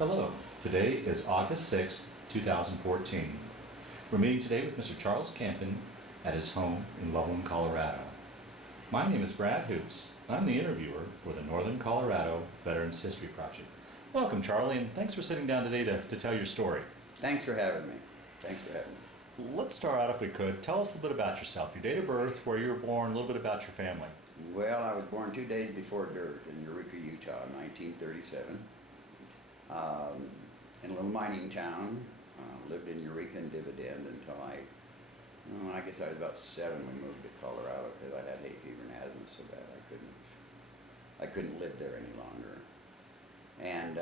Hello, today is August 6th, 2014. We're meeting today with Mr. Charles Campion at his home in Loveland, Colorado. My name is Brad Hoops. I'm the interviewer for the Northern Colorado Veterans History Project. Welcome, Charlie, and thanks for sitting down today to tell your story. Thanks for having me. Thanks for having me. Let's start out, if we could. Tell us a little bit about yourself, your date of birth, where you were born, a little bit about your family. Well, I was born 2 days before dirt in Eureka, Utah, in 1937. In a little mining town. Lived in Eureka and Dividend until I guess I was about 7. We moved to Colorado because I had hay fever and asthma so bad I couldn't live there any longer. And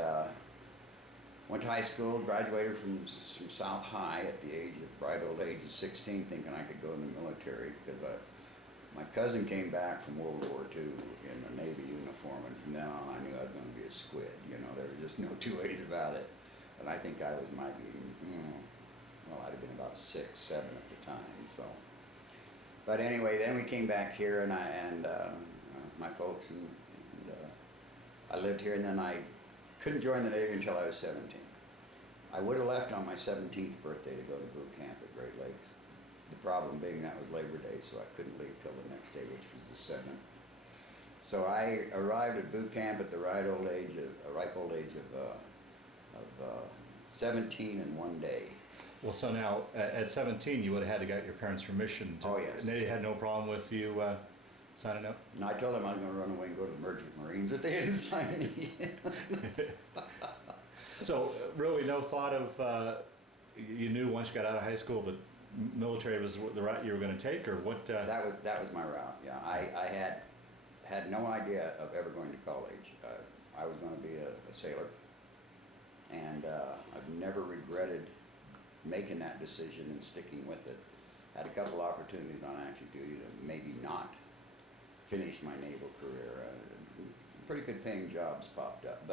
went to high school, graduated from South High at the bright old age of 16, thinking I could go in the military because my cousin came back from World War II in a Navy uniform, and from then on I knew I was going to be a squid. You know, there was just no two ways about it. And I think I was I'd have been about 6, 7 at the time. So, but anyway, then we came back here, and my folks and I lived here, and then I couldn't join the Navy until I was 17. I would have left on my 17th birthday to go to boot camp at Great Lakes. The problem being that was Labor Day, so I couldn't leave till the next day, which was the 7th. So I arrived at boot camp at the ripe old age of 17 in 1 day. Well, so now, at 17, you would have had to get your parents' permission to... Oh, yes. And they had no problem with you signing up? And I told them I was going to run away and go to the Merchant Marines if they didn't sign me. So, really no thought of... you knew once you got out of high school that military was the route you were going to take, or what? That was my route. Yeah, I had no idea of ever going to college. I was going to be a sailor, and I've never regretted making that decision and sticking with it. Had a couple opportunities on active duty to maybe not finish my naval career. Pretty good paying jobs popped up,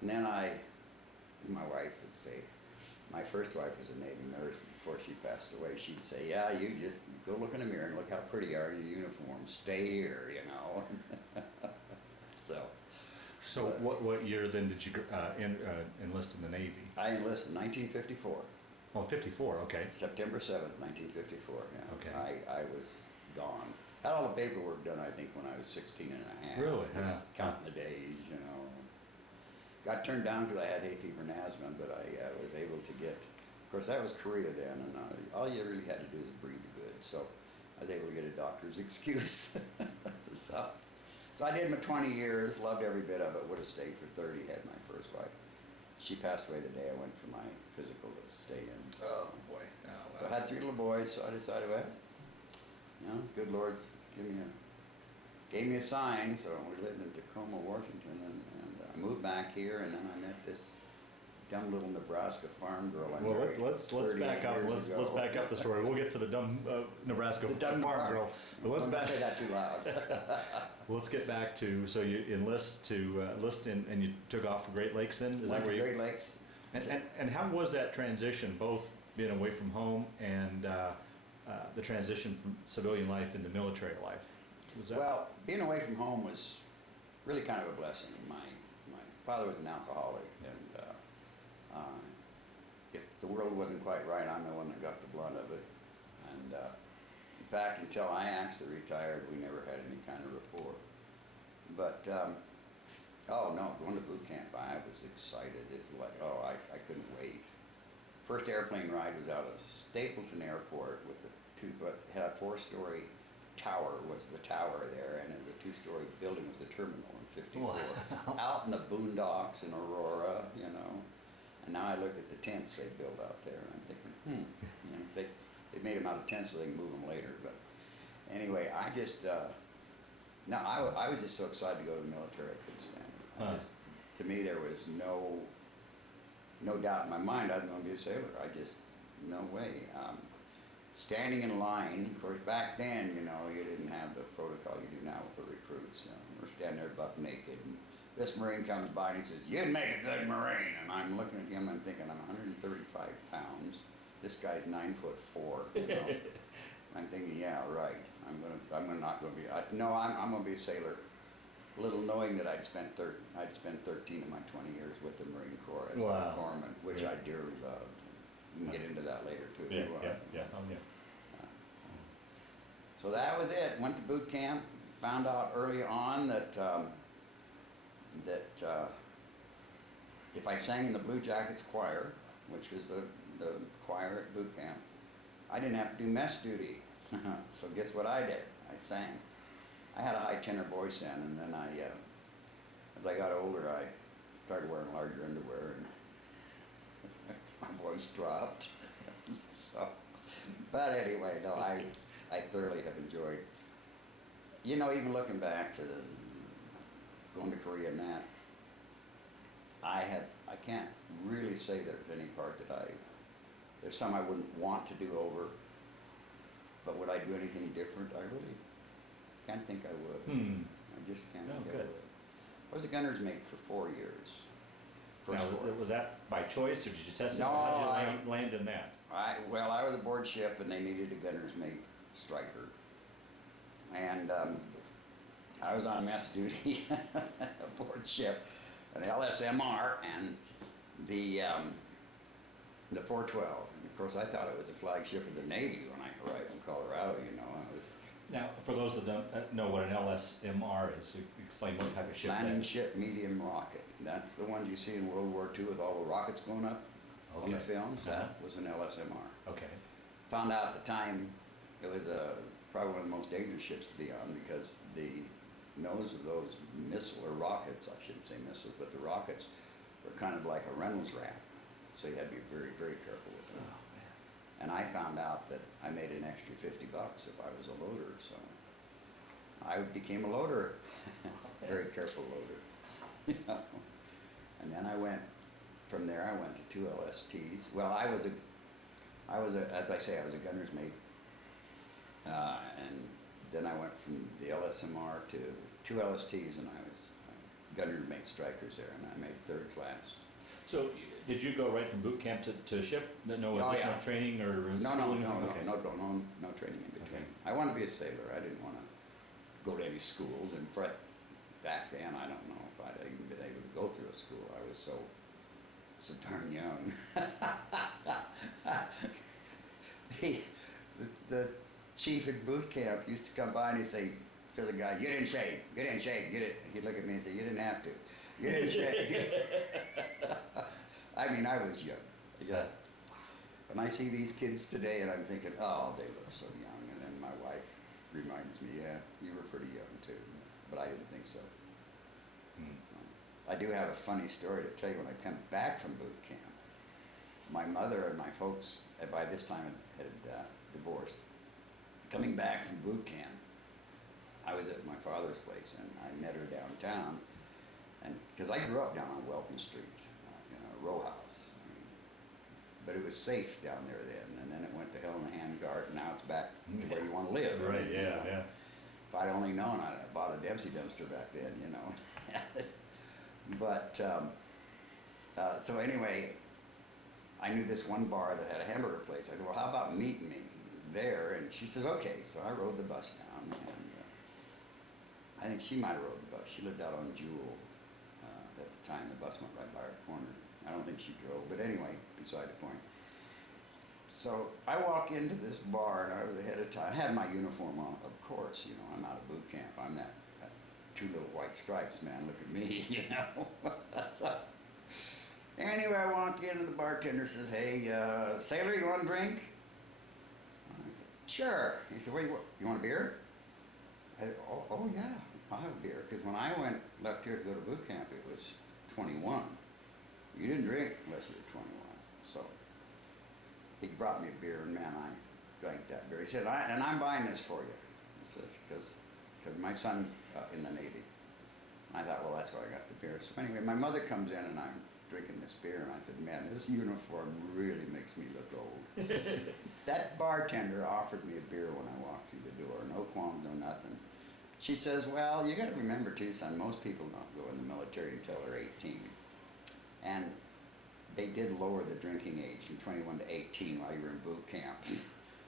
and then my wife would say. My first wife was a Navy nurse. Before she passed away, she'd say, "Yeah, you just go look in the mirror and look how pretty you are in your uniform. Stay here, you know." So what year then did you enlist in the Navy? I enlisted in 1954. Oh, 54, okay. September 7th, 1954. Yeah. Okay. I was gone. Had all the paperwork done, I think, when I was 16 and a half. Really? Just counting the days, you know. Got turned down because I had hay fever and asthma, but I was able to get, of course that was Korea then, and all you really had to do was breathe good, so I was able to get a doctor's excuse. so I did my 20 years, loved every bit of it, would have stayed for 30, had my first wife. She passed away the day I went for my physical to stay in. Oh boy. Oh, wow. So I had 3 little boys, so I decided, well, you know, good Lord's gave me a sign, so we lived in Tacoma, Washington, and I moved back here, and then I met this dumb little Nebraska farm girl. Well, let's back up. Let's back up the story. We'll get to the dumb Nebraska farm girl. But let's say that too loud. Let's get back to, so you enlist and you took off for Great Lakes then? Is Went that to where Great Lakes. And how was that transition, both being away from home and the transition from civilian life into military life? Well, being away from home was really kind of a blessing. My father was an alcoholic, and if the world wasn't quite right, I'm the one that got the brunt of it. And in fact, until I actually retired, we never had any kind of rapport. But oh no, going to boot camp, I was excited. It's like, I couldn't wait. First airplane ride was out of Stapleton Airport with had a 4-story tower was the tower there, and as a 2-story building was the terminal in 54. Wow. Out in the boondocks in Aurora, you know. And now I look at the tents they built out there, and I'm thinking, you know, they made them out of tents so they can move them later. But anyway, I was just so excited to go to the military, I couldn't stand it. To me, there was no doubt in my mind I was going to be a sailor. No way. Standing in line, of course, back then, you know, you didn't have the protocol you do now with the recruits. You know, we're standing there buck naked, and this Marine comes by and he says, "You'd make a good Marine." And I'm looking at him and thinking, I'm 135 pounds. This guy's 9'4", you know. I'm thinking, yeah, right. I'm not going to be. I'm going to be a sailor. little knowing that I'd spent 13 of my 20 years with the Marine Corps as Wow. a corpsman, which Yeah. I dearly loved. We can get into that later too. if Yeah, you want. yeah. Oh, yeah. So that was it. Went to boot camp. Found out early on that if I sang in the Blue Jackets choir, which was the choir at boot camp, I didn't have to do mess duty. So guess what I did? I sang. I had a high tenor voice then, and then as I got older, I started wearing larger underwear, and my voice dropped. So, but anyway, no, I thoroughly have enjoyed. You know, even looking back to going to Korea and that, I can't really say there's any part that there's some I wouldn't want to do over, but would I do anything different? I really can't think I would. I just can't Oh, think I good. would. I was a gunner's mate for 4 years. First Now, four. was that by choice, or did you test it? No, How did you land in that? I was aboard ship and they needed a gunner's mate striker. And I was on mess duty aboard ship, an LSMR and the 412. And of course I thought it was the flagship of the Navy when I arrived in Colorado, you know. I was Now, for those that don't know what an LSMR is, explain what type of ship that landing is. ship medium rocket. That's the ones you see in World War II with all the rockets going up on the Okay. films. Uh-huh. That was an LSMR. Okay. Found out at the time it was probably one of the most dangerous ships to be on because the nose of those missile or rockets, I shouldn't say missiles, but the rockets were kind of like a Reynolds wrap. So you had to be very, very careful with them. Oh, man. And I found out that I made an extra $50 if I was a loader, so I became a loader, very careful loader. You know? And then from there I went to 2 LSTs. Well, I was as I say, I was a gunner's mate. And then I went from the LSMR to 2 LSTs, and I was gunner's mate strikers there, and I made 3rd class. So, did you go right from boot camp to ship? No Oh, additional yeah. training or No schooling? Okay. no training in between. Okay. I wanted to be a sailor. I didn't want to go to any schools. And back then, I don't know if I'd even been able to go through a school. I was so darn young. the chief at boot camp used to come by and he'd say to the guy, "You didn't shave. You didn't shave. You didn't." He'd look at me and say, "You didn't have to. You didn't shave." I mean, I was young. Yeah. And I see these kids today and I'm thinking, oh, they look so young. And then my wife reminds me, yeah, you were pretty young too. But I didn't think so. I do have a funny story to tell you. When I come back from boot camp, my mother and my folks, by this time had divorced. Coming back from boot camp, I was at my father's place and I met her downtown. And because I grew up down on Welton Street, in a row house. I mean, but it was safe down there then, and then it went to hell in a handcart, and now it's back to where you want to live. Right, You yeah, know. yeah. If I'd only known, I'd have bought a Dempsey dumpster back then, you know. But, so anyway, I knew this one bar that had a hamburger place. I said, well, how about meeting me there? And she says, okay. So I rode the bus down, and I think she might have rode the bus. She lived out on Jewel. At the time, the bus went right by her corner. I don't think she drove, but anyway, beside the point. So I walk into this bar, and I was ahead of time. I had my uniform on, of course. You know, I'm out of boot camp. I'm that 2 little white stripes, man. Look at me, you know. So, anyway, I walk in, and the bartender says, "Hey, sailor, you want a drink?" I said, "Sure." He said, "What, you want a beer?" I said, oh yeah, I'll have a beer. Because when I left here to go to boot camp, it was 21. You didn't drink unless you were 21. So he brought me a beer, and man, I drank that beer. He said, and I'm buying this for you. He says, because my son's in the Navy. And I thought, well, that's why I got the beer. So anyway, my mother comes in, and I'm drinking this beer, and I said, man, this uniform really makes me look old. That bartender offered me a beer when I walked through the door. No qualms, no nothing. She says, well, you got to remember too, son, most people don't go in the military until they're 18. And they did lower the drinking age from 21 to 18 while you were in boot camp.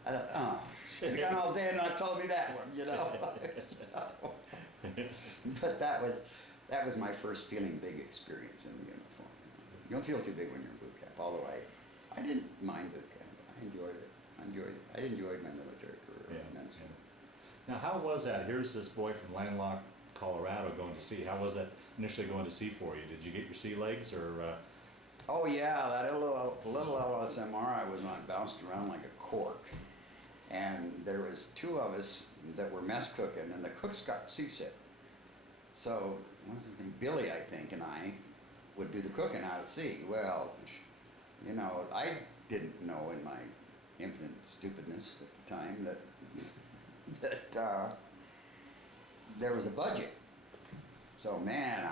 I thought, oh, you got all day and not told me that one, you know. But that was my first feeling big experience in the uniform. You don't feel too big when you're in boot camp, although I didn't mind boot camp. I enjoyed it. I enjoyed my military career immensely. Yeah. Now, how was that? Here's this boy from landlocked Colorado going to sea. How was that initially going to sea for you? Did you get your sea legs, or? Oh yeah, that little LSMR I was on bounced around like a cork, and there was two of us that were mess cooking, and the cooks got seasick. So what's his name, Billy, I think, and I would do the cooking out at sea. Well, you know, I didn't know in my infinite stupidness at the time that there was a budget. So man,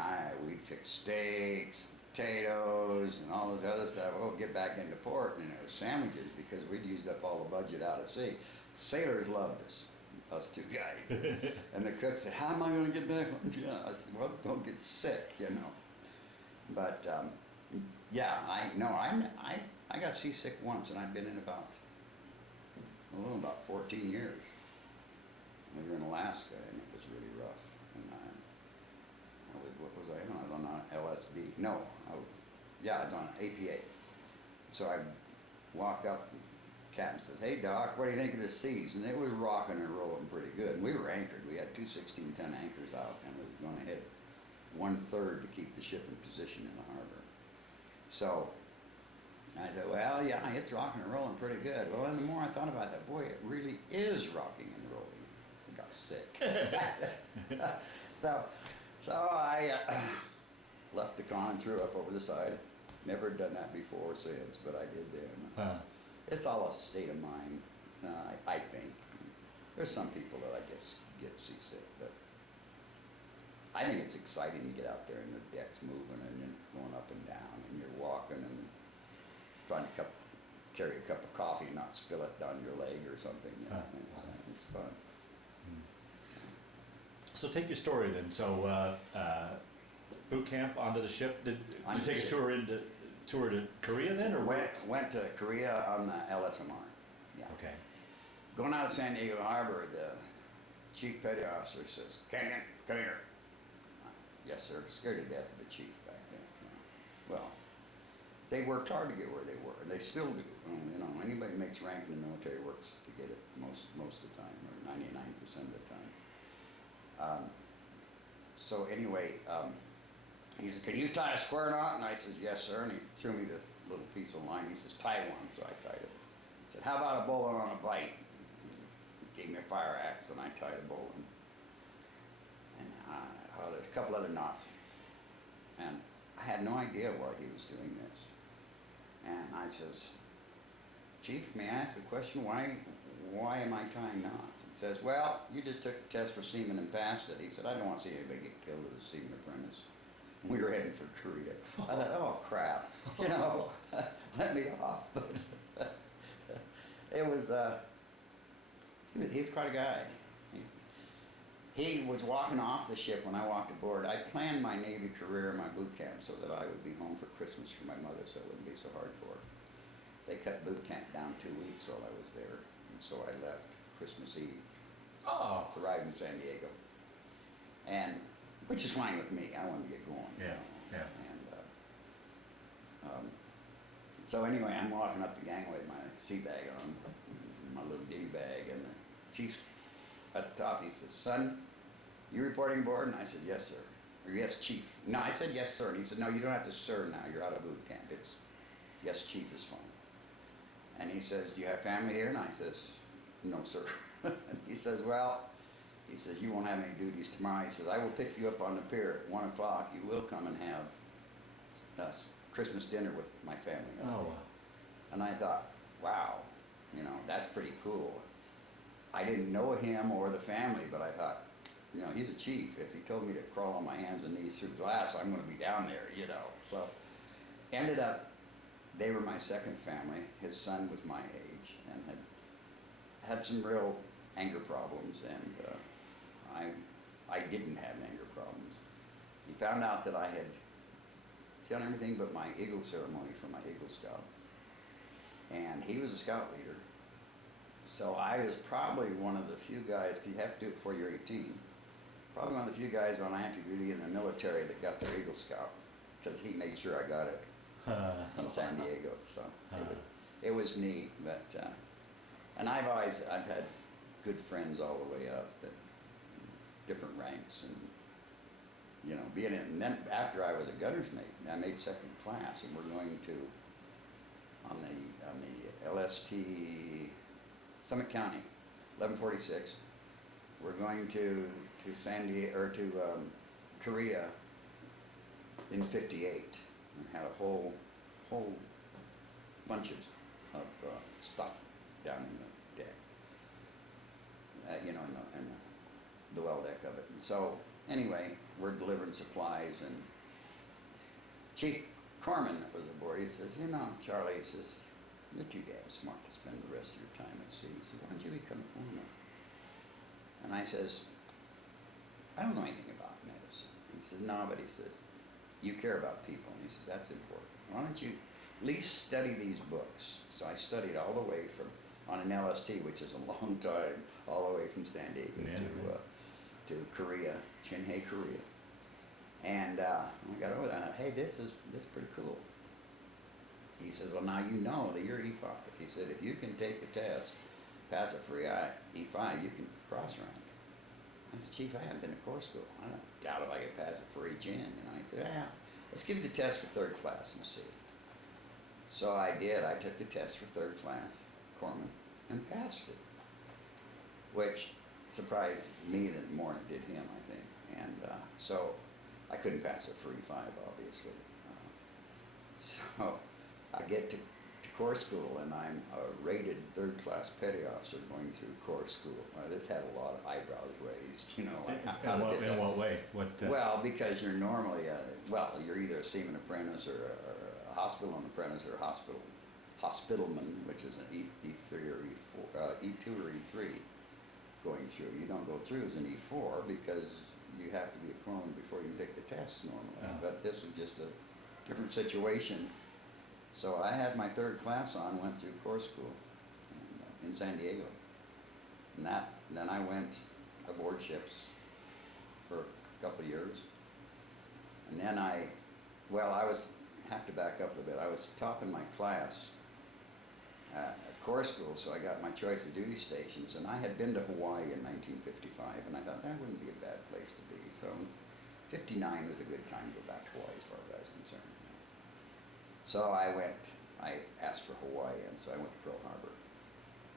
we'd fix steaks, potatoes, and all this other stuff. Oh, get back into port, and it was sandwiches because we'd used up all the budget out at sea. Sailors loved us two guys. And the cook said, "How am I going to get back on?" Yeah, I said, "Well, don't get sick, you know." But yeah, I got seasick once, and I'd been in about 14 years. We were in Alaska, and it was really rough. And what was I on? I was on LSD. No, I was on APA. So I walked up, and Captain says, "Hey Doc, what do you think of the seas?" And it was rocking and rolling pretty good. And we were anchored. We had two 16-ton anchors out, and we were going to hit 1/3 to keep the ship in position in the harbor. So I said, "Well, yeah, it's rocking and rolling pretty good." Well, then the more I thought about that, boy, it really is rocking and rolling. I got sick. So I left the con and threw up over the side. Never done that before or since, but I did then. It's all a state of mind, I think. There's some people that I guess get seasick, but I think it's exciting to get out there and the deck's moving and you're going up and down and you're walking and trying to carry a cup of coffee and not spill it down your leg or something. You know? It's fun. So take your story then. So boot camp, onto the ship. Did you take a tour to Korea then, or went to Korea on the LSMR? Yeah. Okay. Going out of San Diego Harbor, the chief petty officer says, "Campion, come here." Yes, sir. Scared to death of the chief back then. Well, they worked hard to get where they were, and they still do. You know, anybody who makes rank in the military works to get it most of the time, or 99% of the time. So anyway, he said, "Can you tie a square knot?" And I says, "Yes, sir." And he threw me this little piece of line. He says, "Tie one." So I tied it. He said, "How about a bowline on a bite?" He gave me a fire axe, and I tied a bowline. And there's a couple other knots. And I had no idea why he was doing this. And I says, "Chief, may I ask a question? Why am I tying knots?" He says, "Well, you just took the test for seaman and passed it." He said, "I don't want to see anybody get killed as a seaman apprentice." We were heading for Korea. I thought, "Oh crap, you know, let me off." But it was, he's quite a guy. He was walking off the ship when I walked aboard. I planned my Navy career and my boot camp so that I would be home for Christmas for my mother, so it wouldn't be so hard for her. They cut boot camp down 2 weeks while I was there, and so I left Christmas Eve. Arrived in San Diego, and which is fine with me. I wanted to get going. Yeah, yeah. And so anyway, I'm walking up the gangway with my sea bag on, my little ditty bag, and the chief at the top, he says, "Son, you reporting aboard?" And I said, "Yes, sir." Or, "Yes, chief." No, I said, "Yes, sir." And he said, "No, you don't have to sir now. You're out of boot camp. It's yes, chief is fine." And he says, "Do you have family here?" And I says, "No, sir." And he says, "Well," he says, "you won't have any duties tomorrow." He says, "I will pick you up on the pier at 1 o'clock. You will come and have Christmas dinner with my family." Oh, wow. And I thought, wow, you know, that's pretty cool. I didn't know him or the family, but I thought, you know, he's a chief. If he told me to crawl on my hands and knees through glass, I'm going to be down there, you know. So ended up, they were my second family. His son was my age and had some real anger problems, and I didn't have anger problems. He found out that I had done everything but my Eagle ceremony for my Eagle Scout, and he was a scout leader. So I was probably one of the few guys, 'cause you have to do it before you're 18, probably one of the few guys on active duty in the military that got their Eagle Scout, because he made sure I got it in San Diego. So it was neat, but and I've had good friends all the way up, that different ranks, and you know, being in. And then after I was a gunner's mate, I made second class, and we're going to on the LST Summit County, 1146. We're going to San Diego, or to Korea in '58, and had a whole bunch of stuff down in the deck, you know, in the well deck of it. And so anyway, we're delivering supplies, and Chief Corpsman that was aboard, he says, you know, Charlie, he says, you're too damn smart to spend the rest of your time at sea. He said, why don't you become a corpsman? And I says, I don't know anything about medicine. He said, no, but he says, you care about people. And he says, that's important. Why don't you at least study these books? So I studied all the way from, on an LST, which is a long time, all the way from San Diego to Korea, Chinhae, Korea. And I got over that. Hey, this is pretty cool. He says, well, now you know that you're E5. He said, if you can take the test, pass it for E5, you can cross rank. I said, Chief, I haven't been to course school. I don't doubt if I could pass it for each in. You know, he said, yeah, let's give you the test for third class and see. So I did. I took the test for third class corpsman and passed it, which surprised me more than it did him, I think. And so I couldn't pass it for E5, obviously. So I get to course school, and I'm a rated third class petty officer going through course school. This had a lot of eyebrows raised, you know. Like, in what way? Well, because you're normally, you're either a seaman apprentice or a hospital apprentice or a hospitalman, which is an E3 or E2 or E3 going through. You don't go through as an E4 because you have to be a corpsman before you can take the tests normally. Oh. But this was just a different situation. So I had my third class on, went through course school in San Diego. And then I went aboard ships for a couple of years. And then I have to back up a bit. I was top in my class at course school, so I got my choice of duty stations. And I had been to Hawaii in 1955, and I thought that wouldn't be a bad place to be. So 59 was a good time to go back to Hawaii as far as I was concerned. So I asked for Hawaii, and so I went to Pearl Harbor.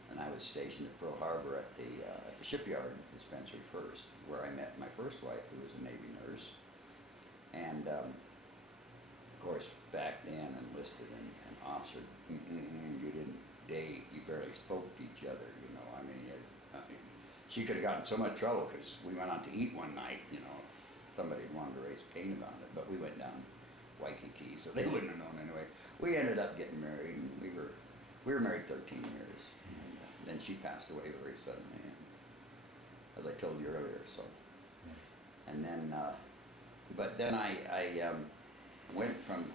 And I was stationed at Pearl Harbor at the shipyard dispensary first, where I met my first wife, who was a Navy nurse. And of course, back then, enlisted and officer, you didn't date, you barely spoke to each other, you know. I mean, she could have gotten so much trouble because we went out to eat one night, you know. Somebody wanted to raise Cain about it, but we went down Waikiki, so they wouldn't have known anyway. We ended up getting married, and we were married 13 years, and then she passed away very suddenly, and, as I told you earlier. So, and then, but then I went from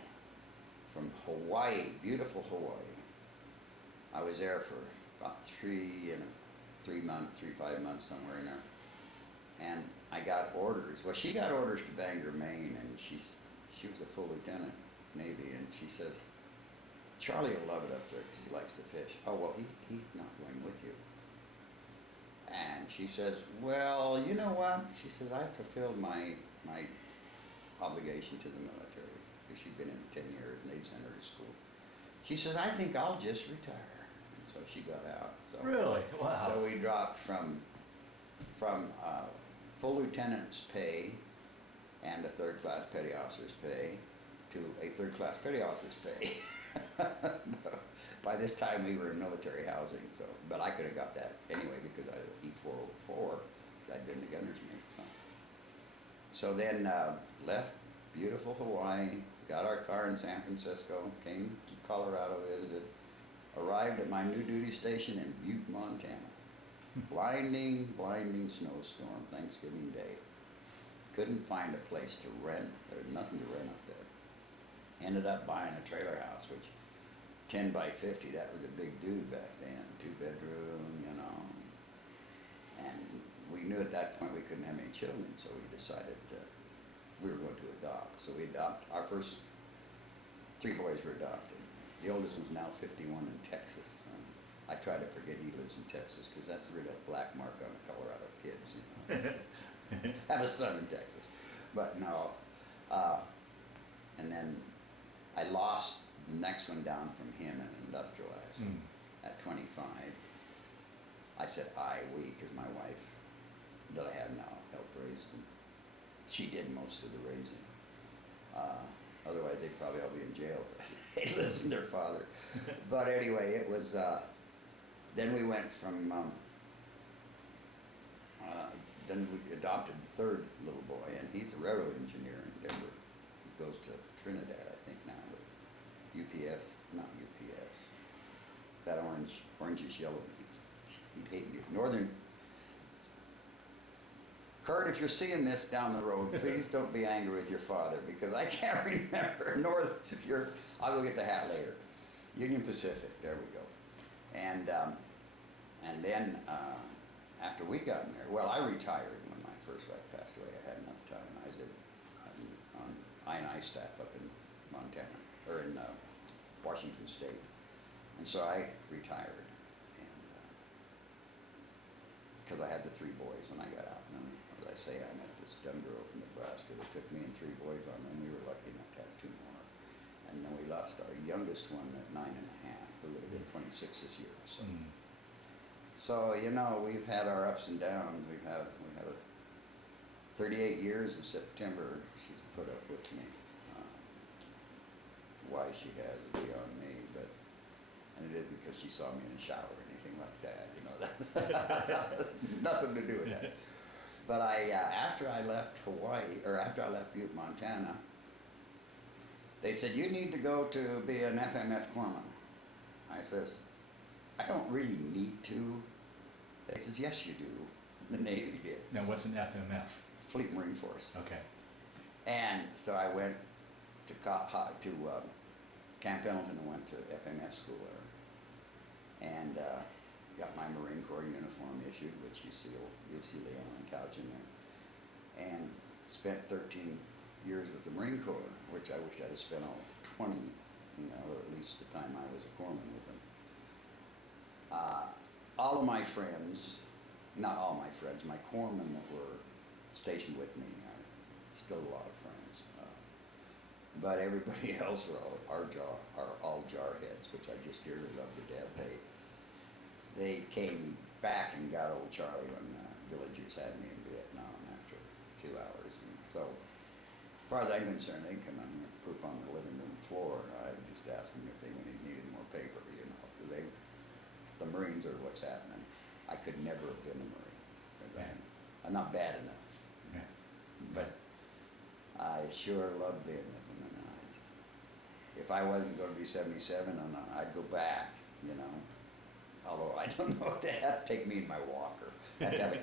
Hawaii, beautiful Hawaii. I was there for about 5 months, somewhere in there, and I got orders. Well, she got orders to Bangor, Maine, and she was a full lieutenant, Navy, and she says, Charlie will love it up there because he likes to fish. Oh, well, he's not going with you. And she says, well, you know what? She says, I've fulfilled my obligation to the military, because she'd been in 10 years and they'd sent her to school. She says, I think I'll just retire. And so she got out. So, really? Wow. So we dropped from full lieutenant's pay and a third class petty officer's pay to a third class petty officer's pay. By this time we were in military housing, so, but I could have got that anyway because I was E404, because I'd been the gunner's mate. So then left beautiful Hawaii, got our car in San Francisco, came to Colorado, visited, arrived at my new duty station in Butte, Montana. Blinding snowstorm, Thanksgiving Day. Couldn't find a place to rent. There was nothing to rent up there. Ended up buying a trailer house, which 10 by 50, that was a big dude back then. 2 bedroom, you know. And we knew at that point we couldn't have any children, so we decided we were going to adopt. So we our first 3 boys were adopted. The oldest one's now 51 in Texas. I try to forget he lives in Texas because that's really a black mark on the Colorado kids. You know? Have a son in Texas, but no. And then I lost the next one down from him in an industrial accident at 25. I said we, because my wife that I have now helped raise them. She did most of the raising. Otherwise, they'd probably all be in jail if they listened to their father. But anyway, it was. Then we went from. Then we adopted the 3rd little boy, and he's a railroad engineer in Denver. He goes to Trinidad, I think, now with UPS, not UPS. That orangish yellow. He'd hate you. Northern. Kurt, if you're seeing this down the road, please don't be angry with your father because I can't remember. I'll go get the hat later. Union Pacific, there we go. And then after we got married, well, I retired when my first wife passed away. I had enough time. I was on I&I staff up in Montana, or in Washington State. And so I retired, and because I had the 3 boys when I got out. And as I say, I met this dumb girl from Nebraska that took me and 3 boys on, and we were lucky enough to have 2 more. And then we lost our youngest one at 9 and a half, who would have been 26 this year. So, so you know, we've had our ups and downs. We have a 38 years in September. She's put up with me. Why she has is beyond me, but and it isn't because she saw me in the shower or anything like that. You know, that nothing to do with that. But after I left Hawaii, or after I left Butte, Montana, they said, you need to go to be an FMF corpsman. I says, I don't really need to. They says, yes you do. The Navy did. Now what's an FMF? Fleet Marine Force. Okay. And so I went to Camp Pendleton and went to FMF school there. And got my Marine Corps uniform issued, which you'll see laying on the couch in there. And spent 13 years with the Marine Corps, which I wish I'd have spent all 20, or at least the time I was a corpsman with them. All of my friends, not all my friends, my corpsmen that were stationed with me are still a lot of friends. But everybody else are all jarheads, which I just dearly love to death. They came back and got old Charlie when villagers had me in Vietnam after a few hours. And so, as far as I'm concerned, they can come in and poop on the living room floor. I just asked them if they needed more paper, because the Marines are what's happening. I could never have been a Marine. I'm not bad enough. Yeah. But I sure love being with them. And if I wasn't going to be 77, I'd go back, Although I don't know if they have to take me in my walker. I have to have a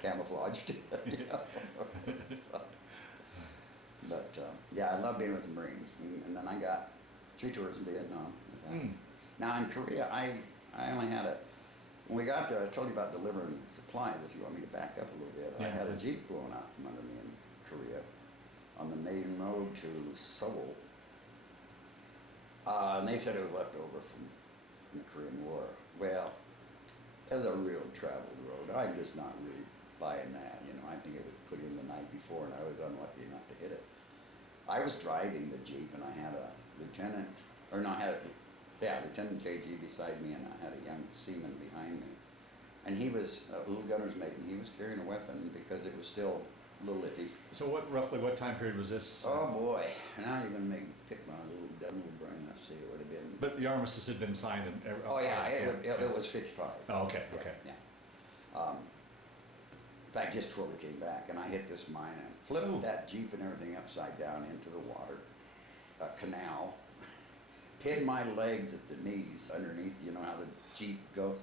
camouflage too, So, but yeah, I love being with the Marines. And then I got 3 tours in Vietnam. Now in Korea, I only had when we got there, I told you about delivering supplies. If you want me to back up a little bit, I had a Jeep blown out from under me in Korea on the main road to Seoul. And they said it was left over from the Korean War. Well, it's a real traveled road. I'm just not really buying that. I think it was put in the night before, and I was unlucky enough to hit it. I was driving the Jeep, and I had a Lieutenant KG beside me, and I had a young seaman behind me. And he was a little gunner's mate, and he was carrying a weapon because it was still a little iffy. So roughly what time period was this? Oh boy, now you're going to pick my little brain. Let's see, it would have been. But the armistice had been signed. It was 55. Oh, okay, okay. Yeah. In fact, just before we came back, and I hit this mine and flipped that Jeep and everything upside down into the water, a canal, pinned my legs at the knees underneath, how the Jeep goes.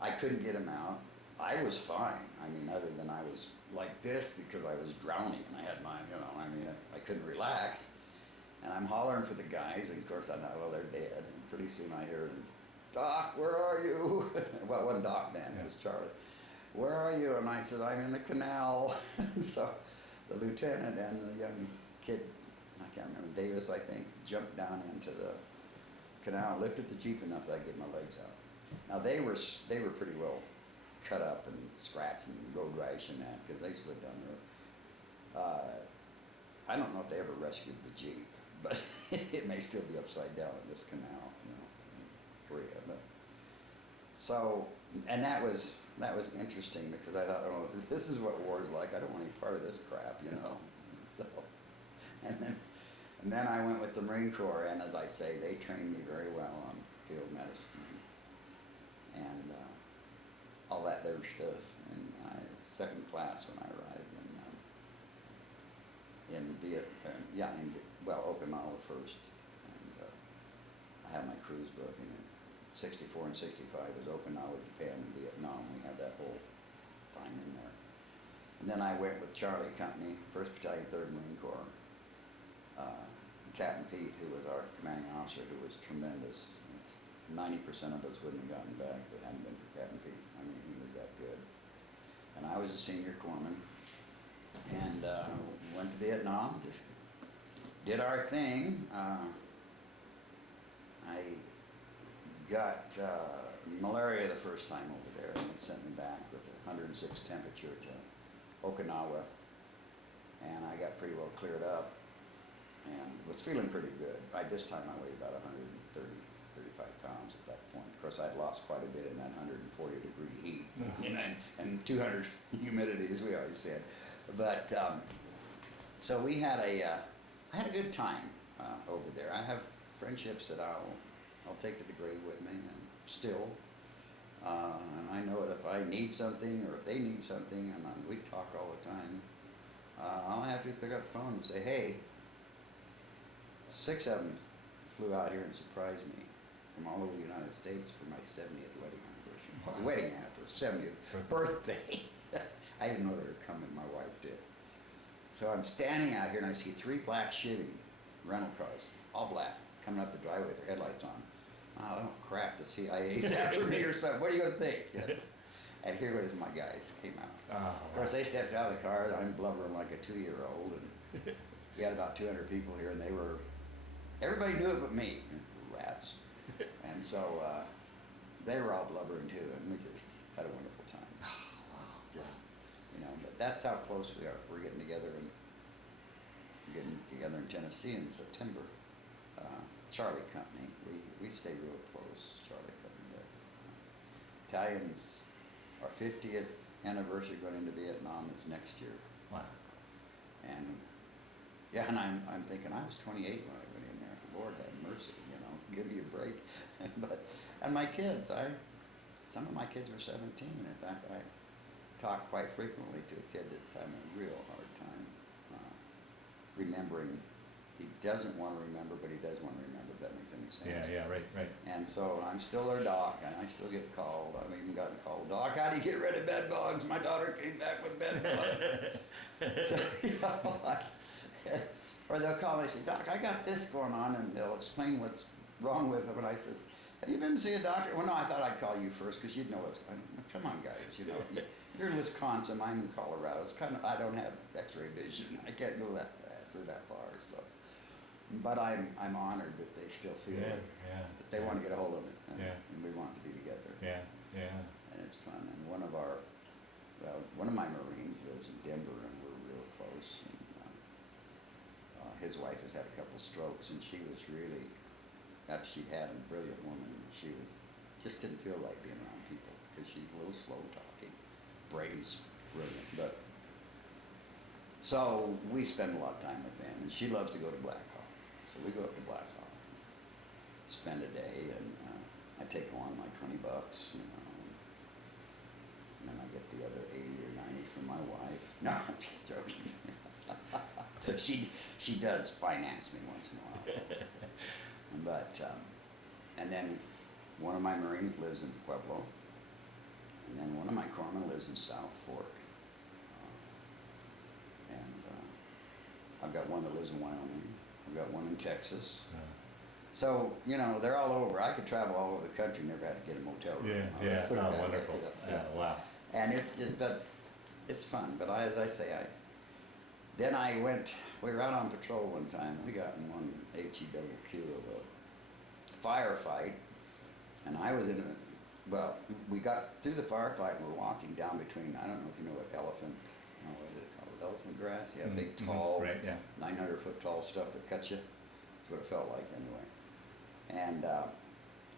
I couldn't get him out. I was fine. Other than I was like this because I was drowning and I had my, I couldn't relax. And I'm hollering for the guys, and of course I know, well, they're dead. And pretty soon I hear them, Doc, where are you? Well, it wasn't Doc then, it was Charlie. where are you? And I said, I'm in the canal. So the lieutenant and the young kid, I can't remember, Davis, I think, jumped down into the canal, lifted the Jeep enough that I could get my legs out. Now they were pretty well cut up and scratched and road rash and that, because they slid down the road. I don't know if they ever rescued the Jeep, but it may still be upside down in this canal, in Korea. But so, and that was interesting, because I thought, oh, if this is what war's like, I don't want any part of this crap, So, and then I went with the Marine Corps, and as I say, they trained me very well on field medicine and all that other stuff. And I was second class when I arrived Okinawa first, and I had my cruise book, and 64 and 65 was Okinawa, Japan, and Vietnam. We had that whole time in there. And then I went with Charlie Company, 1st Battalion, 3rd Marine Corps. Captain Pete, who was our commanding officer, who was tremendous. 90% of us wouldn't have gotten back if it hadn't been for Captain Pete. I mean, he was that good. And I was a senior corpsman, and went to Vietnam, just did our thing. I got malaria the first time over there, and they sent me back with 106 temperature to Okinawa, and I got pretty well cleared up and was feeling pretty good. By this time I weighed about 130, 35 pounds at that point. Of course, I'd lost quite a bit in that 140-degree heat, and 200 humidity, as we always said. But so we had I had a good time over there. I have friendships that I'll take to the grave with me, and still. And I know that if I need something, or if they need something, and we talk all the time, all I have to do is pick up the phone and say, hey, 6 of them flew out here and surprised me from all over the United States for my 70th wedding anniversary. Wow. Wedding anniversary, 70th birthday. I didn't know they were coming, my wife did. So I'm standing out here and I see 3 black Chevy rental cars, all black, coming up the driveway with their headlights on. Oh, crap, the CIA's after me or something. What are you going to think? And here was my guys, came out. Oh, Of course, they stepped out of the car, and I'm blubbering like a 2-year-old. And we had about 200 people here, and everybody knew it but me, rats. And so they were all blubbering too, and we just had a wonderful time. Just, but that's how close we are. We're getting together in Tennessee in September. Charlie Company, we stay real close. Charlie Company does. Italians, our 50th anniversary going into Vietnam is next year. wow. And yeah, and I'm thinking I was 28 when I went in there. Lord have mercy, give me a break. And my kids, some of my kids were 17. In fact, I talk quite frequently to a kid that's having a real hard time remembering. He doesn't want to remember, but he does want to remember, if that makes any sense. Yeah, right. And so I'm still their doc, and I still get called. I've even gotten called, Doc, how do you get rid of bed bugs? My daughter came back with bed bugs. So, or they'll call and they say, Doc, I got this going on, and they'll explain what's wrong with them, and I says, have you been to see a doctor? Well, no, I thought I'd call you first, because you'd know what's going on. Come on, guys, you're in Wisconsin, I'm in Colorado. It's I don't have x-ray vision. I can't go that fast or that far, so. But I'm honored that they still feel that they want to get a hold of me, and we want to be together. Yeah. And it's fun. And one of my Marines lives in Denver, and we're real close. And his wife has had a couple strokes, and she was really, after she'd had a brilliant woman, she just didn't feel right being around people, because she's a little slow talking, brain's brilliant, but. So we spend a lot of time with them, and she loves to go to Black Hawk. So we go up to Black Hawk, spend a day, and I take along my $20, and then I get the other 80 or 90 from my wife. No, I'm just joking. She does finance me once in a while. But, and then one of my Marines lives in Pueblo, and then one of my corpsmen lives in South Fork. I've got one that lives in Wyoming. I've got one in Texas. So, they're all over. I could travel all over the country, never had to get a motel room. Yeah, wonderful. Yeah, wow. And but it's fun. But as I say, then we were out on patrol one time. We got in one HE-double-Q of a firefight, and I was well, we got through the firefight and we're walking down between, I don't know if you know what elephant, what is it called, elephant grass? Yeah, big, tall, right, yeah. 900-foot tall stuff that cuts you. That's what it felt like anyway. And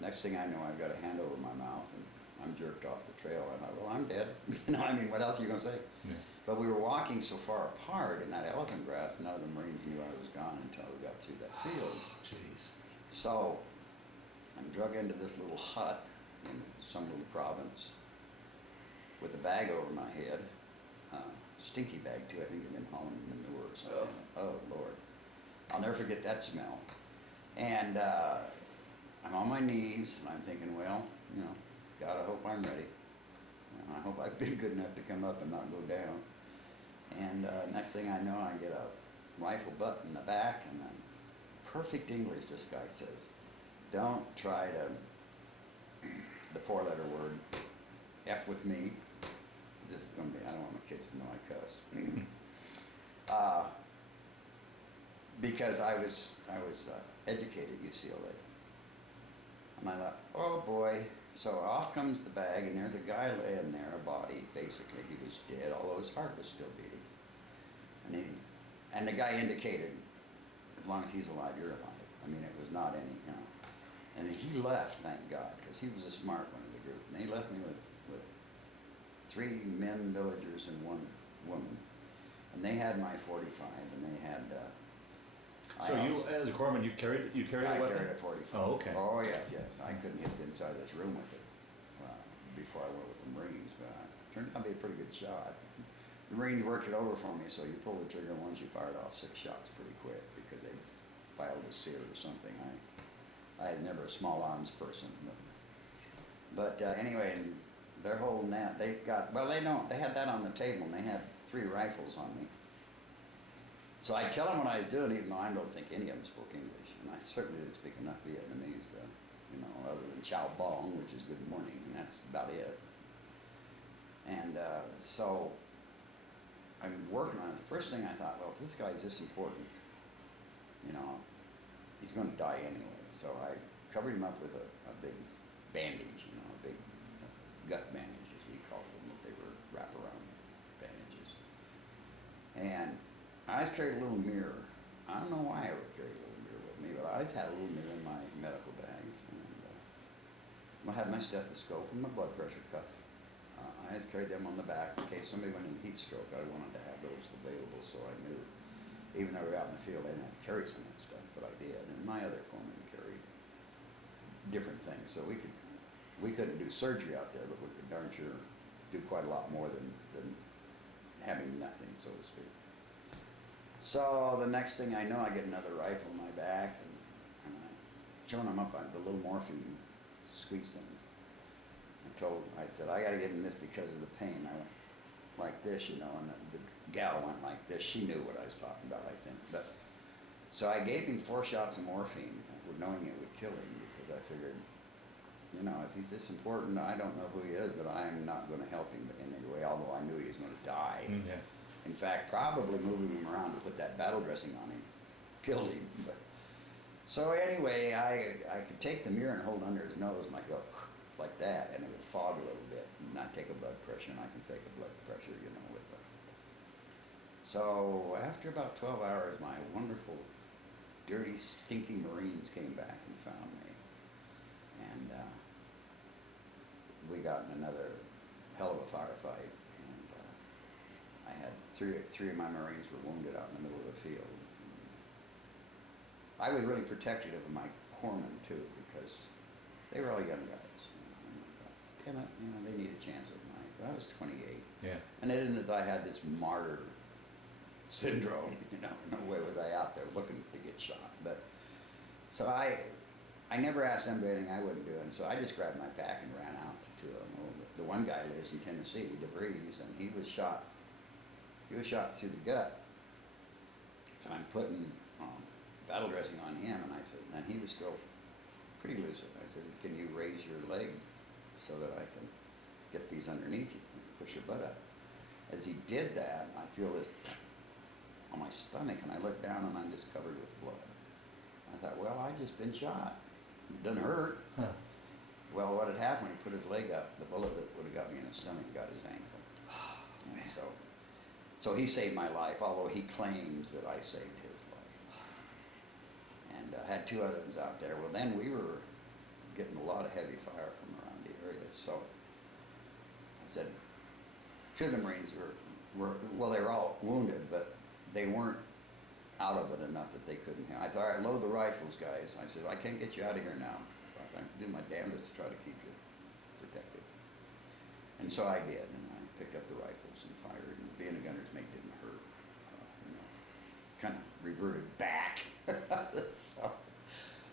next thing I know, I've got a hand over my mouth and I'm jerked off the trail. And I thought, well, I'm dead. You know, I mean, what else are you going to say? Yeah. But we were walking so far apart in that elephant grass, none of the Marines knew I was gone until we got through that field. Jeez. So I'm drug into this little hut in some little province with a bag over my head, stinky bag too. I think it'd been hauling manure or something. Oh Lord, I'll never forget that smell. And I'm on my knees and I'm thinking, well, you know, God, I hope I'm ready. I hope I've been good enough to come up and not go down. And next thing I know, I get a rifle butt in the back, and then perfect English, this guy says, don't try to, the four-letter word, F with me. This is going to be, I don't want my kids to know I cuss. Because I was educated at UCLA. And I thought, oh boy. So off comes the bag, and there's a guy laying there, a body, basically. He was dead, although his heart was still beating. And the guy indicated, as long as he's alive, you're alive. I mean, it was not any, you know. And he left, thank God, because he was a smart one of the group. And he left me with 3 men, villagers, and 1 woman. And they had my 45, and they had... So you, as a corpsman, you carried a weapon? I carried a 45. Oh, okay. Oh, yes. I couldn't hit the inside of this room with it before I went with the Marines, but it turned out to be a pretty good shot. The Marines worked it over for me, so you pull the trigger once, you fired off 6 shots pretty quick because they filed a sear or something. I was never a small arms person. But anyway, and they're holding that. They had that on the table, and they had 3 rifles on me. So I tell them what I was doing, even though I don't think any of them spoke English. And I certainly didn't speak enough Vietnamese to, you know, other than Chow Bong, which is good morning, and that's about it. And so I'm working on this. First thing I thought, well, if this guy's this important, you know, he's going to die anyway. So I covered him up with a big bandage, you know, a big gut bandage, as we called them. They were wraparound bandages. And I always carried a little mirror. I don't know why I would carry a little mirror with me, but I always had a little mirror in my medical bag. And I had my stethoscope and my blood pressure cuff. I always carried them on the back in case somebody went in heat stroke. I wanted to have those available, so I knew, even though we were out in the field, I didn't have to carry some of that stuff, but I did. And my other corpsmen carried different things, so we couldn't do surgery out there, but we could darn sure do quite a lot more than having nothing, so to speak. So the next thing I know, I get another rifle in my back, and I'm showing them up on the little morphine squeeze things. I said, I got to give him this because of the pain. I went like this, you know, and the gal went like this. She knew what I was talking about, I think. But so I gave him 4 shots of morphine, knowing it would kill him, because I figured, you know, if he's this important, I don't know who he is, but I'm not going to help him in any way, although I knew he was going to die. Yeah. In fact, probably moving him around to put that battle dressing on him killed him. But so anyway, I could take the mirror and hold it under his nose, and I go like that, and it would fog a little bit, and not take a blood pressure, and I can take a blood pressure, you know, with it. So after about 12 hours, my wonderful, dirty, stinky Marines came back and found me, and we got in another hell of a firefight. I had three of my Marines were wounded out in the middle of the field. I was really protective of my corpsmen too, because they were all young guys. And I thought, damn it, you know, they need a chance at life. I was 28. Yeah. And it isn't that I had this martyr syndrome, you know, no way was I out there looking to get shot. But so I never asked them to do anything I wouldn't do, and so I just grabbed my pack and ran out to them. Well, the one guy lives in Tennessee, DeVries, and he was shot. He was shot through the gut. And I'm putting battle dressing on him, and I said, and he was still pretty lucid. I said, can you raise your leg so that I can get these underneath you? push your butt up. As he did that, I feel this on my stomach, and I look down and I'm just covered with blood. I thought, well, I just been shot. It doesn't hurt. Huh. Well, what had happened when he put his leg up, the bullet that would have got me in the stomach got his ankle. And so he saved my life, although he claims that I saved his life. And I had 2 other ones out there. Well, then we were getting a lot of heavy fire from around the area. So I said, 2 of the Marines well, they were all wounded, but they weren't out of it enough that they couldn't handle. I said, all right, load the rifles, guys. I said, I can't get you out of here now. So I have to do my damnedest to try to keep you protected. And so I did, and I picked up the rifles and fired, and being a gunner's mate didn't hurt. Kind of reverted back.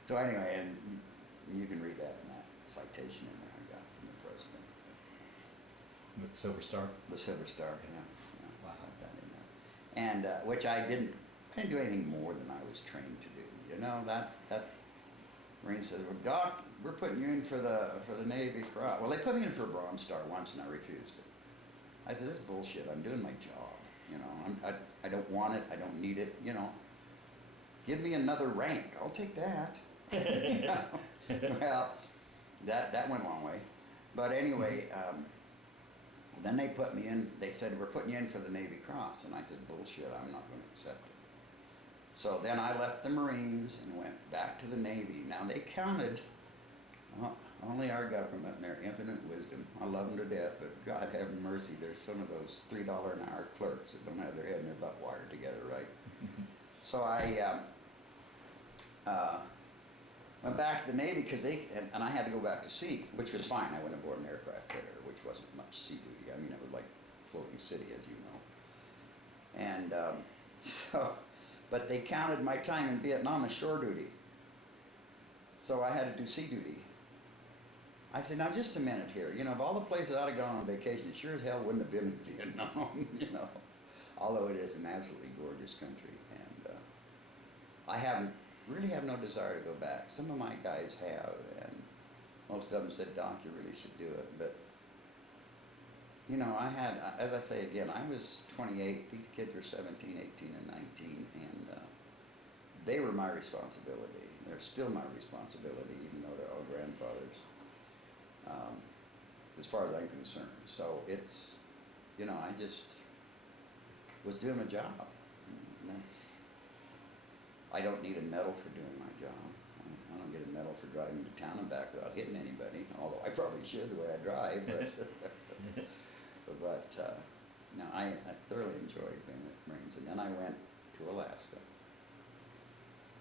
so anyway, and you can read that in that citation in there I got from the president. The Silver Star? The Silver Star, yeah. Wow. I got that in there. And which I didn't do anything more than I was trained to do. You know, that's Marine says, well, Doc, we're putting you in for the Navy Cross. Well, they put me in for a Bronze Star once, and I refused it. I said, this is bullshit. I'm doing my job. You know, I don't want it. I don't need it. You know, give me another rank. I'll take that. You know? Well, that went a long way. But anyway, then they put me in. They said, we're putting you in for the Navy Cross. And I said, bullshit. I'm not going to accept it. So then I left the Marines and went back to the Navy. Now they counted, only our government and their infinite wisdom. I love them to death, but God have mercy. There's some of those $3 an hour clerks that don't have their head and their butt wired together, right? So I went back to the Navy because and I had to go back to sea, which was fine. I went aboard an aircraft carrier, which wasn't much sea duty. I mean, it was like floating city, as you know. And but they counted my time in Vietnam as shore duty. So I had to do sea duty. I said, now just a minute here. You know, of all the places I'd have gone on vacation, it sure as hell wouldn't have been in Vietnam, you know. Although it is an absolutely gorgeous country. And I really have no desire to go back. Some of my guys have, and most of them said, Doc, you really should do it. But, you know, as I say again, I was 28. These kids were 17, 18, and 19. And they were my responsibility. They're still my responsibility, even though they're all grandfathers, as far as I'm concerned. So it's, you know, I just was doing my job. And I don't need a medal for doing my job. I don't get a medal for driving to town and back without hitting anybody, although I probably should the way I drive. But no, I thoroughly enjoyed being with Marines. And then I went to Alaska.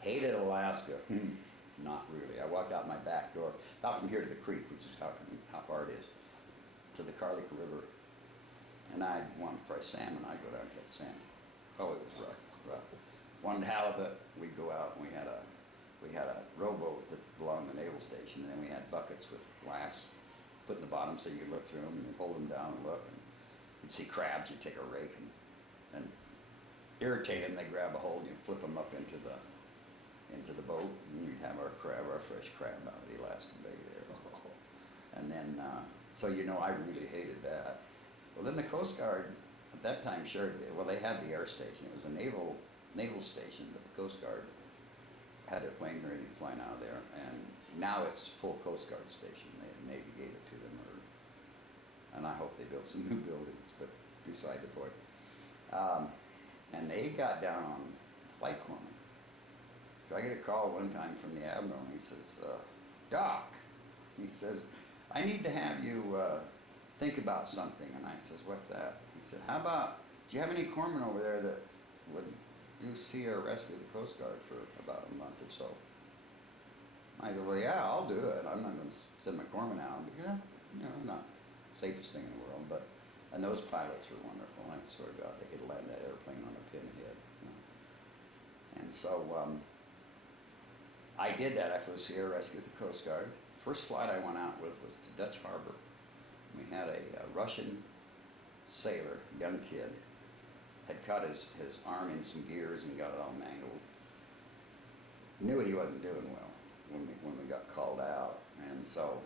Hated Alaska. Not really. I walked out my back door, out from here to the creek, which is how far it is, to the Carlick River. And I'd want to fry salmon. I'd go down and get salmon. Oh, it was rough. Wanted halibut. We'd go out and we had a rowboat that belonged to the Naval Station, and then we had buckets with glass put in the bottom so you could look through them, and you'd hold them down and look, and you'd see crabs. You'd take a rake and irritate them. They grab a hold and you flip them up into the boat, and you'd have our fresh crab out of the Alaskan Bay there. And then, so you know, I really hated that. Well, then the Coast Guard at that time they had the air station. It was a naval station, but the Coast Guard had their planes ready flying out of there, and now it's full Coast Guard station. The Navy gave it to them, and I hope they built some new buildings, but beside the point. And they got down on flight corpsman. So I get a call one time from the Admiral, and he says, Doc, he says, I need to have you think about something. And I says, what's that? He said, do you have any corpsmen over there that would do sea air rescue with the Coast Guard for about a month or so? I said, well, yeah, I'll do it. I'm not going to send my corpsman out because, you know, not the safest thing in the world. And those pilots were wonderful. I swear to God, they could land that airplane on a pinhead. You know? And so I did that. I flew sea air rescue with the Coast Guard. First flight I went out with was to Dutch Harbor. We had a Russian sailor, young kid, had cut his arm in some gears and got it all mangled. Knew he wasn't doing well when we got called out, and so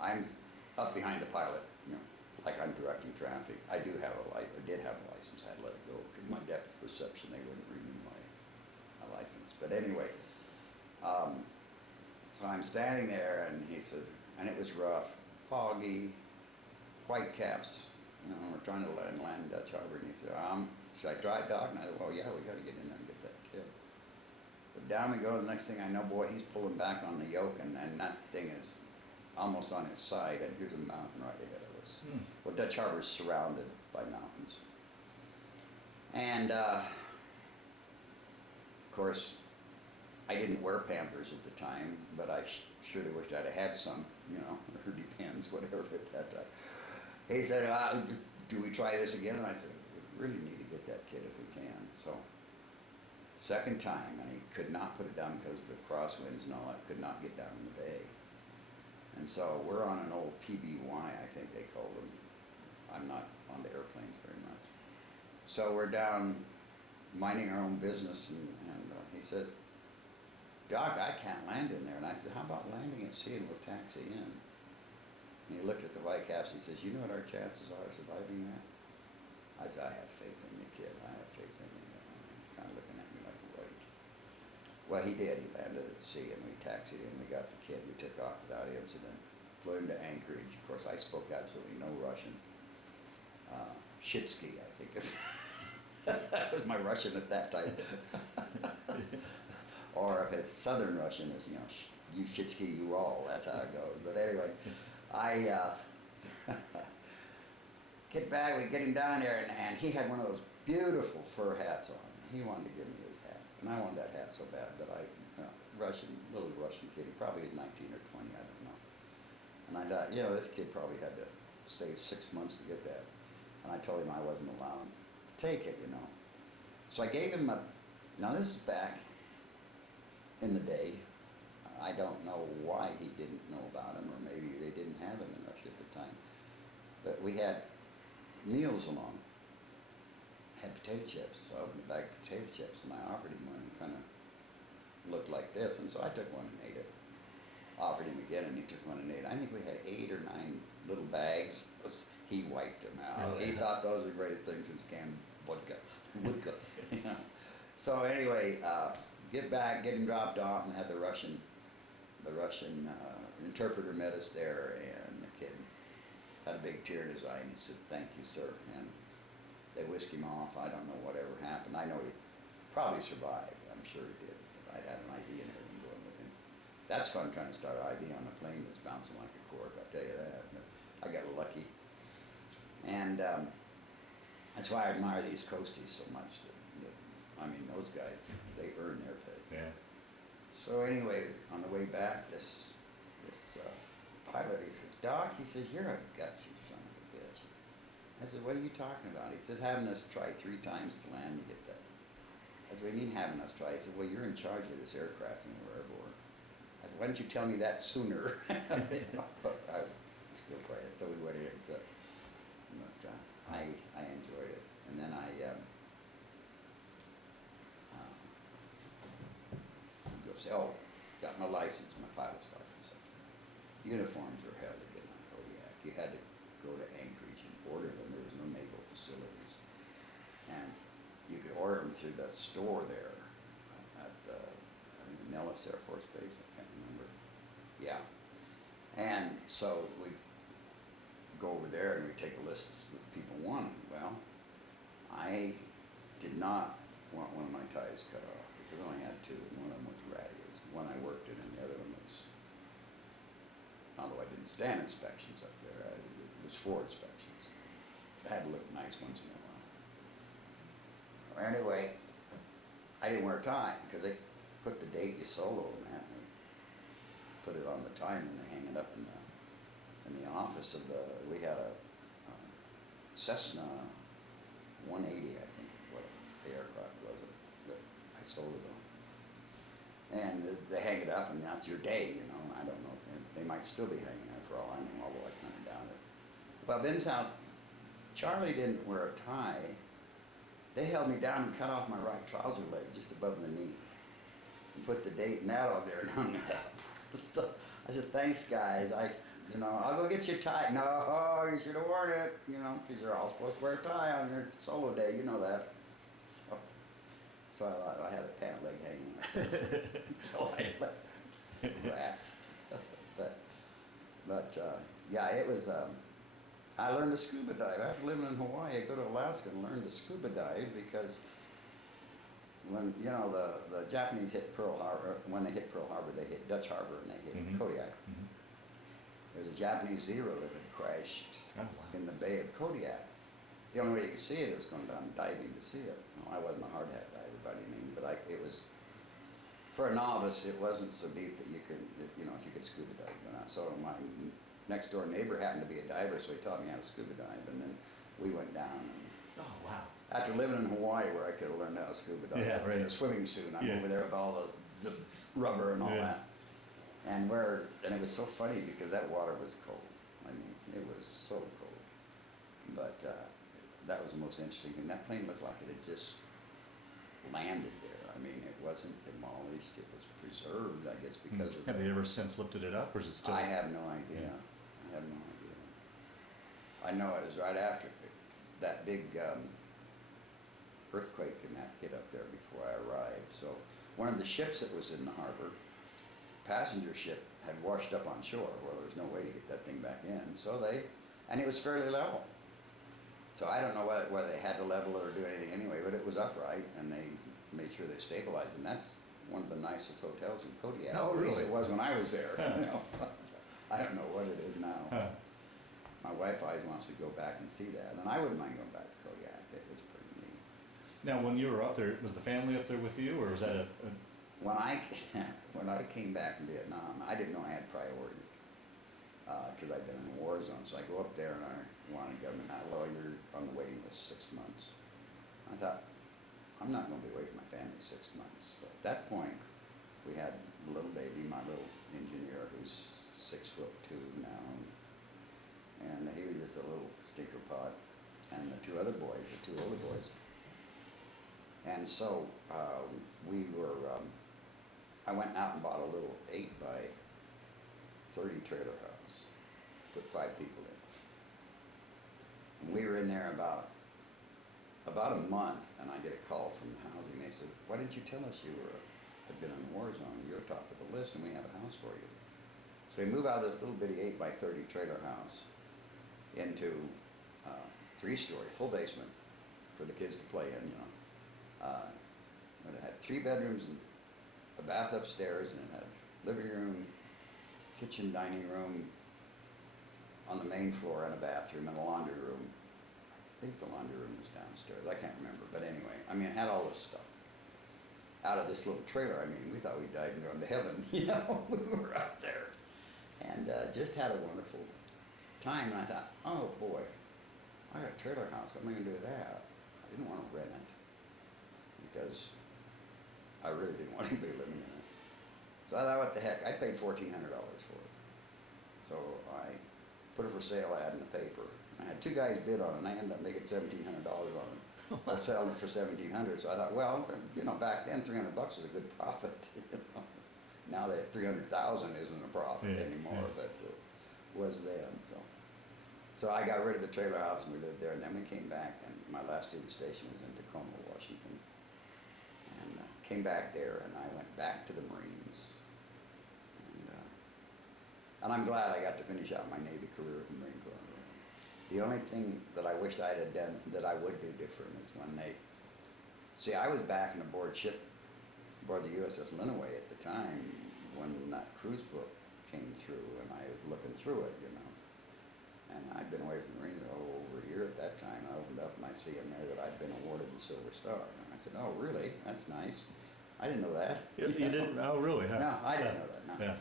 I'm up behind the pilot, you know, like I'm directing traffic. I do have a license, or did have a license. I had to let it go because my depth perception, they wouldn't renew my license. But anyway, so I'm standing there, and he says, and it was rough, foggy, white caps. You know, we're trying to land Dutch Harbor, and he said, should I try, Doc? And I said, well, yeah, we got to get in there and get that kid. But down we go. The next thing I know, boy, he's pulling back on the yoke, and that thing is almost on his side, and here's a mountain right ahead of us. Well, Dutch Harbor is surrounded by mountains. And, of course, I didn't wear Pampers at the time, but I sure wished I'd have had some, you know, or Depends, whatever at that time. He said, do we try this again? And I said, we really need to get that kid if we can. So, second time, and he could not put it down because of the crosswinds and all that, could not get down in the bay. And so we're on an old PBY, I think they called them. I'm not on the airplanes very much. So we're down minding our own business, and he says, Doc, I can't land in there. And I said, how about landing at sea and we'll taxi in? And he looked at the Whitecaps, he says, you know what our chances are of surviving that? I said, I have faith in you, kid. I have faith in you. He's kind of looking at me like, right. Well, he did. He landed at sea, and we taxied in. We got the kid. We took off without incident. Flew him to Anchorage. Of course, I spoke absolutely no Russian. Shitsky, I think is that was my Russian at that time. Or if it's Southern Russian, it's, you know, you Shitsky, you all. That's how it goes. But anyway, I get back. We get him down there, and he had one of those beautiful fur hats on. He wanted to give me his hat, and I wanted that hat so bad. But little Russian kid. He probably was 19 or 20. I don't know. And I thought, you know, this kid probably had to save 6 months to get that. And I told him I wasn't allowed to take it, you know. So I gave him now this is back in the day. I don't know why he didn't know about him, or maybe they didn't have him in Russia at the time. But we had meals along. Had potato chips, so I opened a bag of potato chips, and I offered him one, and he kind of looked like this, and so I took one and ate it. Offered him again, and he took one and ate it. I think we had 8 or 9 little bags. He wiped them out. He thought those were the greatest things since canned vodka. You know. So anyway, get back, get him dropped off, and had the Russian interpreter met us there, and the kid had a big tear in his eye, and he said, "Thank you, sir." And they whisked him off. I don't know whatever happened. I know he probably survived. I'm sure he did. I had an ID and everything going with him. That's fun trying to start an ID on a plane that's bouncing like a cork, I'll tell you that. But I got lucky. And that's why I admire these coasties so much. I mean, those guys, they earn their pay. Yeah. So anyway, on the way back, this pilot, he says, "Doc," he says, "you're a gutsy son of a bitch." I said, "What are you talking about?" He says, "Having us try 3 times to land to get that." I said, "What do you mean having us try?" He said, "Well, you're in charge of this aircraft and we're airborne." I said, "Why didn't you tell me that sooner?" But I still tried it, so we went in. So, but I enjoyed it. And then I go say, "Oh, got my license, my pilot's license." Uniforms were hell to get on Kodiak. You had to go to Anchorage and order them. There was no naval facilities. And you could order them through the store there at I think Nellis Air Force Base. I can't remember. Yeah. And so we'd go over there and we'd take a list of what people wanted. Well, I did not want one of my ties cut off because I only had 2, and one of them was Radia's. One I worked in, and the other one was, although I didn't stand inspections up there, it was for inspections. I had to look nice once in a while. Anyway, I didn't wear a tie because they put the date you solo on that, and they put it on the tie, and then they hang it up in the office of we had a Cessna 180, I think is what the aircraft was that I sold it on. And they hang it up, and that's your day, you know. I don't know. They might still be hanging there for all I know, although I kind of doubt it. Well, Ben's out. Charlie didn't wear a tie. They held me down and cut off my right trouser leg just above the knee and put the date and that on there and hung it up. So I said, "Thanks, guys. You know, I'll go get you a tie. No, you should have worn it, you know, because you're all supposed to wear a tie on your solo day, you know that. So I thought I had a pant leg hanging until I left. Rats. but yeah, it was, I learned to scuba dive. After living in Hawaii, I go to Alaska and learn to scuba dive because when, you know, the Japanese hit Pearl Harbor, when they hit Pearl Harbor, they hit Dutch Harbor and they hit Kodiak. There's a Japanese Zero that had crashed in the Bay of Kodiak. The only way you could see it is going down diving to see it. Well, I wasn't a hard hat diver by any means, but it was, for a novice, it wasn't so deep that you could, you know, if you could scuba dive. You know? So my next door neighbor happened to be a diver, so he taught me how to scuba dive, and then we went down. And Oh, wow. after living in Hawaii, where I could have learned how to scuba dive, Yeah, right. in a swimming suit, I'm over there with all the rubber and all that. And it was so funny because that water was cold. I mean, it was so cold. But that was the most interesting thing. That plane looked like it had just landed there. I mean, it wasn't demolished. It was preserved, I guess, because of Have they ever since lifted it up, or is it still? I have no idea. Yeah. I have no idea. I know it was right after that big earthquake and that hit up there before I arrived. So one of the ships that was in the harbor, passenger ship, had washed up on shore. Well, there was no way to get that thing back in. And it was fairly level. So I don't know whether they had to level it or do anything anyway, but it was upright, and they made sure they stabilized. And that's one of the nicest hotels in Kodiak. Oh, really? At least it was when I was there. You know? I don't know what it is now. Huh. My wife always wants to go back and see that, and I wouldn't mind going back to Kodiak. It was pretty neat. Now, when you were up there, was the family up there with you, or was that a When I came back from Vietnam, I didn't know I had priority because I'd been in a war zone. So I go up there and I wanted government. Well, you're on the waiting list 6 months. I thought, I'm not going to be away from my family 6 months. So at that point, we had the little baby, my little engineer, who's 6'2" now, and he was just a little stinker pot, and the two other boys, the two older boys. And so I went out and bought a little 8 by 30 trailer house, put 5 people in. And we were in there about a month, and I get a call from the housing. They said, "Why didn't you tell us you had been in a war zone? You're top of the list, and we have a house for you." So we move out of this little bitty 8 by 30 trailer house into 3-story, full basement for the kids to play in, you know. But it had 3 bedrooms and a bath upstairs, and it had living room, kitchen, dining room on the main floor, and a bathroom and a laundry room. I think the laundry room was downstairs. I can't remember, but anyway, I mean, it had all this stuff. Out of this little trailer, I mean, we thought we died and gone to heaven, you know. We were out there, and just had a wonderful time. And I thought, oh boy, I got a trailer house. What am I going to do with that? I didn't want to rent it because I really didn't want anybody living in it. So I thought, what the heck? I paid $1,400 for it. So I put a for sale ad in the paper. I had 2 guys bid on it, and I ended up making $1,700 on it. I was selling it for $1,700. So I thought, well, you know, back then $300 was a good profit. You know? Now that $300,000 isn't a profit anymore, but it was then. So I got rid of the trailer house and we lived there, and then we came back, and my last duty station was in Tacoma, Washington. And came back there, and I went back to the Marines. And I'm glad I got to finish out my Navy career with the Marine Corps. The only thing that I wished I had done that I would do different is when I was back in aboard the USS Lenawee at the time when that cruise book came through, and I was looking through it, you know. And I'd been away from the Marines over a year at that time. I opened up and I see in there that I'd been awarded the Silver Star. And I said, "Oh, really? That's nice. I didn't know that." You didn't? Oh, really? Huh? No, I didn't know that. No. Yeah.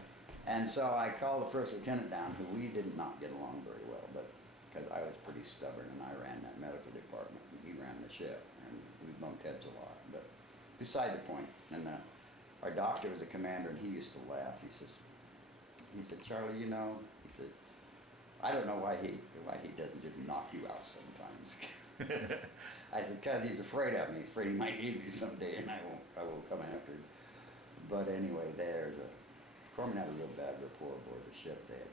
And so I called the first lieutenant down, who we did not get along very well, but because I was pretty stubborn and I ran that medical department and he ran the ship, and we bumped heads a lot. But beside the point, and our doctor was a commander, and he used to laugh. He said, "Charlie, you know," he says, "I don't know why he doesn't just knock you out sometimes." I said, "Because he's afraid of me. He's afraid he might need me someday, and I will come after him." But anyway, Corpsman had a real bad rapport aboard the ship. They had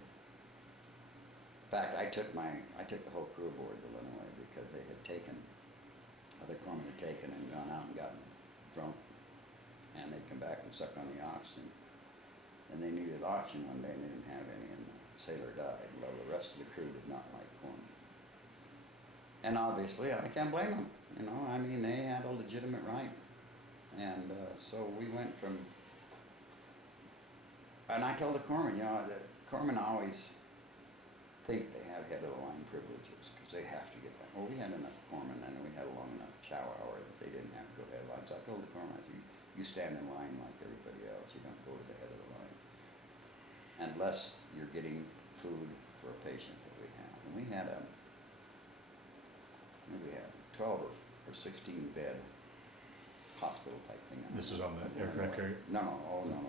In fact, I took the whole crew aboard the Illinois because they had taken, other corpsmen had taken and gone out and gotten drunk, and they'd come back and suck on the oxygen. And they needed oxygen one day and they didn't have any, and the sailor died. Well, the rest of the crew did not like corpsmen. And obviously, I can't blame them. You know, I mean, they had a legitimate right. And so we went from, and I told the corpsmen, you know, the corpsmen always think they have head of the line privileges because they have to get that. Well, we had enough corpsmen and we had a long enough chow hour that they didn't have to go head of the line. So I told the corpsmen, I said, you stand in line like everybody else. You don't go to the head of the line unless you're getting food for a patient that we have. And we had a, we had 12 or 16 bed hospital type thing. This was on the aircraft carrier? No,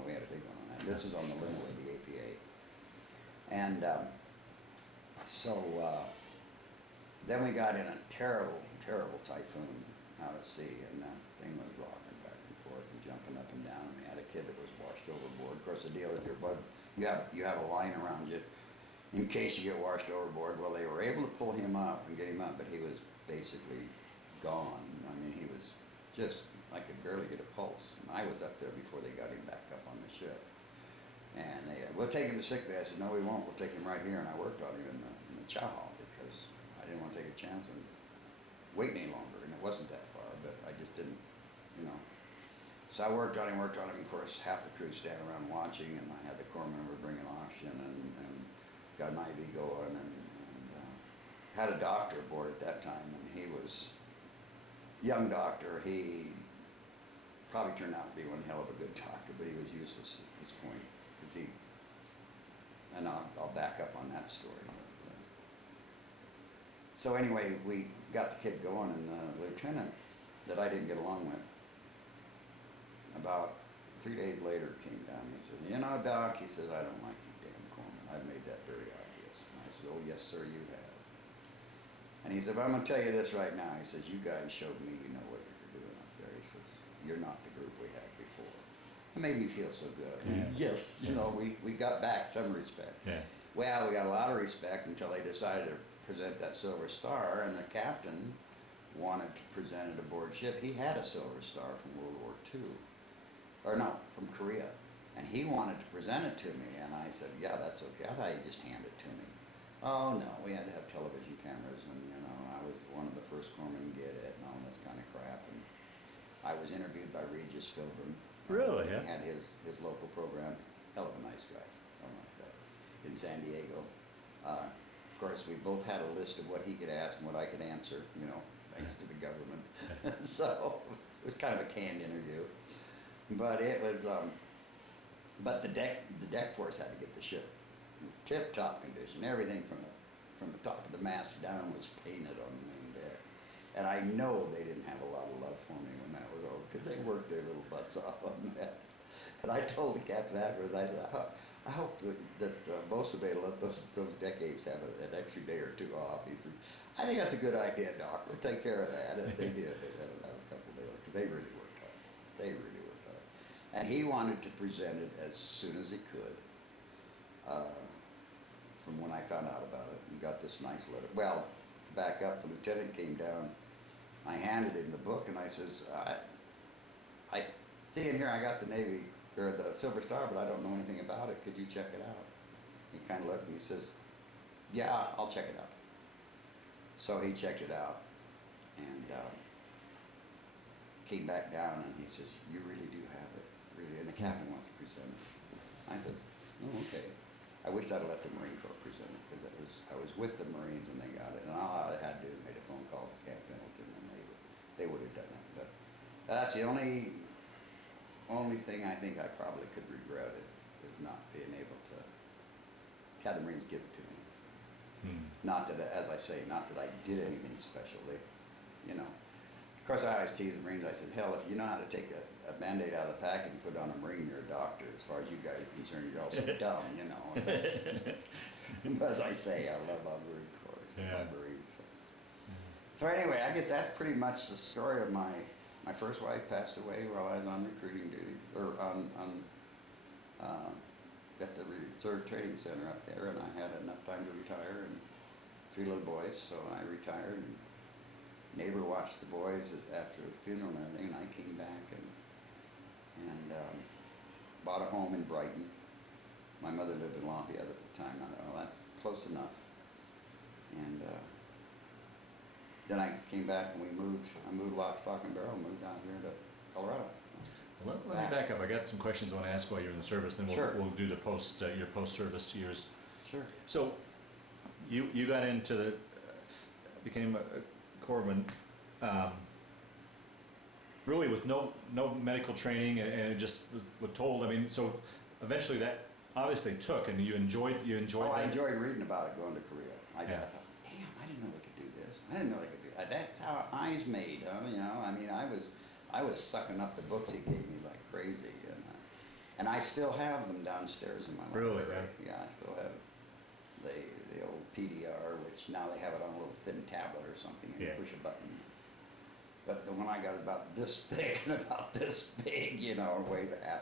we had a big one on that. This was on the Linwood, the APA. And then we got in a terrible typhoon out at sea, and that thing was rocking back and forth and jumping up and down. And we had a kid that was washed overboard. Of course, the deal is you have a line around you in case you get washed overboard. Well, they were able to pull him up and get him up, but he was basically gone. I mean, he was just, I could barely get a pulse. And I was up there before they got him back up on the ship. And they said, we'll take him to sick bay. I said, no, we won't. We'll take him right here. And I worked on him in the chow hall because I didn't want to take a chance and wait any longer. And it wasn't that far, but I just didn't, you know. So I worked on him. Of course, half the crew standing around watching, and I had the corpsmen were bringing oxygen and got an IV going, and had a doctor aboard at that time, and he was a young doctor. He probably turned out to be one hell of a good doctor, but he was useless at this point because he, and I'll back up on that story. So anyway, we got the kid going, and the lieutenant that I didn't get along with, about 3 days later came down. He said, you know, Doc, he says, I don't like you damn corpsmen. I've made that very obvious. And I said, oh, yes, sir, you have. And he said, but I'm going to tell you this right now. He says, you guys showed me you know what you're doing up there. He says, you're not the group we had before. It made me feel so good. Yeah. Yes, you know, we got back some respect. Yeah. Well, we got a lot of respect until they decided to present that Silver Star, and the captain wanted to present it aboard ship. He had a Silver Star from World War II. Or no, from Korea. And he wanted to present it to me, and I said, yeah, that's okay. I thought he'd just hand it to me. Oh no, we had to have television cameras, and you know, I was one of the first corpsmen to get it and all this kind of crap. And I was interviewed by Regis Philbin. Really? He Yeah. had his local program. Hell of a nice guy. In San Diego. Of course, we both had a list of what he could ask and what I could answer, you know, thanks to the government. So it was kind of a canned interview. But it was, but the deck force had to get the ship in tip-top condition. Everything from the top of the mast down was painted on the main deck. And I know they didn't have a lot of love for me when that was over, because they worked their little butts off on that. And I told the captain afterwards, I said, I hope that most of them let those deck apes have an extra day or two off. He said, I think that's a good idea, Doc. We'll take care of that. And they did. They let them have a couple of days, because they really worked hard. They really worked hard. And he wanted to present it as soon as he could. From when I found out about it and got this nice letter. Well, to back up, the lieutenant came down. I handed him the book, and I says, I see in here I got the Navy, or the Silver Star, but I don't know anything about it. Could you check it out? He kind of looked and he says, yeah, I'll check it out. So he checked it out and came back down, and he says, you really do have it, really, and the captain wants to present it. I said, oh, okay. I wish I'd let the Marine Corps present it, because I was with the Marines when they got it, and all I had to do was made a phone call to Camp Pendleton, and they would have done it. But that's the only thing I think I probably could regret is not being able to have the Marines give it to me. Not that, as I say, not that I did anything special. They, you know. Of course, I always tease the Marines. I said, hell, if you know how to take a Band-Aid out of the package and put it on a Marine, you're a doctor. As far as you guys are concerned, you're also dumb, you know. But as I say, I love our Marine Corps. I love Marines. So anyway, I guess that's pretty much the story of my first wife passed away while I was on recruiting duty, or on at the Reserve Training Center up there, and I had enough time to retire, and 3 little boys, so I retired. And neighbor watched the boys after the funeral and everything, and I came back and bought a home in Brighton. My mother lived in Lafayette at the time. I thought, well, that's close enough. And then I came back and we moved. I moved lock, stock, and barrel, moved down here to Colorado. Let me back up. I got some questions I want to ask while you're in the service, then Sure. we'll do the your post-service years. Sure. So, you got into became a corpsman, really with no medical training, and it just was told. I mean, so eventually that obviously took, and you enjoyed. Oh, that? I enjoyed reading about it going to Korea. I Yeah. thought, damn, I didn't know they could do this. I didn't know they could do that. That's how eyes made, huh? You know, I mean, I was sucking up the books he gave me like crazy, and I still have them downstairs in my library. Really? Yeah, I still have the old PDR, which now they have it on a little thin tablet or something, and Yeah. you push a button. But the one I got is about this thick and about this big, you know, weighs a half.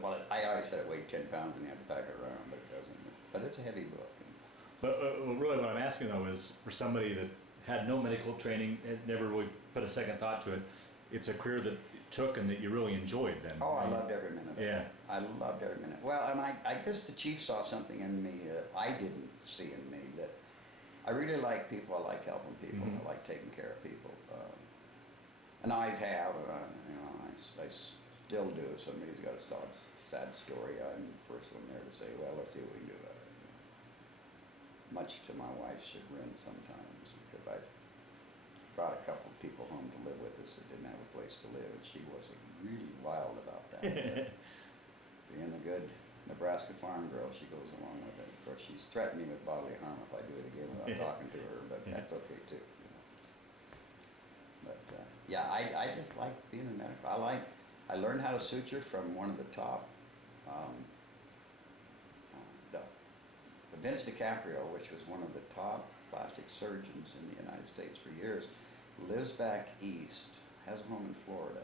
Well, I always said it weighed 10 pounds and you had to pack it around, but it doesn't. But it's a heavy book. But really, what I'm asking though is for somebody that had no medical training, had never really put a second thought to it. It's a career that it took and that you really enjoyed. Then. Oh, I loved every minute of it. Yeah. I loved every minute. Well, and I guess the chief saw something in me that I didn't see in me. That I really like people. I like helping people. Mhm. I like taking care of people. And I always have. You know, I still do. If somebody's got a sad story, I'm the first one there to say, well, let's see what we can do about it. Much to my wife's chagrin sometimes, because I've brought a couple of people home to live with us that didn't have a place to live, and she wasn't really wild about that. Being a good Nebraska farm girl, she goes along with it. Of course, she's threatened me with bodily harm if I do it again without talking to her, but that's okay too. You know. But yeah, I just like being a medical. I learned how to suture from one of the top. Vince DiCaprio, which was one of the top plastic surgeons in the United States for years, lives back east, has a home in Florida.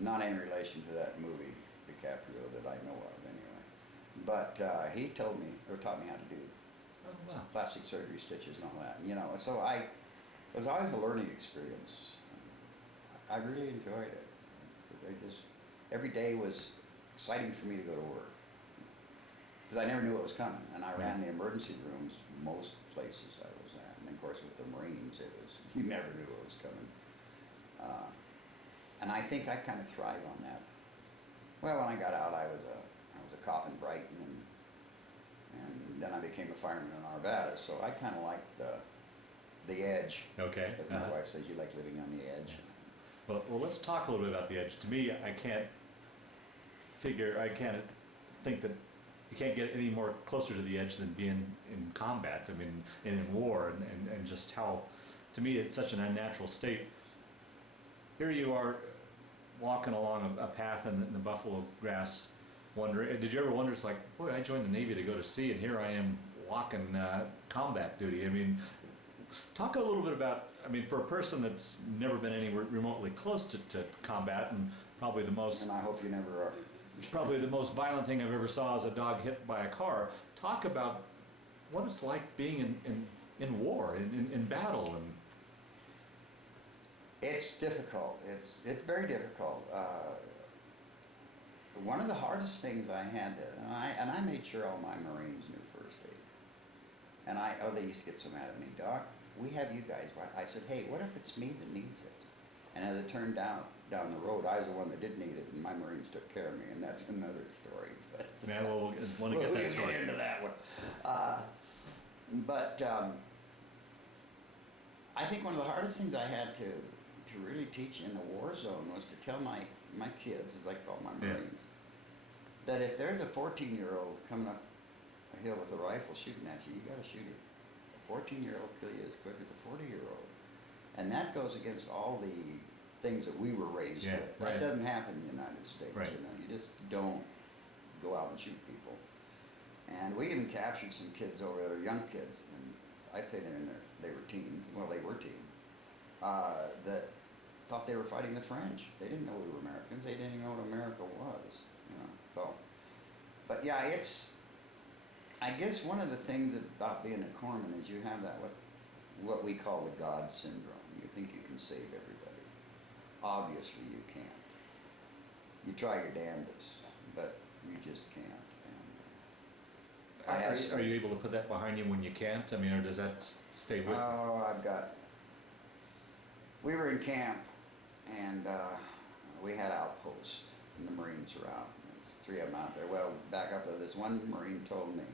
Not in relation to that movie, DiCaprio, that I know of anyway. But he told me, or taught me how to do plastic surgery, stitches and all that. You know, so it was always a learning experience. I really enjoyed it. Every day was exciting for me to go to work. Because I never knew what was coming, and I ran the emergency rooms most places I was at. And of course, with the Marines, you never knew what was coming. And I think I kind of thrive on that. Well, when I got out, I was a cop in Brighton, and then I became a fireman in Arvada. So I kind of liked the edge. Okay. As my wife says, you like living on the edge. Well, let's talk a little bit about the edge. To me, I can't think that you can't get any more closer to the edge than being in combat. I mean, in war, and just how, to me, it's such an unnatural state. Here you are, walking along a path in the buffalo grass, wondering. Did you ever wonder? It's like, boy, I joined the Navy to go to sea, and here I am walking combat duty. I mean, talk a little bit about. I mean, for a person that's never been anywhere remotely close to combat, and probably the most. And I hope you never are. Probably the most violent thing I've ever saw is a dog hit by a car. Talk about what it's like being in war, in battle. And it's difficult. It's very difficult. One of the hardest things I had to, and I made sure all my Marines knew first aid. And they used to get so mad at me, Doc, we have you guys. I said, hey, what if it's me that needs it? And as it turned out, down the road, I was the one that did need it, and my Marines took care of me, and that's another story. But man, we'll want to get that story. Get into that one. But I think one of the hardest things I had to really teach in the war zone was to tell my kids, as I call my Marines, that if there's a 14-year-old coming up a hill with a rifle shooting at you, you got to shoot him. A 14-year-old will kill you as quick as a 40-year-old. And that goes against all the things that we were raised with. That doesn't happen in the United States. Right. You know, you just don't go out and shoot people. And we even captured some kids over there, young kids, and I'd say they were teens. Well, they were teens that thought they were fighting the French. They didn't know we were Americans. They didn't even know what America was. you know. So, but yeah, it's. I guess one of the things about being a corpsman is you have that what we call the God syndrome. You think you can save everybody. Obviously, you can't. You try your damnedest, but you just can't. And Are you able to put that behind you when you can't? I mean, or does that stay with you? Oh, we were in camp, and we had outposts, and the Marines were out. There's 3 of them out there. Well, back up to this one Marine told me,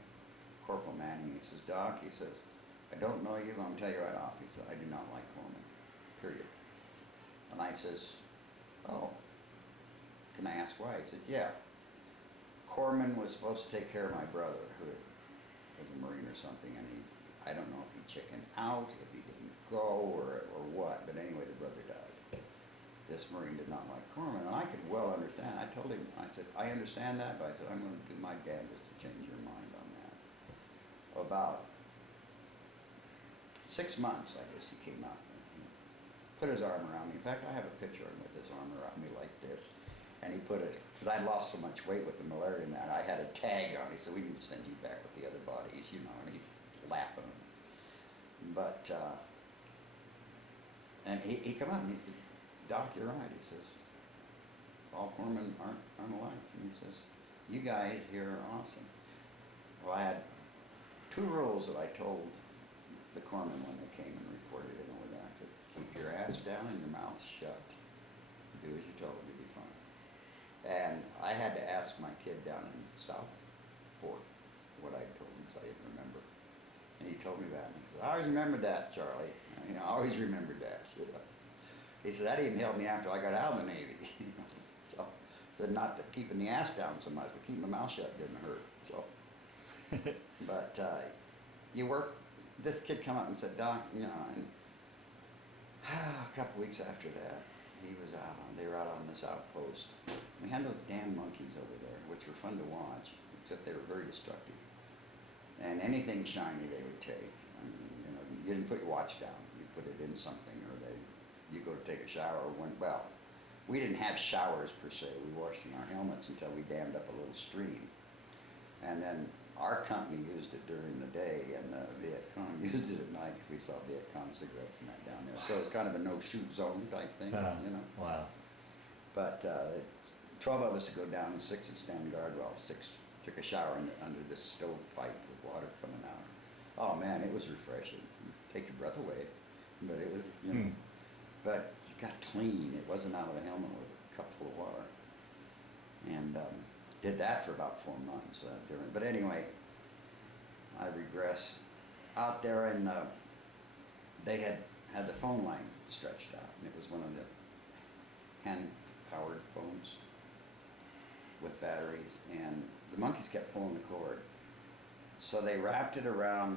Corporal Manning, he says, Doc, he says, I don't know you, but I'm going to tell you right off. He said, I do not like corpsmen, period. And I says, oh, can I ask why? He says, yeah. Corpsman was supposed to take care of my brother, who was a Marine or something, and I don't know if he chickened out, if he didn't go, or what, but anyway, the brother died. This Marine did not like corpsmen, and I could well understand. I told him, I said, I understand that, but I said, I'm going to do my damnedest to change your mind on that. About 6 months, I guess, he came out and he put his arm around me. In fact, I have a picture of him with his arm around me like this. And he put it, because I lost so much weight with the malaria and that, I had a tag on. He said, we can send you back with the other bodies, you know, and he's laughing. But, and he come up and he said, Doc, you're right. He says, all corpsmen aren't alike. And he says, you guys here are awesome. Well, I had 2 rules that I told the corpsmen when they came and reported it over there. I said, keep your ass down and your mouth shut. Do as you're told, you'll be fine. And I had to ask my kid down in South Fork what I told him, because I didn't remember. And he told me that, and he said, I always remembered that, Charlie. You know, I always remembered that. He said, that even helped me after I got out of the Navy. So, said not that keeping the ass down so much, but keeping my mouth shut didn't hurt. So, but you work. This kid come up and said, Doc, you know, and a couple weeks after that, he was out. They were out on this outpost. We had those damn monkeys over there, which were fun to watch, except they were very destructive. And anything shiny they would take. I mean, you know, you didn't put your watch down. You put it in something, or you go to take a shower. Well, we didn't have showers per se. We washed in our helmets until we dammed up a little stream. And then our company used it during the day, and the Viet Cong used it at night, because we saw Viet Cong cigarettes and that down there. So it's kind of a no-shoot zone type thing, you know. Wow. But it's 12 of us to go down, and 6 would stand guard while 6 took a shower under this stovepipe with water coming out. Oh man, it was refreshing. Take your breath away, but it was, you know. But you got clean. It wasn't out of a helmet with a cup full of water. And did that for about 4 months. But anyway, I regress. Out there, and they had the phone line stretched out, and it was one of the hand-powered phones with batteries, and the monkeys kept pulling the cord. So they wrapped it around,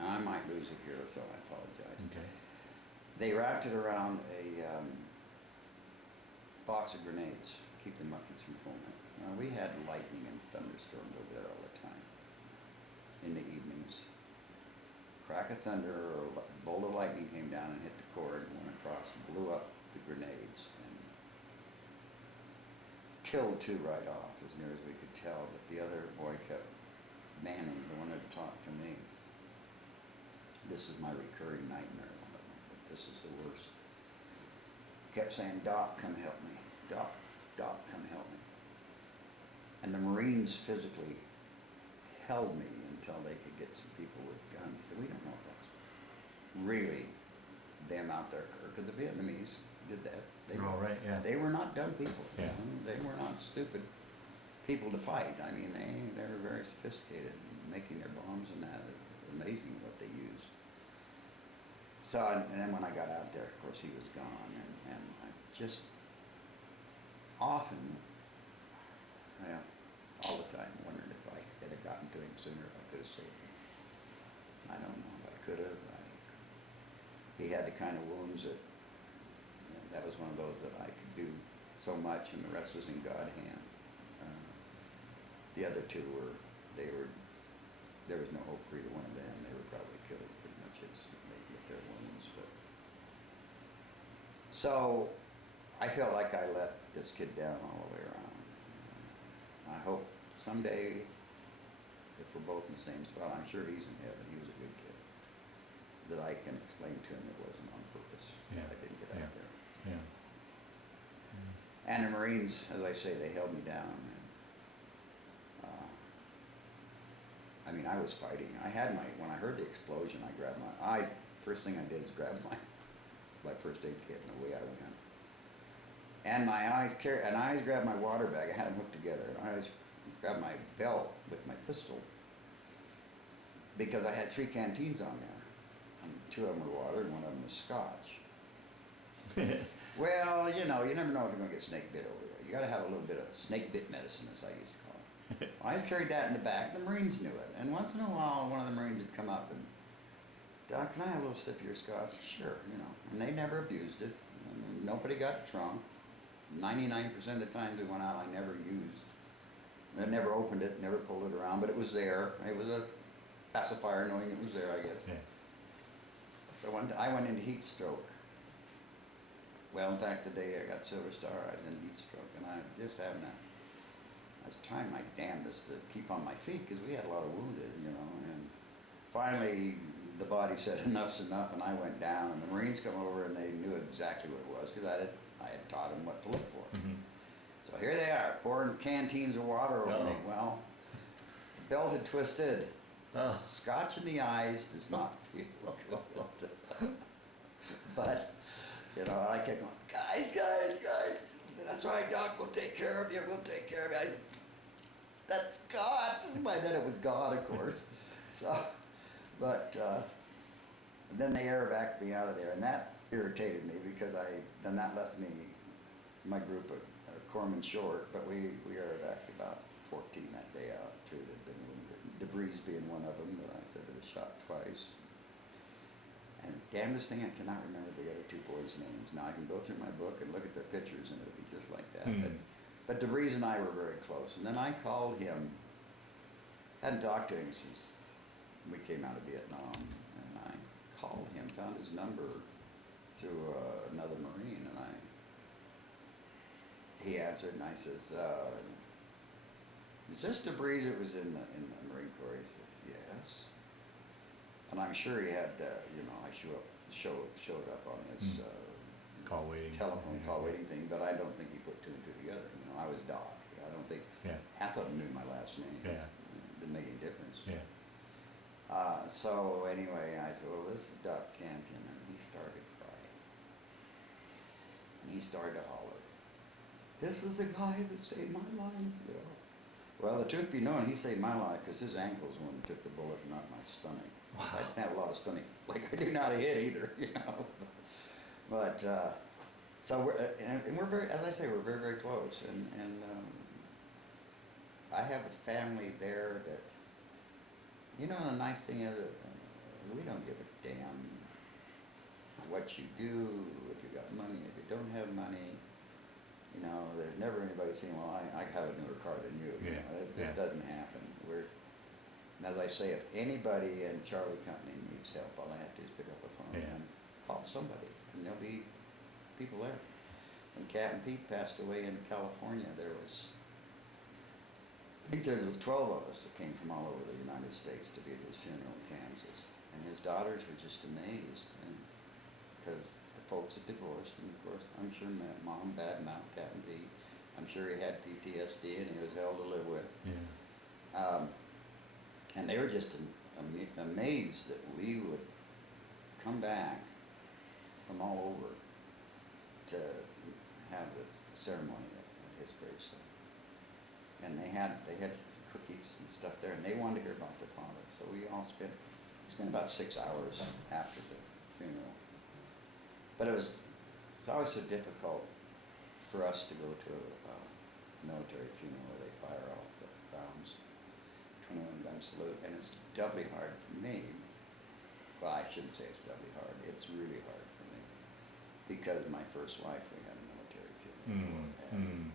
I might lose it here, so I apologize. Okay. They wrapped it around a box of grenades, keep the monkeys from pulling it. Now, we had lightning and thunderstorms over there all the time, in the evenings. Crack of thunder or a bolt of lightning came down and hit the cord and went across, blew up the grenades, and killed 2 right off, as near as we could tell. But the other boy kept manning, the one that talked to me. This is my recurring nightmare, one of them, but this is the worst. Kept saying, Doc, come help me. Doc, Doc, come help me. And the Marines physically held me until they could get some people with guns. He said, we don't know if that's really them out there, because the Vietnamese did that. They were not dumb people. Yeah. You know? They were not stupid people to fight. I mean, they were very sophisticated in making their bombs and that. It was amazing what they used. So, and then when I got out there, of course, he was gone, and I just often, well, all the time, wondered if I had gotten to him sooner, if I could have saved him. I don't know if I could have. He had the kind of wounds that, that was one of those that I could do so much, and the rest was in God's hand. The other 2 there was no hope for either one of them. They were probably killed pretty much instantly with their wounds. But so I felt like I let this kid down all the way around. I hope someday, if we're both in the same spot, I'm sure he's in heaven. He was a good kid. That I can explain to him it wasn't on purpose. Yeah. I didn't get out there. Yeah. And the Marines, as I say, they held me down. And, I mean, I was fighting. When I heard the explosion, I grabbed first thing I did is grab my first aid kit, and away I went. And my eyes grabbed my water bag. I had them hooked together, and I grabbed my belt with my pistol because I had 3 canteens on there. And 2 of them were water, and 1 of them was scotch. Well, you never know if you're going to get snake bit over there. You got to have a little bit of snake bit medicine, as I used to call it. Well, I just carried that in the back. The Marines knew it, and once in a while, one of the Marines would come up and, "Doc, can I have a little sip of your scotch?" Sure, and they never abused it. And nobody got drunk. 99% of the times we went out, I never used. I never opened it, never pulled it around, but it was there. It was a pacifier, knowing it was there, I guess. Yeah. So I went into heat stroke. Well, in fact, the day I got Silver Star, I was in heat stroke, and I was trying my damnedest to keep on my feet because we had a lot of wounded, and finally the body said enough's enough, and I went down, and the Marines come over, and they knew exactly what it was because I had taught them what to look for. Mm-hmm. So here they are, pouring canteens of water over me. Well, the belt had twisted. Oh. Scotch in the eyes does not feel good. But, I kept going, guys, that's right, Doc, we'll take care of you, I said, that's Scotch. By then it was gone, of course. So, but then they air-evac'd me out of there, and that irritated me because then that left my group of corpsmen short, but we air-evac'd about 14 that day out, 2 that had been wounded. DeVries being one of them that I said that was shot twice. And damnedest thing, I cannot remember the other 2 boys' names. Now I can go through my book and look at their pictures, and it'll be just like that. But DeVries and I were very close. And then I called him. Hadn't talked to him since we came out of Vietnam, and I called him, found his number through another Marine, and he answered, and I says, "Is this DeVries that was in the Marine Corps?" He said, "Yes." And I'm sure he had, I showed up on his call waiting call waiting thing, but I don't think he put 2 and 2 together. I was Doc. I don't think half of them knew my last name. Yeah. It didn't make any difference. Yeah. So anyway, I said, "Well, this is Doc Campion," and he started crying. And he started to holler, "This is the guy that saved my life." Well, the truth be known, he saved my life because his ankles when he took the bullet, not my stomach. Wow. I didn't have a lot of stomach, like I do not hit either, But so we're very, as I say, we're very, very close, and I have a family there that, the nice thing is that we don't give a damn what you do, if you got money, if you don't have money. There's never anybody saying, "Well, I have a newer car than you." This doesn't happen. And as I say, if anybody in Charlie Company needs help, all I have to do is pick up the phone and call somebody, and there'll be people there. When Captain Pete passed away in California, I think there was 12 of us that came from all over the United States to be at his funeral in Kansas, and his daughters were just amazed, because the folks had divorced, and of course, I'm sure Mom badmouthed Captain Pete. I'm sure he had PTSD, and he was hell to live with. Yeah. And they were just amazed that we would come back from all over to have this ceremony at his gravesite. And they had cookies and stuff there, and they wanted to hear about their father. So we spent about 6 hours after the funeral. But it's always so difficult for us to go to a military funeral where they fire off the rounds, 21 gun salute, and it's doubly hard for me. Well, I shouldn't say it's doubly hard. It's really hard for me because my first wife, we had a military funeral, and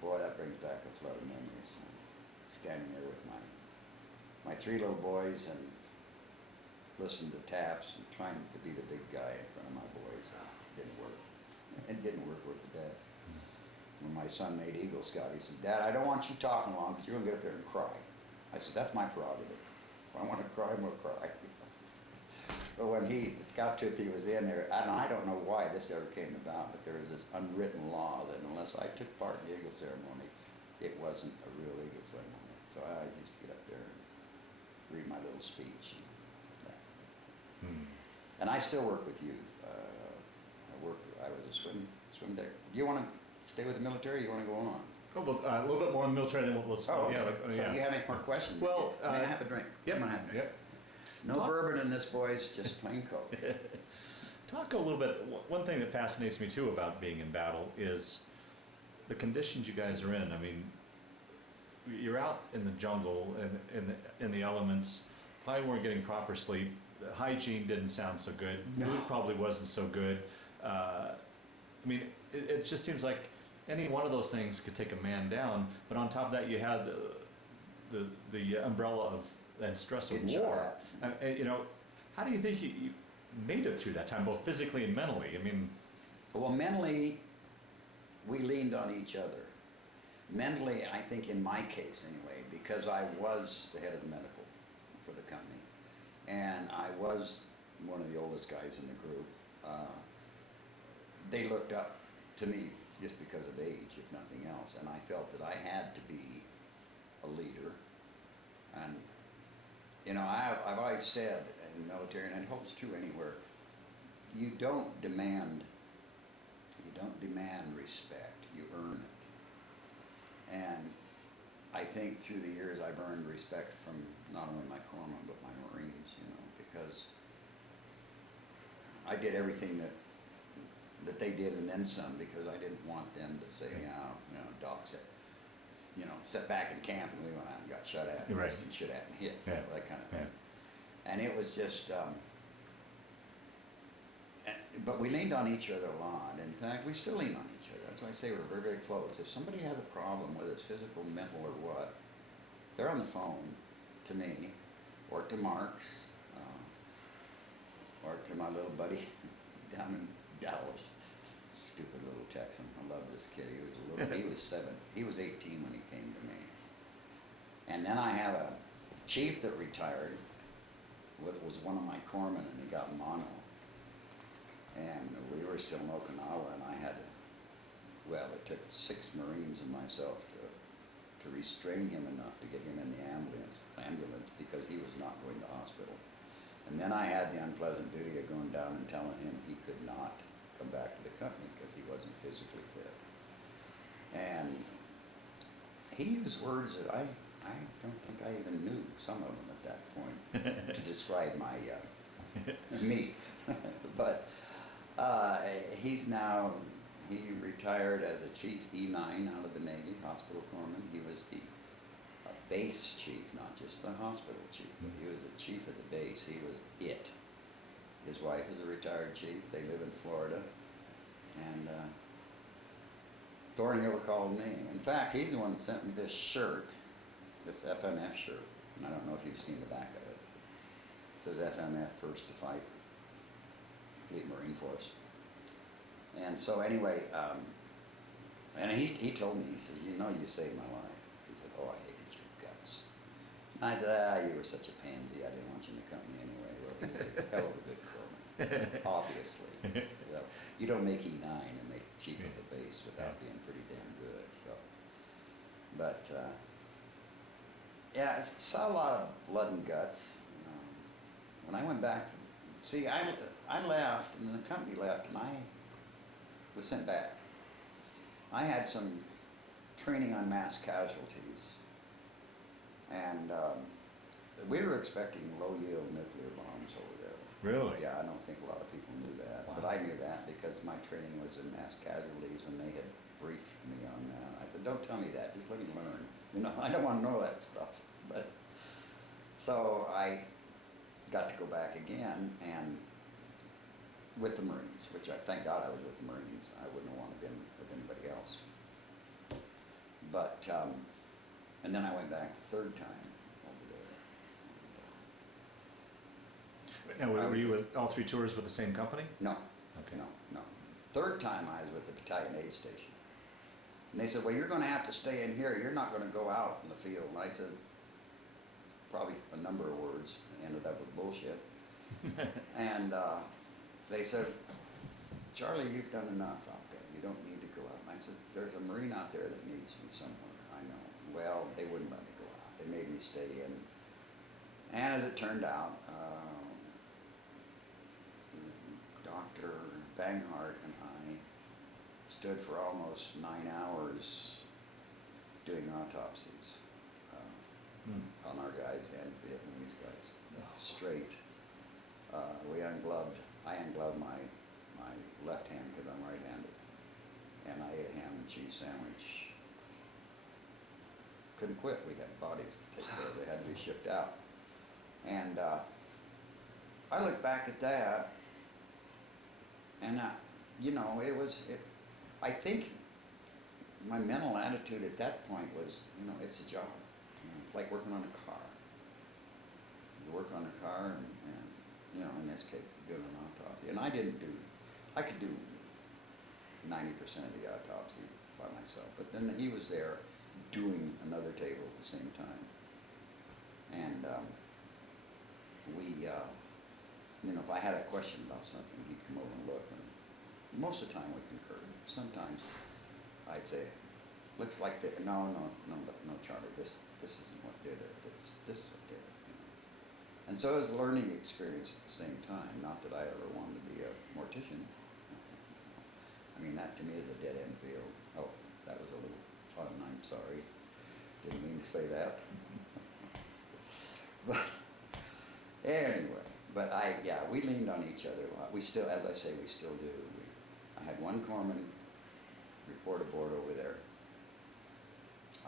boy, that brings back a flood of memories. Standing there with my 3 little boys and listening to taps and trying to be the big guy in front of my boys. It didn't work. It didn't work worth a day. when my son made Eagle Scout, he says, "Dad, I don't want you talking long because you're going to get up there and cry." I said, "That's my prerogative. If I want to cry, I'm going to cry." But when the scout troop he was in there, and I don't know why this ever came about, but there was this unwritten law that unless I took part in the Eagle ceremony, it wasn't a real Eagle ceremony. So I used to get up there and read my little speech. And I still work with youth. I was a swim deck. Do you want to stay with the military, or you want to go on? Oh, well, a little bit more in the military than we'll Okay. yeah, So yeah. you have any more questions? Well, may I have a drink? Yep. I'm gonna have a drink. Yep. No bourbon in this, boys, just plain Coke. Talk a little bit. One thing that fascinates me too about being in battle is the conditions you guys are in. I mean, you're out in the jungle and in the elements. Probably weren't getting proper sleep. The hygiene didn't sound so good. No. Food probably wasn't so good. I mean, it just seems like any one of those things could take a man down. But on top of that, you had the umbrella of and stress of Didn't war. show You know, how do you think you made it through that time, both physically and mentally? I mean, Well, mentally, we leaned on each other. Mentally, I think in my case anyway, because I was the head of the medical for the company, and I was one of the oldest guys in the group, they looked up to me just because of age, if nothing else, and I felt that I had to be a leader. And you know, I've always said in the military, and it holds true anywhere, you don't demand respect, you earn it. And I think through the years I've earned respect from not only my corpsmen but my Marines, you know, because I did everything that they did and then some, because I didn't want them to say, Doc sat back in camp and we went out and got shot at and Right. missed and shot at and hit, Yeah. that kind of thing. Yeah. And it was just, but we leaned on each other a lot. In fact, we still lean on each other. That's why I say we're very, very close. If somebody has a problem, whether it's physical, mental, or what, they're on the phone to me, or to Mark's, or to my little buddy down in Dallas. Stupid little Texan. I love this kid. He was 18 when he came to me. And then I have a chief that retired. Was one of my corpsmen, and he got mono. And we were still in Okinawa, and I had it took 6 Marines and myself to restrain him enough to get him in the ambulance because he was not going to hospital. And then I had the unpleasant duty of going down and telling him he could not come back to the company because he wasn't physically fit. And he used words that I don't think I even knew some of them at that point to describe my me. But he retired as a Chief E9 out of the Navy, hospital corpsman. He was the base chief, not just the hospital chief, but he was the chief of the base. He was it. His wife is a retired chief. They live in Florida. And Thornhill called me. In fact, he's the one that sent me this shirt, this FMF shirt. And I don't know if you've seen the back of it. It says FMF, First to Fight, Fleet Marine Force. And so anyway, and he told me, he said, "You know, you saved my life." He said, "Oh, I hated your guts." And I said, "You were such a pansy. I didn't want you in the company anyway." Well, he was a hell of a good corpsman, obviously. You don't make E9 and make chief of a base without being pretty damn good. So, but I saw a lot of blood and guts. When I went back, see, I left, and the company left, and I was sent back. I had some training on mass casualties, and we were expecting low-yield nuclear bombs over there. Really? Yeah, I don't think a lot of people knew that, Wow. but I knew that because my training was in mass casualties, and they had briefed me on that. I said, "Don't tell me that, just let me learn. I don't want to know that stuff." But so I got to go back again, and with the Marines, which I thank God I was with the Marines. I wouldn't have wanted to been with anybody else. But and then I went back the third time over there. Now, were you at all 3 tours with the same company? No. Okay. No. Third time I was with the battalion aid station. And they said, well, you're gonna have to stay in here, you're not gonna go out in the field. And I said, probably a number of words, and ended up with bullshit. And they said, Charlie, you've done enough out there, you don't need to go out. And I said, there's a Marine out there that needs me somewhere, I know. Well, they wouldn't let me go out, they made me stay in. And as it turned out, Dr. Banghart and I stood for almost 9 hours doing autopsies on our guys and Vietnamese guys, straight. I ungloved my left hand because I'm right-handed, and I ate a ham and cheese sandwich. Couldn't quit, we had bodies to take care of, they had to be shipped out. And I look back at that, and I think my mental attitude at that point was, it's a job. It's like working on a car. You work on a car and in this case, doing an autopsy. And I could do 90% of the autopsy by myself, but then he was there doing another table at the same time. And if I had a question about something, he'd come over and look, and most of the time we concurred. Sometimes I'd say, looks like no, Charlie, this isn't what did it, this is what did it. And so it was a learning experience at the same time, not that I ever wanted to be a mortician. I mean, that to me is a dead-end field. Oh, that was a little fun, I'm sorry. Didn't mean to say that. But anyway, we leaned on each other a lot. We still, as I say, we still do. I had one corpsman report aboard over there.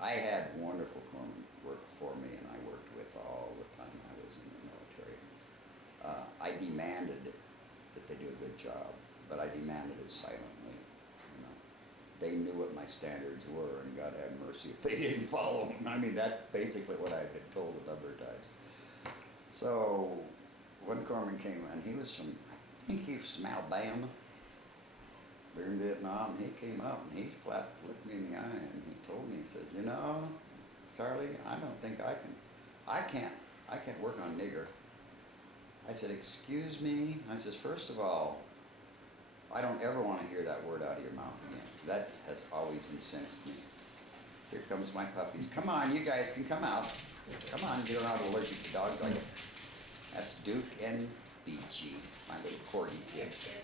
I had wonderful corpsmen work for me, and I worked with all the time I was in the military. I demanded that they do a good job, but I demanded it silently. They knew what my standards were, and God have mercy if they didn't follow them. I mean, that's basically what I've been told a number of times. So one corpsman came, and he was from, I think he was from Alabama. We were in Vietnam, and he came up, and he flat looked me in the eye, and he told me, he says, Charlie, I don't think I can't work on nigger. I said, excuse me? I says, first of all, I don't ever want to hear that word out of your mouth again. That has always incensed me. Here comes my puppies. Come on, you guys can come out. Come on, you're not allergic to dogs, are you? That's Duke and Beachy, my little corgi kids.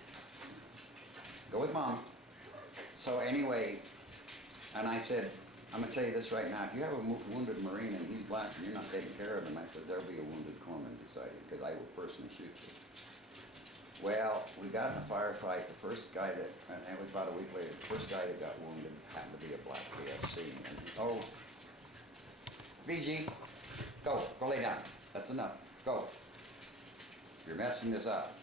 Go with Mom. So anyway, and I said, I'm going to tell you this right now. If you have a wounded Marine and he's black and you're not taking care of him, I said, there'll be a wounded corpsman beside you because I will personally shoot you. Well, we got in a firefight. The first guy and it was about a week later, the first guy that got wounded happened to be a black PFC. And, VG, go lay down. That's enough. Go. You're messing this up.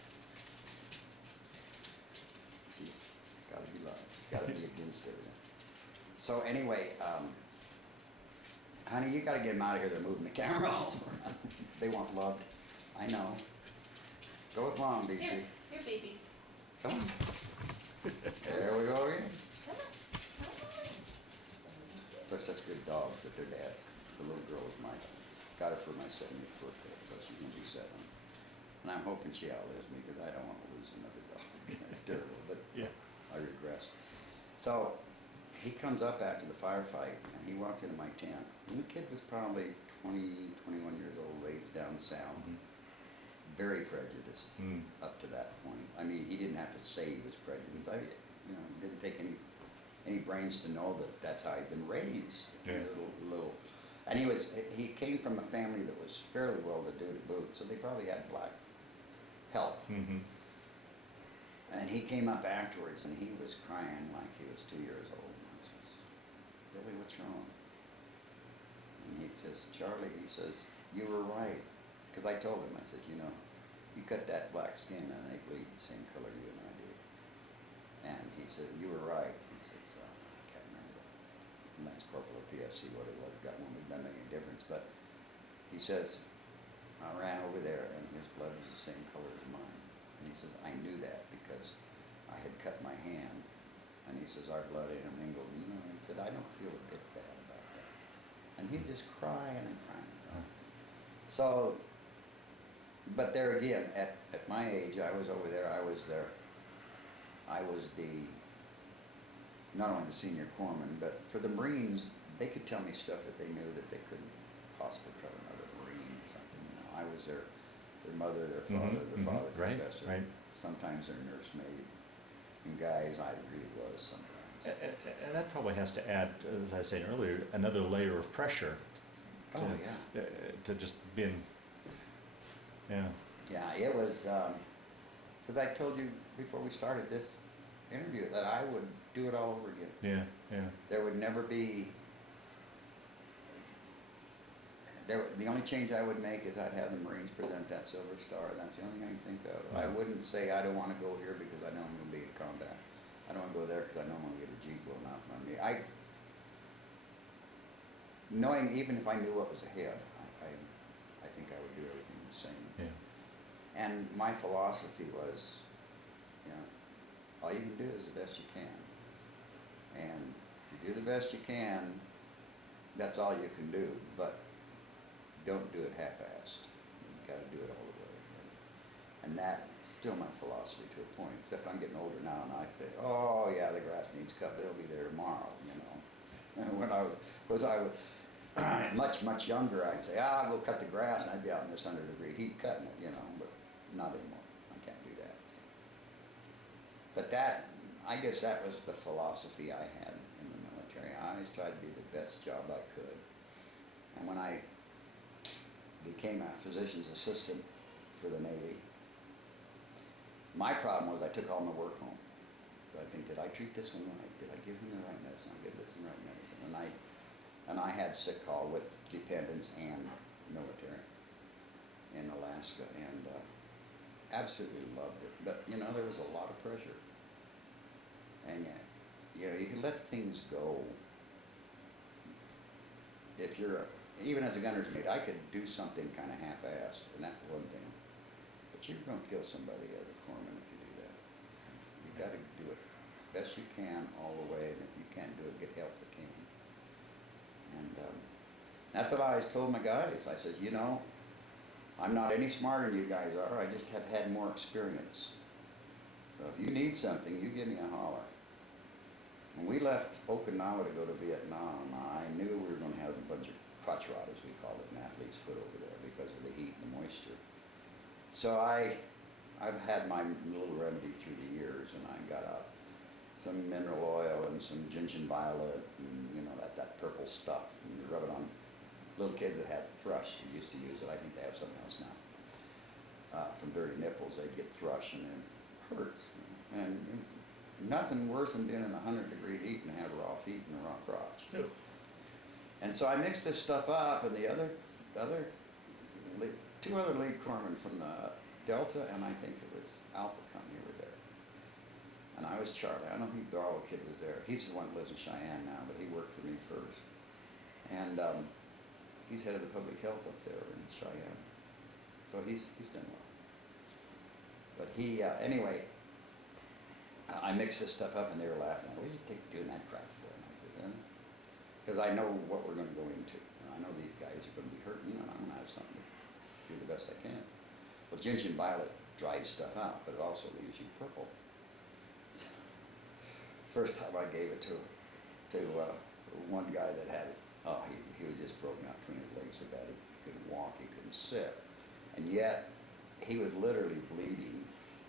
She's got to be loved. She's got to be against everything. So anyway, honey, you got to get them out of here. They're moving the camera all around. They want loved. I know. Go with Mom, BG. Here, babies. Come on. There we go again. Come on. They're such good dogs with their dads. The little girl is mine. Got her for my 70th birthday, so she's going to be 7. And I'm hoping she outlives me because I don't want to lose another dog. That's terrible, but Yeah. I regress. So he comes up after the firefight and he walks into my tent. And the kid was probably 20, 21 years old, raised down south. Very prejudiced up to that point. I mean, he didn't have to say he was prejudiced. Didn't take any brains to know that that's how he'd been raised. Yeah. And he came from a family that was fairly well-to-do to boot, so they probably had black help. Mm-hmm. And he came up afterwards, and he was crying like he was 2 years old. And I says, Billy, what's wrong? And he says, Charlie, he says, you were right. Because I told him, I said, you cut that black skin and they bleed the same color you and I do. And he said, you were right. He says, I can't remember that. And that's Corporal PFC, what it was. Got one, it doesn't make any difference. But he says, I ran over there and his blood was the same color as mine. And he says, I knew that because I had cut my hand. And he says, our blood intermingled. He said, I don't feel a bit bad about that. And he'd just crying and crying. So, but there again, at my age, I was over there, I was the, not only the senior corpsman, but for the Marines, they could tell me stuff that they knew that they couldn't possibly tell another Marine or something. You know, I was their mother, their father, their father Right, professor, right. sometimes their nursemaid. And guys, I really was sometimes. And that probably has to add, as I was saying earlier, another layer of pressure. To, Oh, yeah. To just being, yeah. Yeah, it was, because I told you before we started this interview that I would do it all over again. Yeah, yeah. There would never be, the only change I would make is I'd have the Marines present that Silver Star, and that's the only thing I can think of. I wouldn't say I don't want to go here because I know I'm going to be in combat. I don't want to go there because I know I'm going to get a Jeep blown out from me. Knowing even if I knew what was ahead, I think I would do everything the same. Yeah. And my philosophy was, you know, all you can do is the best you can. And if you do the best you can, that's all you can do. But don't do it half-assed. You've got to do it all the way. And that's still my philosophy to a point, except I'm getting older now and I say, oh yeah, the grass needs cut, but it'll be there tomorrow, you know. And when I was much younger, I'd say, I'll go cut the grass, and I'd be out in this 100-degree heat cutting it, you know, but not anymore. I can't do that. So. But that, I guess that was the philosophy I had in the military. I always tried to be the best job I could. And when I became a physician's assistant for the Navy, my problem was I took all my work home. So I think, did I treat this one right? Did I give him the right medicine? I give this the right medicine? And I had sick call with dependents and military in Alaska, and absolutely loved it. But you know, there was a lot of pressure, and you know, you can let things go. If you're even as a gunner's mate, I could do something kind of half-assed, and that's one thing. But you're going to kill somebody as a corpsman if you do that. You've got to do it best you can all the way, and if you can't do it, get help that can. And that's what I always told my guys. I said, you know, I'm not any smarter than you guys are. I just have had more experience. So if you need something, you give me a holler. When we left Okinawa to go to Vietnam, I knew we were going to have a bunch of crotch rot, as we call it, an athlete's foot over there because of the heat and the moisture. So I've had my little remedy through the years, and I got out some mineral oil and some gentian violet, and you know, that purple stuff, and you rub it on little kids that had thrush. Who used to use it. I think they have something else now. From dirty nipples, they'd get thrush, and it hurts. And nothing worse than being in 100-degree heat and have raw feet and a raw crotch. Ew. And so I mixed this stuff up, and two other lead corpsmen from the Delta, and I think it was Alpha Company were there. And I was Charlie. I don't think Darwell Kid was there. He's the one that lives in Cheyenne now, but he worked for me first. And he's head of the public health up there in Cheyenne. So he's done well. But he, anyway, I mixed this stuff up, and they were laughing. What are you doing that crap for? And I said, because I know what we're going to go into. And I know these guys are going to be hurting, and I'm going to have something to do the best I can. Well, gentian violet dries stuff out, but it also leaves you purple. So, first time I gave it to one guy that had it, oh, he was just broken out between his legs so bad he couldn't walk, he couldn't sit. And yet, he was literally bleeding,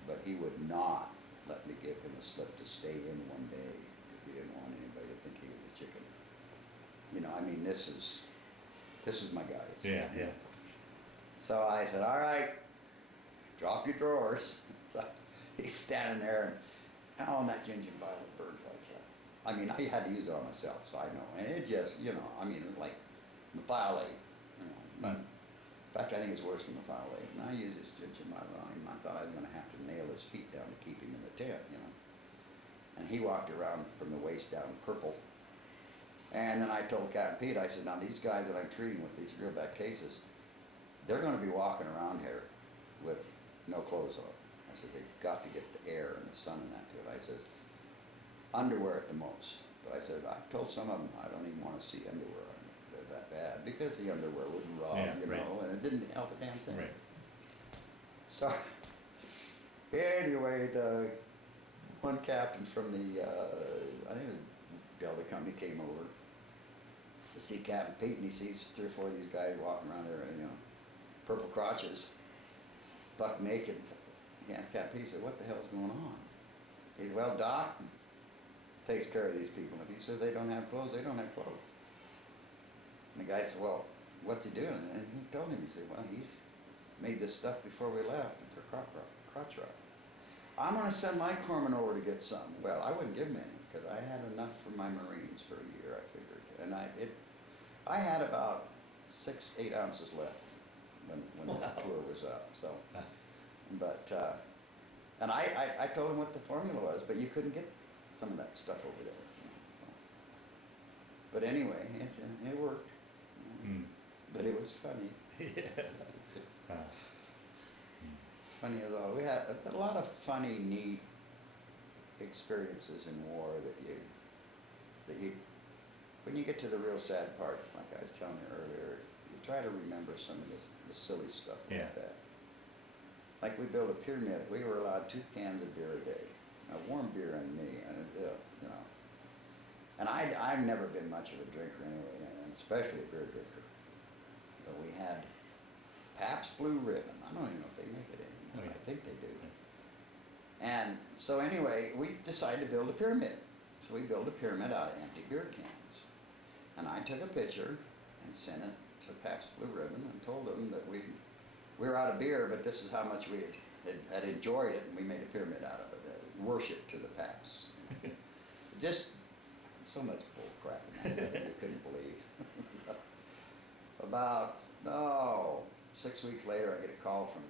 but he would not let me give him a slip to stay in one day because he didn't want anybody to think he was a chicken. You know, I mean, this is my guys. Yeah, yeah. So I said, all right, drop your drawers. So he's standing there, and that gentian violet burns like hell. I mean, I had to use it on myself, so I know. And it just, you know, I mean, it was like methylate. You know, but in fact, I think it's worse than methylate. And I used this gentian violet on him. I thought I was going to have to nail his feet down to keep him in the tent, you know. And he walked around from the waist down purple. And then I told Captain Pete, I said, now these guys that I'm treating with these real bad cases, they're going to be walking around here with no clothes on. I said, they've got to get the air and the sun and that to it. I said, underwear at the most, But I said, I've told some of them I don't even want to see underwear on you. They're that bad. Because the underwear wouldn't rub, Yeah, you right. know, and it didn't help a damn thing. Right. So, anyway, the one captain from the, I think it was Delta Company came over to see Captain Pete, and he sees 3 or 4 of these guys walking around there, you know, purple crotches, buck naked. He asked Captain Pete, he said, what the hell's going on? He said, well, Doc takes care of these people. If he says they don't have clothes, they don't have clothes. And the guy said, well, what's he doing? And he told him, he said, well, he's made this stuff before we left for crotch rock. I'm going to send my corpsman over to get some. Well, I wouldn't give him any because I had enough for my Marines for a year, I figured. And I had about 6-8 ounces left when the tour was up. So, but and I told him what the formula was, but you couldn't get some of that stuff over there. You know, so. But anyway, it worked. Mm. But it was funny. Yeah. Funny as all. We had a lot of funny, neat experiences in war that you, when you get to the real sad parts, like I was telling you earlier, you try to remember some of the silly stuff Yeah. like that. Like we built a pyramid. We were allowed 2 cans of beer a day. Now, warm beer and me, and you know. And I've never been much of a drinker anyway, and especially a beer drinker. But we had Pabst Blue Ribbon. I don't even know if they make it anymore. Oh, yeah. I think they do. And so anyway, we decided to build a pyramid. So we built a pyramid out of empty beer cans. And I took a picture and sent it to Pabst Blue Ribbon and told them that we were out of beer, but this is how much we had enjoyed it, and we made a pyramid out of it. Worship to the Pabst. Just so much bull crap in that you couldn't believe. About 6 weeks later, I get a call from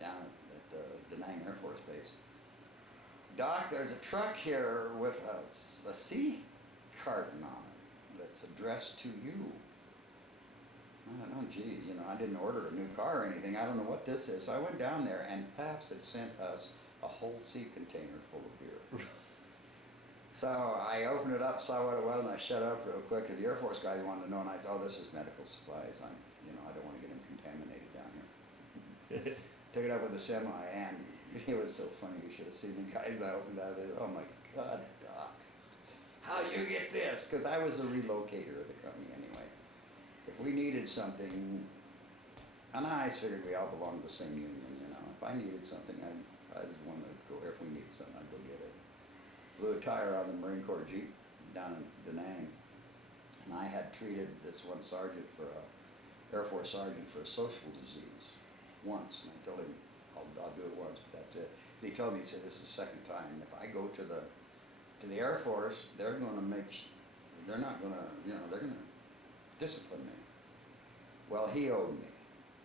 down at the Da Nang Air Force Base. Doc, there's a truck here with a sea carton on it that's addressed to you. I don't know, gee, you know, I didn't order a new car or anything. I don't know what this is. So I went down there, and Pabst had sent us a whole sea container full of beer. So I opened it up, saw what it was, and I shut it up real quick because the Air Force guys wanted to know, and I said, oh, this is medical supplies. I don't want to get them contaminated down here. Took it up with the semi, and it was so funny. You should have seen the guys that opened that. They said, oh my God, Doc, how'd you get this? Because I was a relocator of the company anyway. If we needed something, and I figured we all belonged to the same union, you know. If I needed something, I just wanted to go. If we needed something, I'd go get it. Blew a tire on the Marine Corps Jeep down in Da Nang, and I had treated this one sergeant Air Force sergeant for a social disease once, and I told him I'll do it once, but that's it. So he told me, he said, this is the second time. If I go to the Air Force, they're going to they're not going to, you know, they're going to discipline me. Well, he owed me,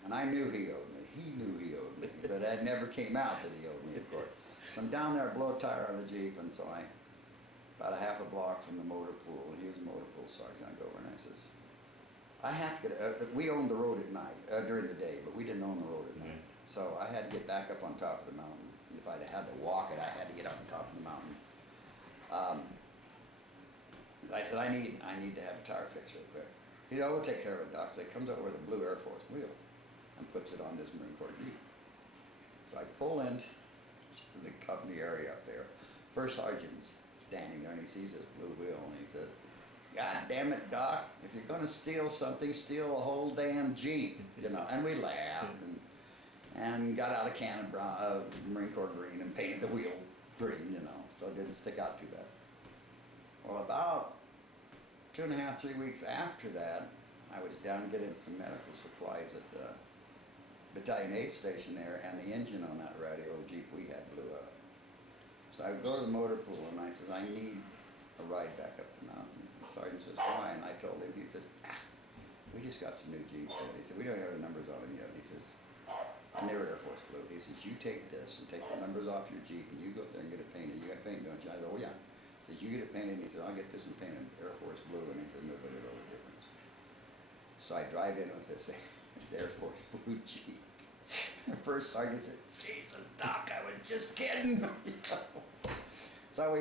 and I knew he owed me. He knew he owed me, but that never came out that he owed me, of course. So I'm down there, blow a tire on the Jeep, and so about a half a block from the motor pool, and he was a motor pool sergeant. I go over and I says, I have to get, we owned the road at night, during the day, but we didn't own the road at night. So I had to get back up on top of the mountain. If I'd had to walk it, I had to get up on top of the mountain. I said, I need to have a tire fixed real quick. He said, oh, we'll take care of it, Doc. So he comes over with a blue Air Force wheel and puts it on this Marine Corps Jeep. So I pull into the company area up there. First sergeant's standing there, and he sees this blue wheel, and he says, God damn it, Doc, if you're going to steal something, steal a whole damn Jeep, you know. And we laughed and got out a can of Marine Corps green and painted the wheel green, you know, so it didn't stick out too bad. Well, about 2.5, 3 weeks after that, I was down getting some medical supplies at the Battalion 8 station there, and the engine on that radio Jeep we had blew up. So I go to the motor pool, and I said, I need a ride back up the mountain. The sergeant says, why? And I told him, he says, we just got some new Jeeps in. He said, we don't have the numbers on them yet. He says, and they were Air Force blue. He says, you take this and take the numbers off your Jeep, and you go up there and get it painted. You got paint, don't you? I said, oh yeah. He says, you get it painted. And he said, I'll get this one painted Air Force blue. And he said, nobody will know the difference. So I drive in with this Air Force blue Jeep. The first sergeant said, Jesus, Doc, I was just kidding. So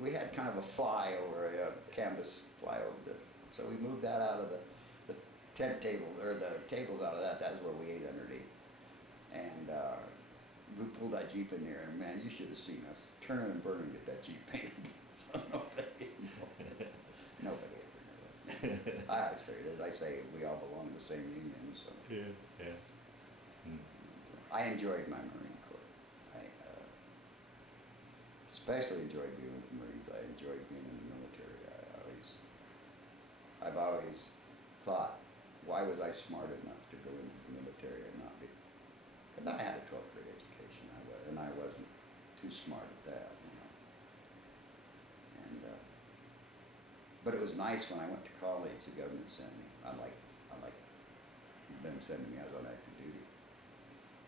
we had kind of a flyover, a canvas flyover. So we moved that out of the tent table, or the tables out of that. That's where we ate underneath. And we pulled that Jeep in there, and man, you should have seen us turning and burning to get that Jeep painted. So nobody ever knew it. I always figured, as I say, we all belong to the same union. So Yeah. Mm. I enjoyed my Marine Corps. I especially enjoyed being with the Marines. I enjoyed being in the military. I've always thought, why was I smart enough to go into the military and not be? Because I had a 12th grade education, and I wasn't too smart at that, you know. And but it was nice when I went to college. The government sent me. I like them sending me. I was on active duty,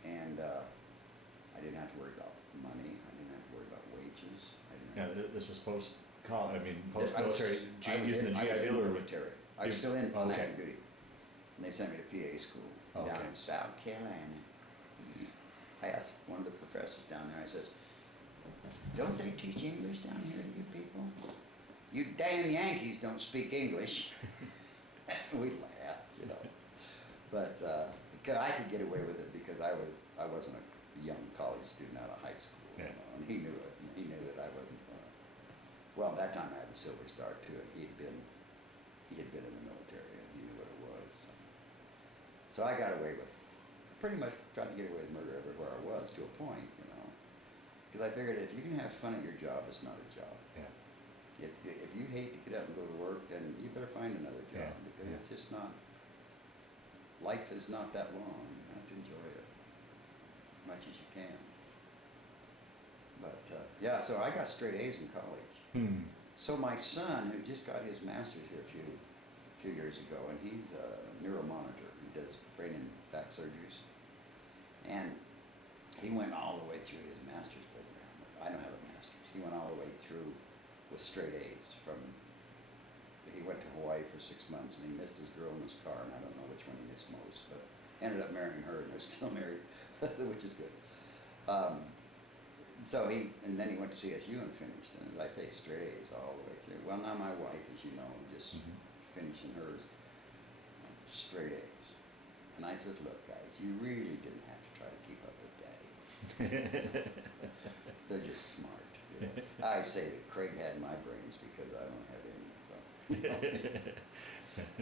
and I didn't have to worry about money. I didn't have to worry about wages. Now, this is post-college, I mean, I was post-military, using the GI Bill or? military. I was still in on Okay. active duty. And they sent me to PA school down Okay. in South Carolina. I asked one of the professors down there, I says, don't they teach English down here to you people? You damn Yankees don't speak English. We laughed, you know. But because I could get away with it because I wasn't a young college student out of high school. Yeah. You know, and he knew it. And he knew that I wasn't going to. Well, at that time I had the Silver Star too, and he had been in the military, and he knew what it was. So I got away with, pretty much tried to get away with murder everywhere I was, to a point, you know. Because I figured if you can have fun at your job, it's not a job. Yeah. If you hate to get up and go to work, then you better find another job, Yeah, because yeah. it's just not, life is not that long. You have to enjoy it as much as you can. But yeah, so I got straight A's in college. Hmm. So my son, who just got his master's here a few years ago, and he's a neuromonitor. He does brain and back surgeries. And he went all the way through his master's program. I don't have a master's. He went all the way through with straight A's. He went to Hawaii for 6 months, and he missed his girl in his car, and I don't know which one he missed most, but ended up marrying her, and they're still married, which is good. And then he went to CSU and finished, and as I say, straight A's all the way through. Well, now my wife, as you know, just finishing hers, straight A's. And I says, look, guys, you really didn't have to try to keep up with Daddy. They're just smart. You know? I say that Craig had my brains because I don't have any, so.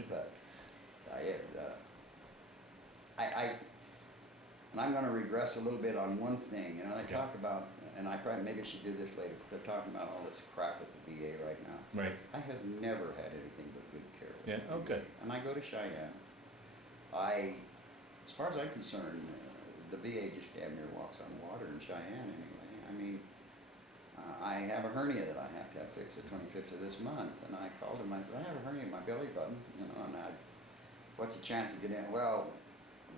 But and I'm going to regress a little bit on one thing. You know, they talk about, and I probably maybe should do this later, but they're talking about all this crap with the VA right now. Right. I have never had anything but good care with Yeah, the VA. okay. And I go to Cheyenne. As far as I'm concerned, the VA just damn near walks on water in Cheyenne anyway. I mean, I have a hernia that I have to have fixed the 25th of this month, and I called him. I said, I have a hernia in my belly button, you know, and what's the chance to get in? Well,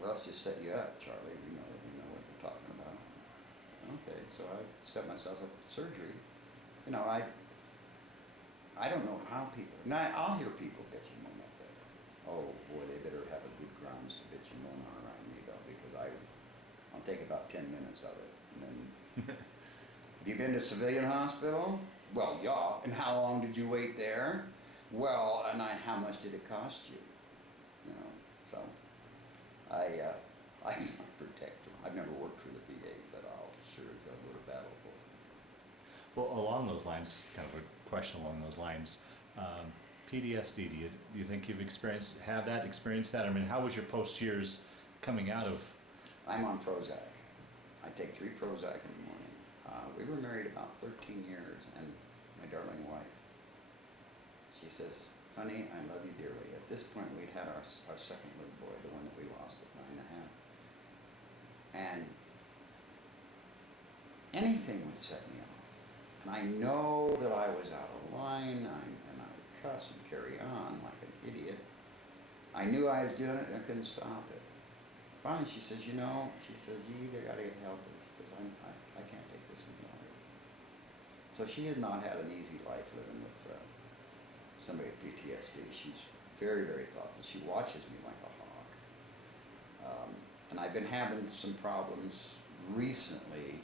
let's just set you up, Charlie. We know what we're talking about. Okay, so I set myself up for surgery. You know, I don't know how people. Now I'll hear people bitch and moan up there. Oh boy, they better have a good grounds to bitch and moan on around me though, because I'll take about 10 minutes of it, and then. Have you been to civilian hospital? Well, yeah. And how long did you wait there? Well, and how much did it cost you? You know, so I'm a protector. I've never worked for the VA, but I'll sure as hell go to battle for it. Well, along those lines, kind of a question along those lines, PTSD, do you think you've experienced that? I mean, how was your post years coming out of? I'm on Prozac. I take 3 Prozac in the morning. We were married about 13 years, and my darling wife, she says, honey, I love you dearly. At this point, we'd had our second little boy, the one that we lost at 9 and a half. And anything would set me off. And I know that I was out of line, and I would cuss and carry on like an idiot. I knew I was doing it, and I couldn't stop it. Finally, she says, you either got to get help, or she says, I can't take this any longer. So she has not had an easy life living with somebody with PTSD. She's very, very thoughtful. She watches me like a hawk. And I've been having some problems recently,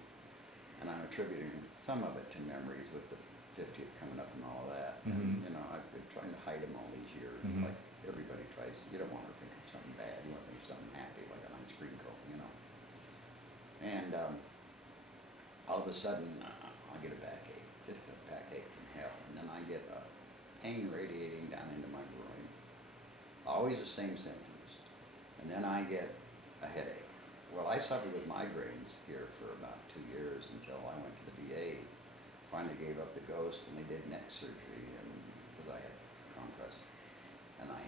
and I'm attributing some of it to memories with the 50th coming up and all of that. Mhm. And, you know, I've been trying to hide them all these years, Mhm. like everybody tries. You don't want to think of something bad. You want to think of something happy, like an ice cream cone, you know. And all of a sudden, I get a backache, just a backache from hell, and then I get a pain radiating down into my groin. Always the same symptoms, and then I get a headache. Well, I suffered with migraines here for about 2 years until I went to the VA. Finally gave up the ghost, and they did neck surgery, and because I had compress, and I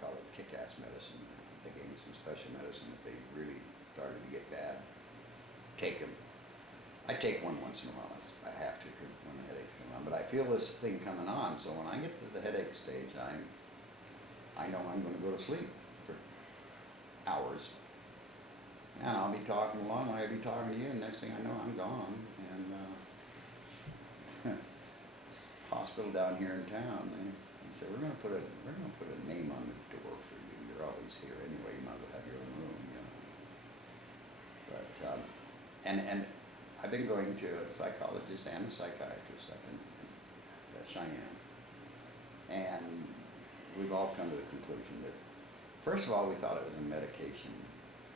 call it kick-ass medicine. They gave me some special medicine if they really started to get bad. Take them. I take one once in a while. I have to when the headaches come on. But I feel this thing coming on, so when I get to the headache stage, I know I'm going to go to sleep for hours. And I'll be talking along, I'll be talking to you, and next thing I know, I'm gone. And this hospital down here in town, they said, we're going to put a name on the door for you. You're always here anyway. You might as well have your own room, you know. But and I've been going to a psychologist and a psychiatrist up in Cheyenne, and we've all come to the conclusion that, first of all, we thought it was a medication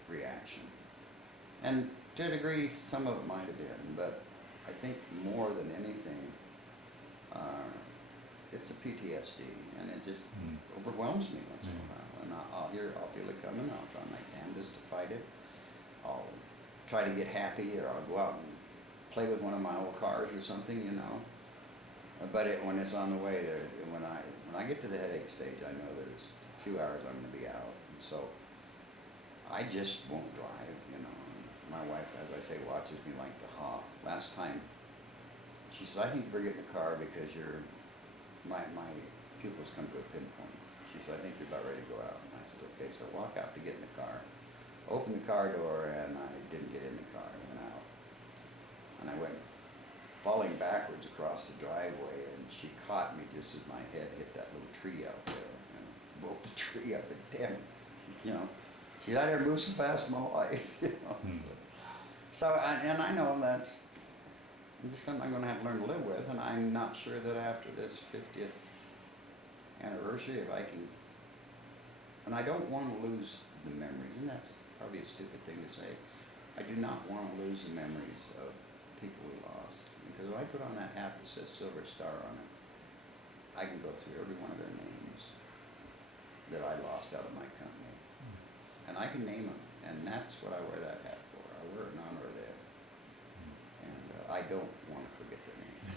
reaction. And to a degree, some of it might have been, but I think more than anything, it's a PTSD, and it just overwhelms me once in a while. And I'll feel it coming, I'll try my damnedest to fight it. I'll try to get happy, or I'll go out and play with one of my old cars or something, you know. But when it's on the way, when I get to the headache stage, I know that it's a few hours I'm going to be out. And so I just won't drive, you know. My wife, as I say, watches me like the hawk. Last time, she says, I think you better get in the car because my pupils come to a pinpoint. She said, I think you're about ready to go out. And I said, okay. So I walk out to get in the car, open the car door, and I didn't get in the car. I went out. And I went falling backwards across the driveway, and she caught me just as my head hit that little tree out there and broke the tree. I said, damn it. You know, she's out there moving so fast in my life, you know. So, and I know that's just something I'm going to have to learn to live with, and I'm not sure that after this 50th anniversary, if I can, and I don't want to lose the memories, and that's probably a stupid thing to say. I do not want to lose the memories of people we lost, because if I put on that hat that says Silver Star on it, I can go through every one of their names that I lost out of my company, and I can name them, and that's what I wear that hat for. I wear it in honor of them, and I don't want to forget their names.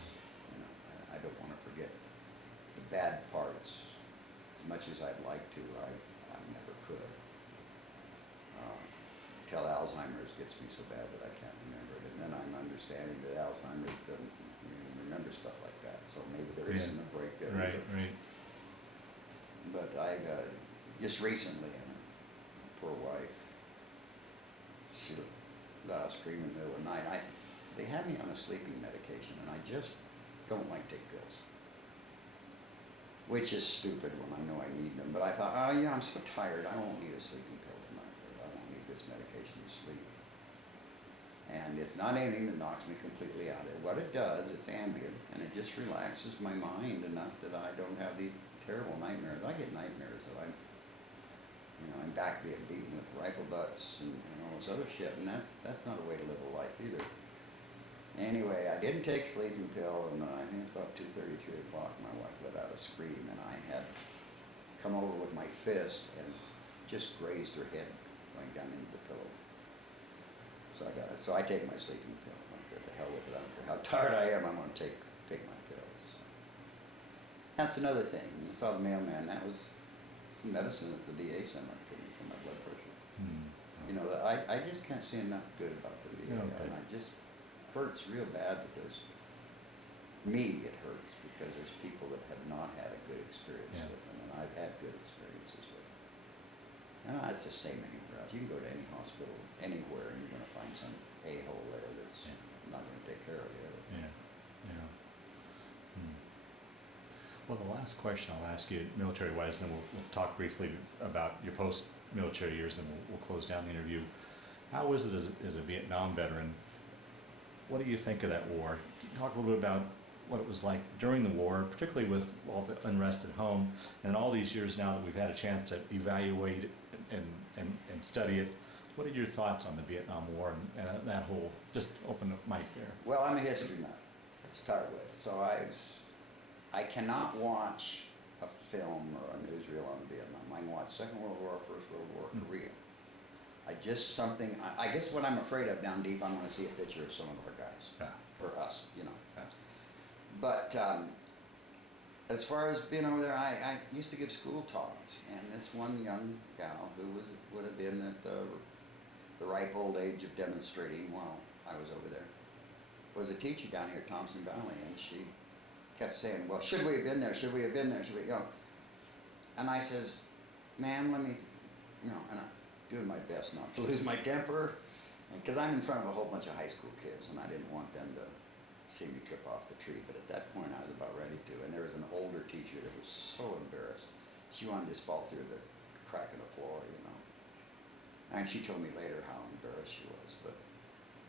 You know, I don't want to forget the bad parts. As much as I'd like to, I never could. Till Alzheimer's gets me so bad that I can't remember it, and then I'm understanding that Alzheimer's doesn't remember stuff like that. So maybe there isn't a break there. Right, either. right. But I just recently, and my poor wife, she let us scream in the middle of the night. They had me on a sleeping medication, and I just don't like to take pills, which is stupid when I know I need them. But I thought, oh yeah, I'm so tired. I won't need a sleeping pill tonight. I won't need this medication to sleep. And it's not anything that knocks me completely out. What it does, it's Ambien, and it just relaxes my mind enough that I don't have these terrible nightmares. I get nightmares that I'm back being beaten with rifle butts and all this other shit, and that's not a way to live a life either. Anyway, I didn't take a sleeping pill, and I think it was about 2:30, 3 o'clock, my wife let out a scream, and I had come over with my fist and just grazed her head going down into the pillow. So I take my sleeping pill. I said, the hell with it, I don't care how tired I am, I'm going to take my pills. That's another thing. You saw the mailman, that was some medicine that the VA sent up to me for my blood pressure. You know, I just can't see enough good about the VA, and I just hurts real bad because it hurts because there's people that have not had a good experience with them, and I've had good experiences with them. And it's the same anywhere else. You can go to any hospital, anywhere, and you're going to find some a-hole there that's not going to take care of you. Well, the last question I'll ask you, military-wise, then we'll talk briefly about your post-military years, then we'll close down the interview. How is it as a Vietnam veteran What do you think of that war? Talk a little bit about what it was like during the war, particularly with all the unrest at home, and all these years now that we've had a chance to evaluate it and study it. What are your thoughts on the Vietnam War and that whole, just open the mic there. Well, I'm a history nut to start with, so I cannot watch a film or a newsreel on Vietnam. I can watch Second World War, First World War, Korea. I guess what I'm afraid of down deep, I'm going to see a picture of some of our guys, or us, you know. Yeah. But as far as being over there, I used to give school talks, and this one young gal who would have been at the ripe old age of demonstrating while I was over there was a teacher down here at Thompson Valley, and she kept saying, well, should we have been there? Should we have been there? Should we, you know? And I says, ma'am, let me, you know, and I'm doing my best not to lose my temper, because I'm in front of a whole bunch of high school kids, and I didn't want them to see me trip off the tree. But at that point, I was about ready to. And there was an older teacher that was so embarrassed. She wanted to just fall through the crack in the floor, you know. And she told me later how embarrassed she was.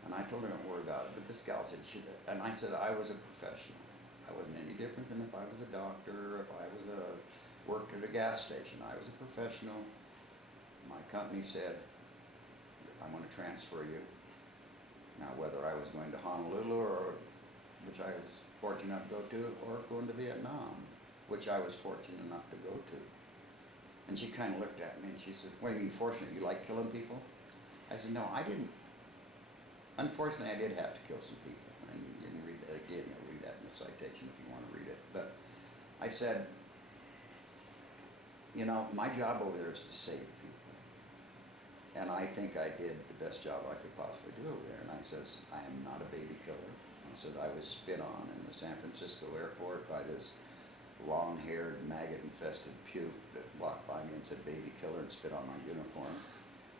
And I told her, don't worry about it. But this gal said, and I said, I was a professional. I wasn't any different than if I was a doctor, if I was worked at a gas station. I was a professional. My company said, I want to transfer you. Now, whether I was going to Honolulu, or which I was fortunate enough to go to, or going to Vietnam, which I was fortunate enough to go to. And she kind of looked at me and she said, what do you mean fortunate? You like killing people? I said, no, I didn't. Unfortunately, I did have to kill some people. And you can read that again, you'll read that in the citation if you want to read it. But I said, you know, my job over there is to save people. And I think I did the best job I could possibly do over there. And I says, I am not a baby killer. I said, I was spit on in the San Francisco airport by this long-haired, maggot-infested puke that walked by me and said baby killer and spit on my uniform.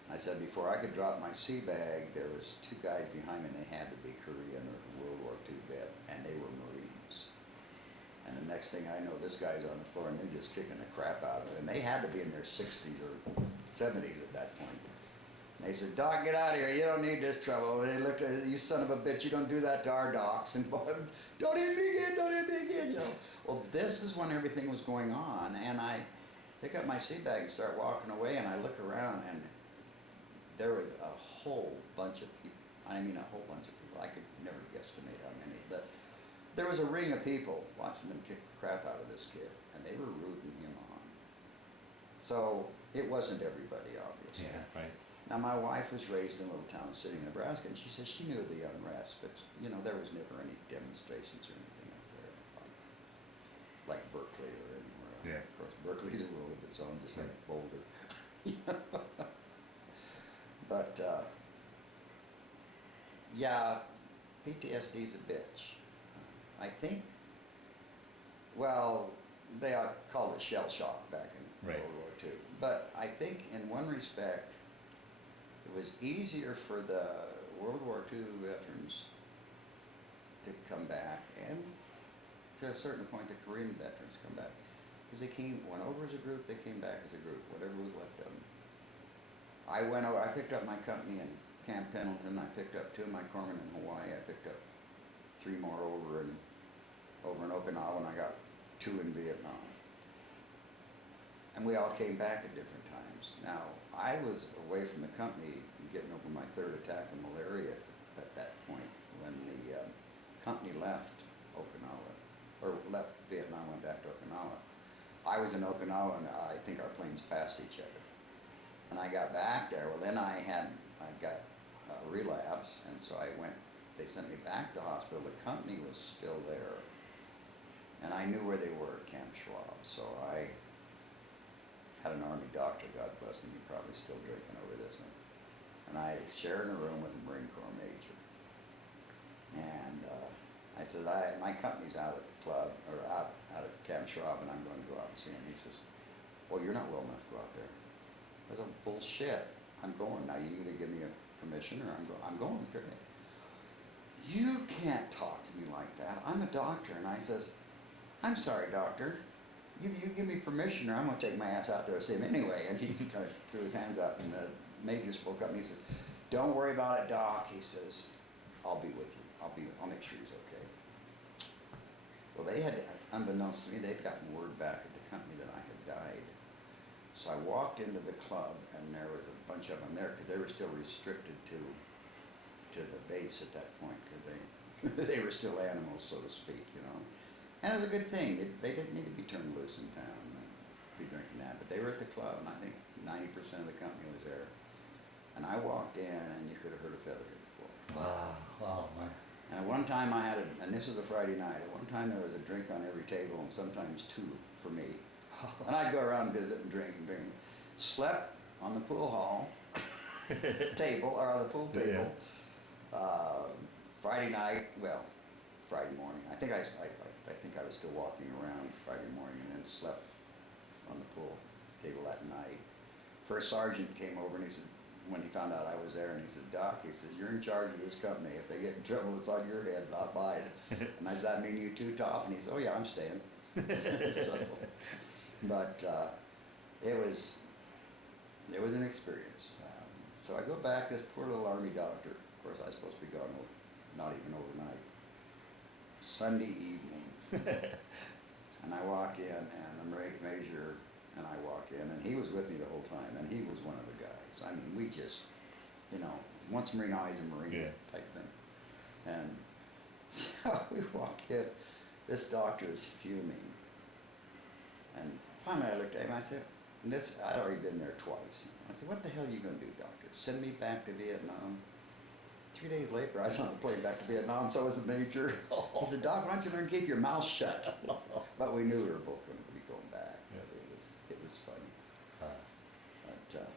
I said, before I could drop my sea bag, there was two guys behind me, and they had to be Korean or World War II vet, and they were Marines. And the next thing I know, this guy's on the floor, and they're just kicking the crap out of him. And they had to be in their 60s or 70s at that point. And they said, Doc, get out of here. You don't need this trouble. And they looked at you, son of a bitch, you don't do that to our docs. And don't hit me again, don't hit me again, you know. Well, this is when everything was going on, and I pick up my sea bag and start walking away, and I look around, and there was a whole bunch of people. I mean, a whole bunch of people. I could never guesstimate how many, but there was a ring of people watching them kick the crap out of this kid, and they were rooting him on. So it wasn't everybody, obviously. Yeah, right. Now, my wife was raised in a little town sitting in Nebraska, and she says she knew of the unrest, but you know, there was never any demonstrations or anything up there, like Berkeley or anywhere else. Yeah. Of course, Berkeley's a world of its own, just like Boulder. But yeah, PTSD's a bitch. I think, well, they called it shell shock back in Right. World War II. But I think in one respect, it was easier for the World War II veterans to come back, and to a certain point, the Korean veterans come back. Because they went over as a group, they came back as a group, whatever was left of them. I went over, I picked up my company in Camp Pendleton, I picked up 2 of my corpsmen in Hawaii, I picked up 3 more over in Okinawa, and I got 2 in Vietnam. And we all came back at different times. Now, I was away from the company, getting over my 3rd attack of malaria at that point, when the company left Okinawa, or left Vietnam, went back to Okinawa. I was in Okinawa, and I think our planes passed each other. And I got back there. Well, then I got a relapse, and so they sent me back to the hospital. The company was still there, and I knew where they were at Camp Schwab. So I had an Army doctor, God bless him, he's probably still drinking over this one. And I shared a room with a Marine Corps major. And I said, my company's out at the club, or out at Camp Schwab, and I'm going to go out and see him. He says, well, you're not well enough to go out there. I said, bullshit, I'm going. Now you either give me a permission or I'm going, period. You can't talk to me like that. I'm a doctor. And I says, I'm sorry, doctor. Either you give me permission or I'm going to take my ass out there and see him anyway. And he just kind of threw his hands up, and the major spoke up and he says, don't worry about it, doc. He says, I'll be with you. I'll make sure he's okay. Well, they had, unbeknownst to me, they'd gotten word back at the company that I had died. So I walked into the club, and there was a bunch of them there, because they were still restricted to the base at that point, because they were still animals, so to speak, you know. And it was a good thing. They didn't need to be turned loose in town, be drinking that. But they were at the club, and I think 90% of the company was there. And I walked in, and you could have heard a feather hit the floor. Wow, my. And at one time I had, and this was a Friday night, at one time there was a drink on every table, and sometimes two for me. And I'd go around visit and drink and drink. Slept on the pool hall table, or on the pool table. Yeah. Friday night, well, Friday morning. I think I was still walking around Friday morning, and then slept on the pool table that night. First sergeant came over, and he said, when he found out I was there, and he said, "Doc," he says, "you're in charge of this company. If they get in trouble, it's on your head, not mine." And I said, "That mean you too, Top?" And he said, "Oh yeah, I'm staying." But it was an experience. So I go back, this poor little Army doctor. Of course, I was supposed to be gone, not even overnight. Sunday evening, and I walk in, and the major and I walk in, and he was with me the whole time, and he was one of the guys. I mean, we just, you know, once Marine, always a Marine type thing. And so we walk in, this doctor is fuming. And finally I looked at him, I said, and I'd already been there twice. I said, "What the hell are you going to do, doctor? Send me back to Vietnam?" 3 days later, I was on a plane back to Vietnam, so was the major. He said, "Doc, why don't you learn to keep your mouth shut?" But we knew we were both going to be going back. Yeah. It was funny. But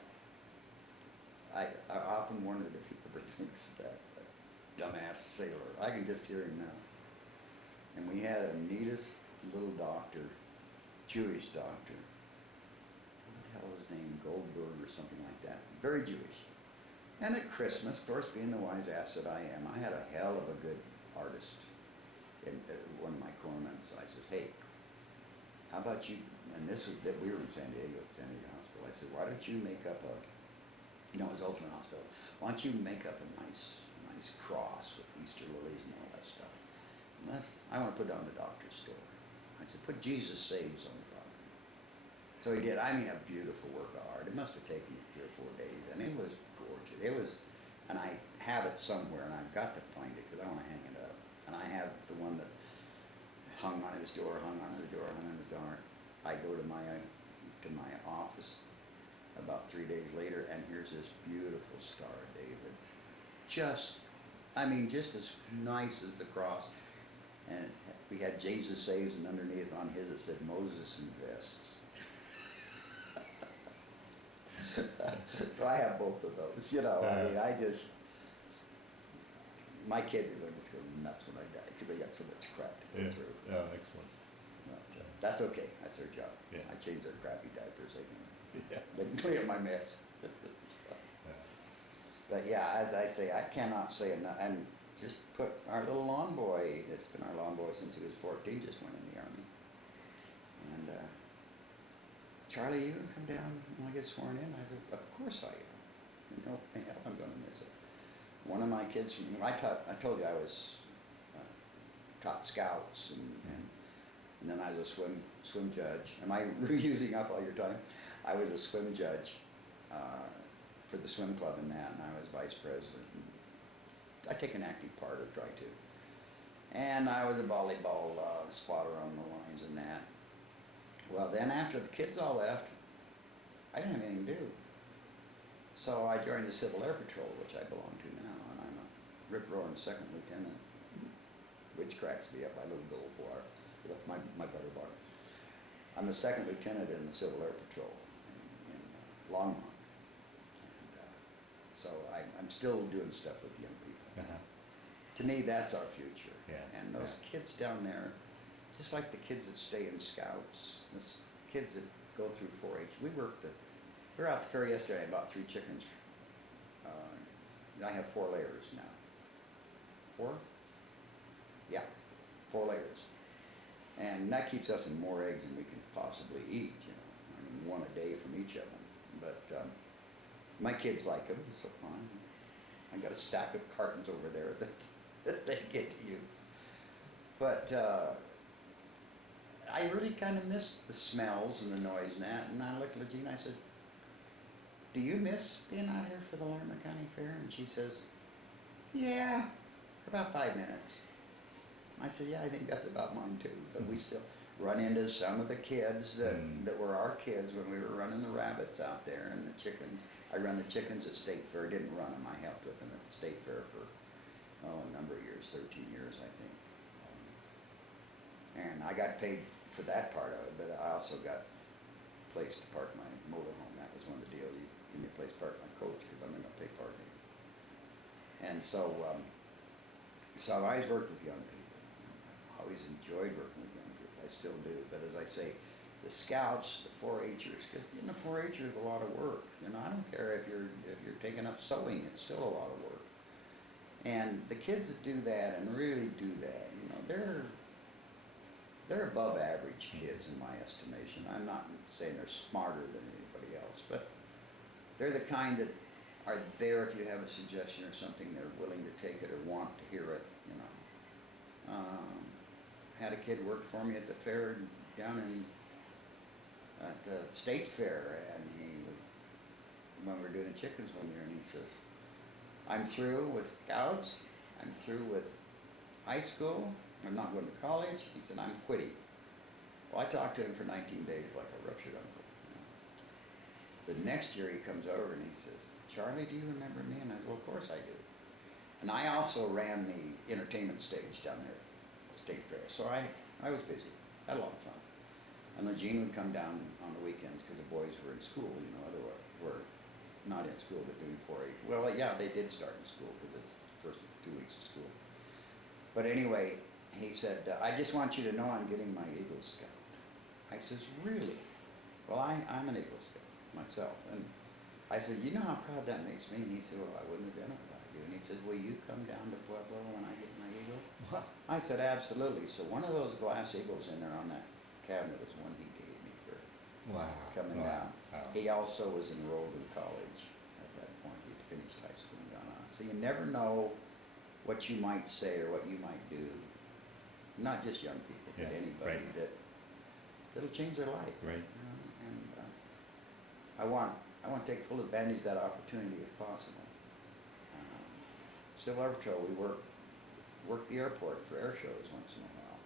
I often wondered if he ever thinks that dumbass sailor. I can just hear him now. And we had a neatest little doctor, Jewish doctor. What the hell was his name? Goldberg or something like that. Very Jewish. And at Christmas, of course, being the wise ass that I am, I had a hell of a good artist in one of my corpsmen. So I says, "Hey, how about you?" And this was that we were in San Diego at San Diego Hospital. I said, "Why don't you make up a, it was Ultimate Hospital. Why don't you make up a nice cross with Easter lilies and all that stuff? Unless I want to put it on the doctor's store." I said, "Put Jesus Saves on the bottom." So he did. I mean, a beautiful work of art. It must have taken me 3 or 4 days, and it was gorgeous. It was, and I have it somewhere, and I've got to find it because I want to hang it up. And I have the one that hung on his door, hung on his door, hung on his door. I go to my office about 3 days later, and here's this beautiful Star of David. Just as nice as the cross. And we had Jesus Saves, and underneath on his it said Moses Invests. So I have both of those, you know. I mean, my kids are going to just go nuts when I die because they got so much crap to go through. Yeah, excellent. But, that's okay. That's their job. Yeah. I change their crappy diapers. Yeah. They can clean up my mess. But yeah, as I say, I cannot say enough. And just put our little lawn boy, that's been our lawn boy since he was 14, just went in the Army. And Charlie, you gonna come down when I get sworn in? I said, "Of course I am. No hell, I'm gonna miss it." One of my kids from, I told you I was taught scouts, and then I was a swim judge. Am I using up all your time? I was a swim judge for the swim club in that, and I was vice president. I take an active part, or try to. And I was a volleyball spotter on the lines and that. Well, then after the kids all left, I didn't have anything to do. So I joined the Civil Air Patrol, which I belong to now, and I'm a rip-roaring second lieutenant, which cracks me up. I love gold bar, my butter bar. I'm a second lieutenant in the Civil Air Patrol in Longmont. And so I'm still doing stuff with young people. Uh-huh. To me, that's our future. Yeah. And those kids down there, just like the kids that stay in scouts, those kids that go through 4-H. We were out the ferry yesterday. I bought 3 chickens. I have 4 layers now. 4? Yeah, 4 layers. And that keeps us in more eggs than we can possibly eat, you know. I mean, 1 a day from each of them. But my kids like them, so I got a stack of cartons over there that they get to use. But I really kind of missed the smells and the noise and that. And I looked at LaJean, I said, do you miss being out here for the Larimer County Fair? And she says, yeah, for about 5 minutes. I said, yeah, I think that's about mine too. But we still run into some of the kids that were our kids when we were running the rabbits out there and the chickens. I run the chickens at State Fair. Didn't run them. I helped with them at State Fair for a number of years, 13 years, I think. And I got paid for that part of it, but I also got a place to park my motorhome. That was one of the deals. You give me a place to park my coach because I'm going to pay parking. And so, so I've always worked with young people. I've always enjoyed working with young people. I still do. But as I say, the scouts, the 4-H'ers, because being a 4-H'er is a lot of work. You know, I don't care if you're taking up sewing; it's still a lot of work. And the kids that do that and really do that, you know, they're above average kids in my estimation. I'm not saying they're smarter than anybody else, but they're the kind that are there if you have a suggestion or something. They're willing to take it or want to hear it. You know, had a kid work for me at the fair down at the state fair, and he was, when we were doing the chickens one year, and he says, "I'm through with scouts. I'm through with high school. I'm not going to college." He said, "I'm quitting." Well, I talked to him for 19 days like a ruptured uncle. You know. The next year he comes over and he says, "Charlie, do you remember me?" And I said, "Well, of course I do." And I also ran the entertainment stage down there at the state fair. So I was busy, had a lot of fun. And LaJean would come down on the weekends because the boys were in school, you know, otherwise were not in school but doing 4-H. Well, yeah, they did start in school because it's the first 2 weeks of school. But anyway, he said, "I just want you to know I'm getting my Eagle Scout." I says, "Really?" "Well, I'm an Eagle Scout myself." And I said, "You know how proud that makes me?" And he said, "Well, I wouldn't have done it without you." And he said, "Will you come down to Pueblo when I get my Eagle?" Wow. I said, "Absolutely." So one of those glass eagles in there on that cabinet is one he gave me for coming down. Wow. He also was enrolled in college at that point. He'd finished high school and gone on. So you never know what you might say or what you might do. Not just young people, but Yeah, anybody right. that'll change their life. Right. You know? And I want to take full advantage of that opportunity if possible. Civil Air Patrol, we work the airport for air shows once in a while,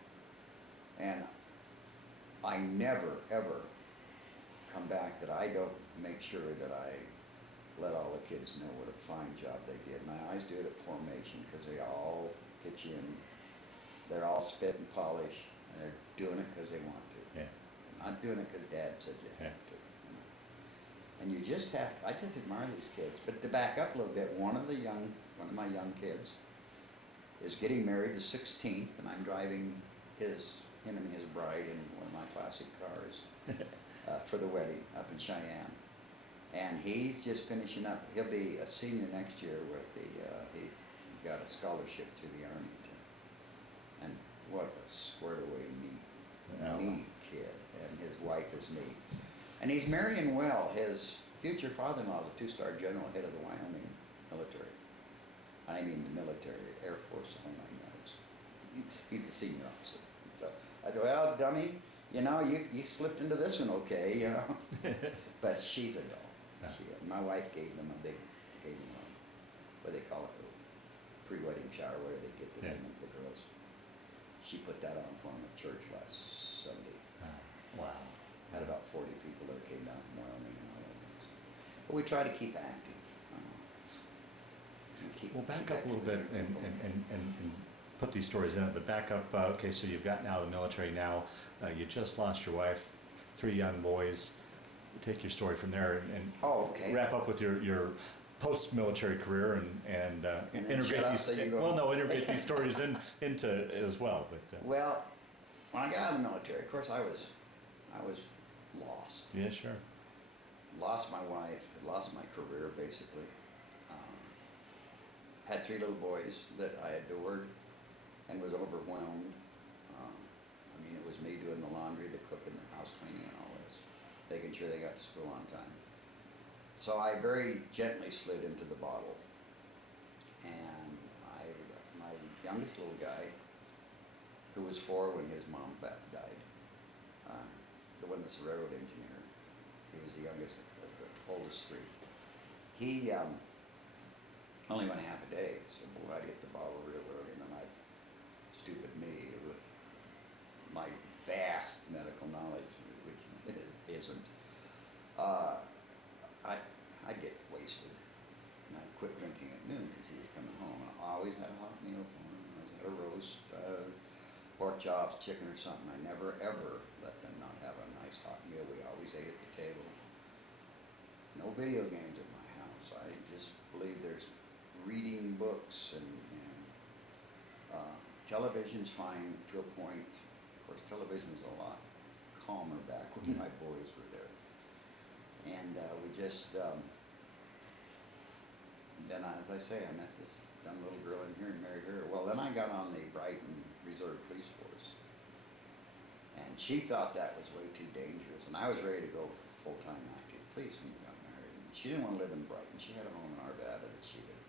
and I never ever come back that I don't make sure that I let all the kids know what a fine job they did. And I always do it at formation because they all pitch in. They're all spit and polish, and they're doing it because they want to. Yeah. They're not doing it because Dad said you have to. You know? And you just have to, I just admire these kids. But to back up a little bit, one of my young kids is getting married the 16th, and I'm driving him and his bride in one of my classic cars for the wedding up in Cheyenne. And he's just finishing up. He'll be a senior next year with he's got a scholarship through the Army. And what a squared away neat kid, and his wife is neat. And he's marrying well. His future father-in-law is a 2-star general, head of the Wyoming military. I mean the military, Air Force, the whole 9 yards. He's a senior officer. So I said, "Well, dummy, you know, you slipped into this one okay, you know." But she's a doll. My wife gave them what they call it, a pre-wedding shower where they get the women, the girls. She put that on for them at church last Sunday. Wow. Had about 40 people that came down from Wyoming and all of things. But we try to keep active. Well, back up a little bit and put these stories in it, but back up, okay, so you've got now the military now, you just lost your wife, 3 young boys. Take your story from there and wrap up with your post-military career and integrate these. Integrate these stories into as well. But well, when I got out of the military, of course, I was lost. Yeah, sure. Lost my wife, lost my career basically. Had 3 little boys that I adored, and was overwhelmed. I mean, it was me doing the laundry, the cooking, the house cleaning, and all this, making sure they got to school on time. So I very gently slid into the bottle, and my youngest little guy, who was 4 when his mom died. The one that's a railroad engineer. He was the youngest of the oldest 3. He only went half a day, so boy, I'd hit the bottle real early in the night. Stupid me with my vast medical knowledge, which it isn't. I'd get wasted, and I'd quit drinking at noon because he was coming home. And I always had a hot meal for him. I always had a roast, pork chops, chicken or something. I never ever let them not have a nice hot meal. We always ate at the table. No video games at my house. I just believe there's reading books and television's fine to a point. Of course, television was a lot calmer back when my boys were there. And we just, then as I say, I met this dumb little girl in here and married her. Well, then I got on the Brighton Reserve Police Force. And she thought that was way too dangerous. And I was ready to go full-time active police when we got married. And she didn't want to live in Brighton. She had a home in Arvada that she had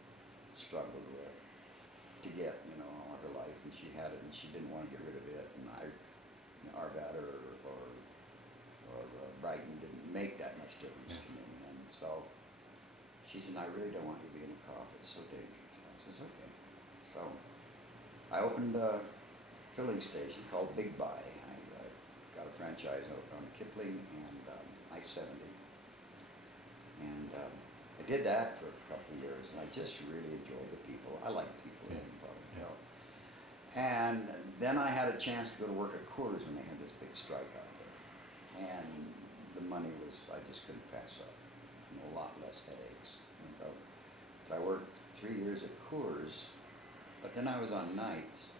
struggled with to get, all her life. And she had it, and she didn't want to get rid of it. And Arvada or Brighton didn't make that much difference to me. And so she said, I really don't want you being a cop. It's so dangerous. I says, okay. So I opened a filling station called Big Buy. I got a franchise out on Kipling and I-70. And I did that for a couple of years, and I just really enjoyed the people. I like people, you can probably tell. And then I had a chance to go to work at Coors when they had this big strike out there. And the money was, I just couldn't pass up. And a lot less headaches. So I worked 3 years at Coors, but then I was on nights.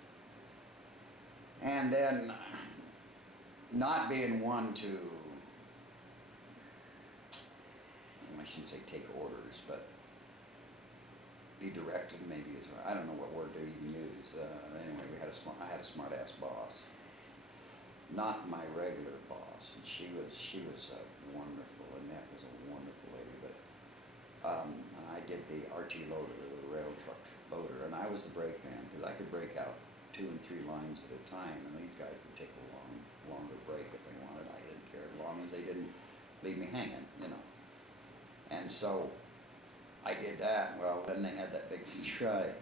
And then, not being one to, I shouldn't say take orders, but be directed maybe is, I don't know what word to even use. Anyway, I had a smart ass boss. Not my regular boss. And she was wonderful, Annette was a wonderful lady, but I did the RT loader, the rail truck loader, and I was the brake man because I could break out 2 and 3 lines at a time, and these guys could take a longer break if they wanted. I didn't care as long as they didn't leave me hanging, And so I did that. Well, then they had that big strike,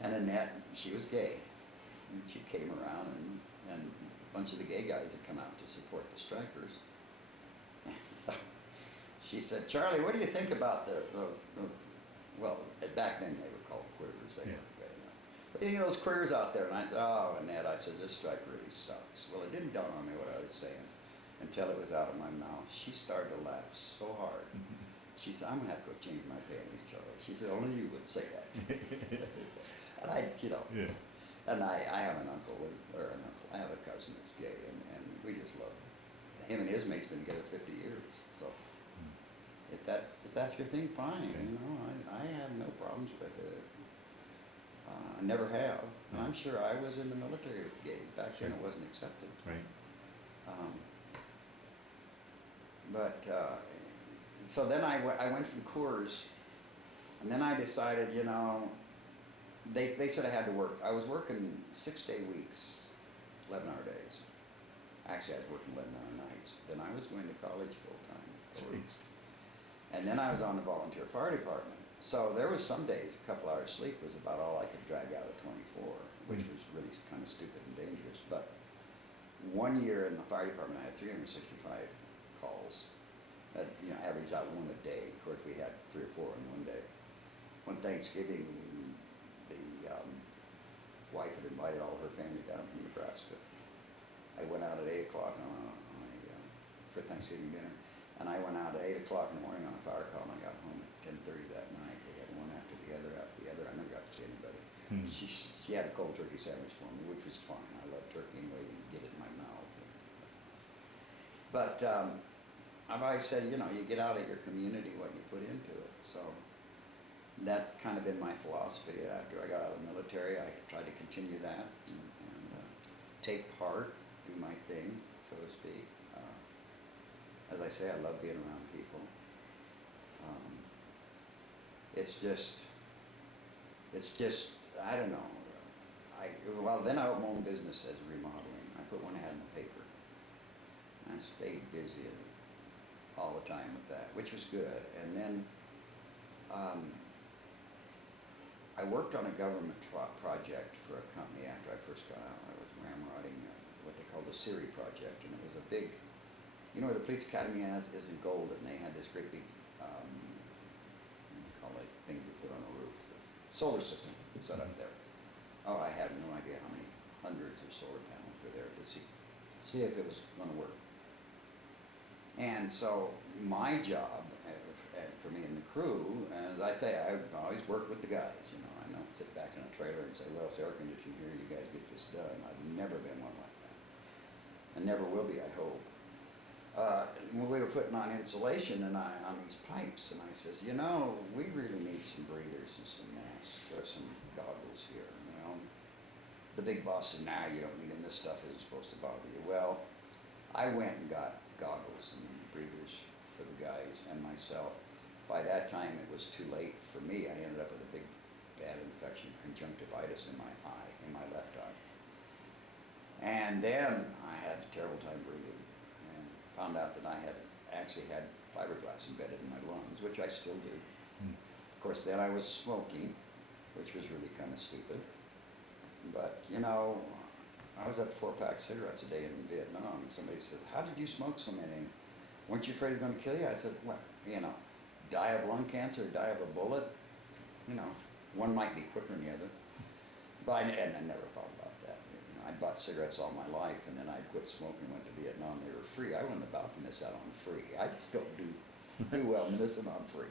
and Annette, she was gay, and she came around, and a bunch of the gay guys had come out to support the strikers. And so she said, Charlie, what do you think about those well, back then they were called queers. They weren't gay, What do you think of those queers out there? And I said, oh, Annette, I said, this strike really sucks. Well, it didn't dawn on me what I was saying until it was out of my mouth. She started to laugh so hard. She said, I'm going to have to go change my panties, Charlie. She said, only you would say that. And and I have an uncle, I have a cousin that's gay, and we just love him. Him and his mate's been together 50 years. So if that's your thing, fine. I have no problems with it. I never have. And I'm sure I was in the military with gays. Back then it wasn't accepted. Right. So then I went from Coors, and then I decided, they said I had to work. I was working 6-day weeks, 11-hour days. Actually, I was working 11-hour nights. Then I was going to college full-time. And then I was on the volunteer fire department. So there was some days, a couple hours sleep was about all I could drag out of 24, which was really kind of stupid and dangerous. But one year in the fire department, I had 365 calls. That averaged out 1 a day. Of course, we had 3 or 4 in one day. One Thanksgiving, the wife had invited all her family down from Nebraska. I went out at 8 o'clock for Thanksgiving dinner, and I went out at 8 o'clock in the morning on a fire call, and I got home at 10:30 that night. We had one after the other. I never got to see anybody. She had a cold turkey sandwich for me, which was fine. I love turkey anyway. You can get it in my mouth. But I've always said, you get out of your community what you put into it. So that's kind of been my philosophy. After I got out of the military, I tried to continue that and take part, do my thing, so to speak. As I say, I love being around people. It's just, I don't know. well, then I opened my own business as remodeling. I put one ad in the paper. I stayed busy all the time with that, which was good. And then I worked on a government project for a company after I first got out. I was ramrodding what they called the Siri project, and it was a big, you know where the police academy is in Golden. They had this great big, what do you call it, thing you put on a roof, solar system set up there. Oh, I had no idea how many hundreds of solar panels were there to see if it was going to work. And so my job for me and the crew, as I say, I always worked with the guys. You know, I don't sit back in a trailer and say, "Well, it's air conditioning here. You guys get this done." I've never been one like that, and never will be, I hope. When we were putting on insulation and on these pipes, and I says, "You know, we really need some breathers and some masks or some goggles here." You know, the big boss said, "Nah, you don't need them. This stuff isn't supposed to bother you." Well, I went and got goggles and breathers for the guys and myself. By that time, it was too late for me. I ended up with a big bad infection, conjunctivitis in my eye, in my left eye. And then I had a terrible time breathing and found out that I had actually had fiberglass embedded in my lungs, which I still do. Of course, then I was smoking, which was really kind of stupid. But, you know, I was up 4-pack cigarettes a day in Vietnam, and somebody says, "How did you smoke so many? Weren't you afraid it was going to kill you?" I said, "What, you know, die of lung cancer or die of a bullet? You know, one might be quicker than the other." But and I never thought about that. You know, I bought cigarettes all my life, and then I quit smoking, went to Vietnam. They were free. I wasn't about to miss out on free. I just don't do well missing on free.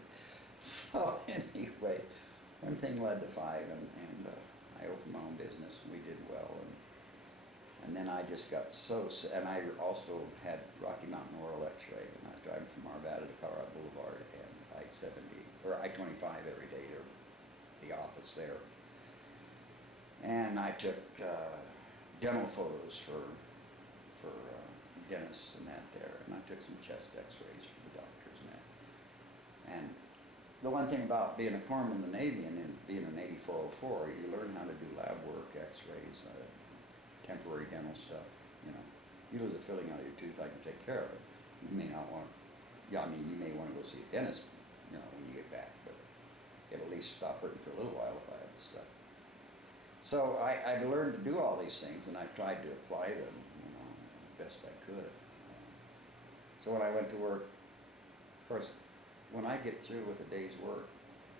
So anyway, one thing led to five, and I opened my own business, and we did well. And then I just got so sick, and I also had Rocky Mountain Oral X-ray, and I was driving from Arvada to Colorado Boulevard and I-70, or I-25 every day to the office there. And I took dental photos for dentists and that there, and I took some chest X-rays for the doctors and that. And the one thing about being a corpsman in the Navy and then being an 8404, you learn how to do lab work, X-rays, temporary dental stuff. You know, you lose a filling out of your tooth, I can take care of it. You may not want, yeah, I mean, you may want to go see a dentist, you know, when you get back, but it'll at least stop hurting for a little while if I have the stuff. So I've learned to do all these things, and I've tried to apply them, you know, best I could. So when I went to work, of course, when I get through with a day's work,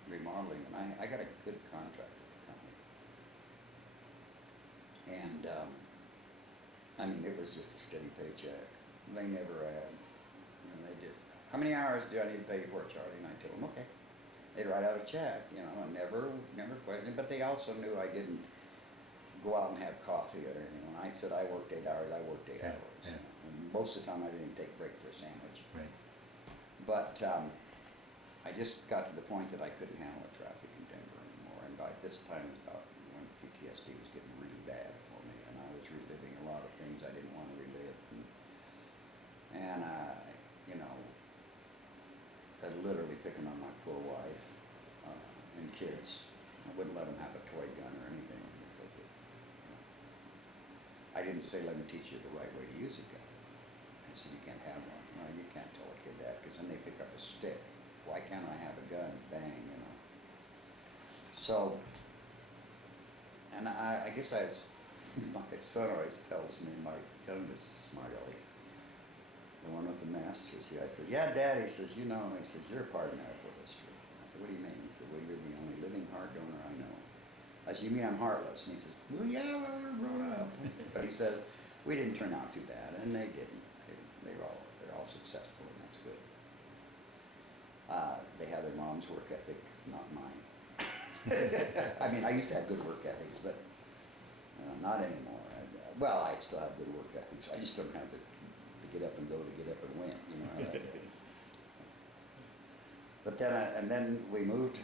remodeling, and I got a good contract with the company. And, I mean, it was just a steady paycheck. They never had, you know, they just, "How many hours do I need to pay you for, Charlie?" And I told them, "Okay." They'd write out a check, you know, and never questioned. But they also knew I didn't go out and have coffee or anything. When I said I worked 8 hours, I worked 8 hours. Yeah. You know? And most of the time I didn't take a break for a sandwich. Right. But I just got to the point that I couldn't handle the traffic in Denver anymore. And by this time it was about when PTSD was getting really bad for me, and I was reliving a lot of things I didn't want to relive. And you know, literally picking on my poor wife and kids. I wouldn't let them have a toy gun or anything because it's, you know, I didn't say, "Let me teach you the right way to use a gun." I said, "You can't have one." No, you can't tell a kid that, because then they pick up a stick. Why can't I have a gun? Bang, you know. So, and I guess my son always tells me, my youngest smart aleck, the one with the master's, I said, "Yeah, Dad," he says, "you know," he says, "you're a part of medical history." I said, "What do you mean?" He said, "Well, you're the only living heart donor I know." I said, "You mean I'm heartless?" And he says, "Well, yeah, well, we're grown up." But he says, "We didn't turn out too bad," and they didn't. They're all successful, and that's good. They have their mom's work ethic, it's not mine. I mean, I used to have good work ethics, but not anymore. Well, I still have good work ethics. I just don't have to get up and go, to get up and win, you know. But then we moved.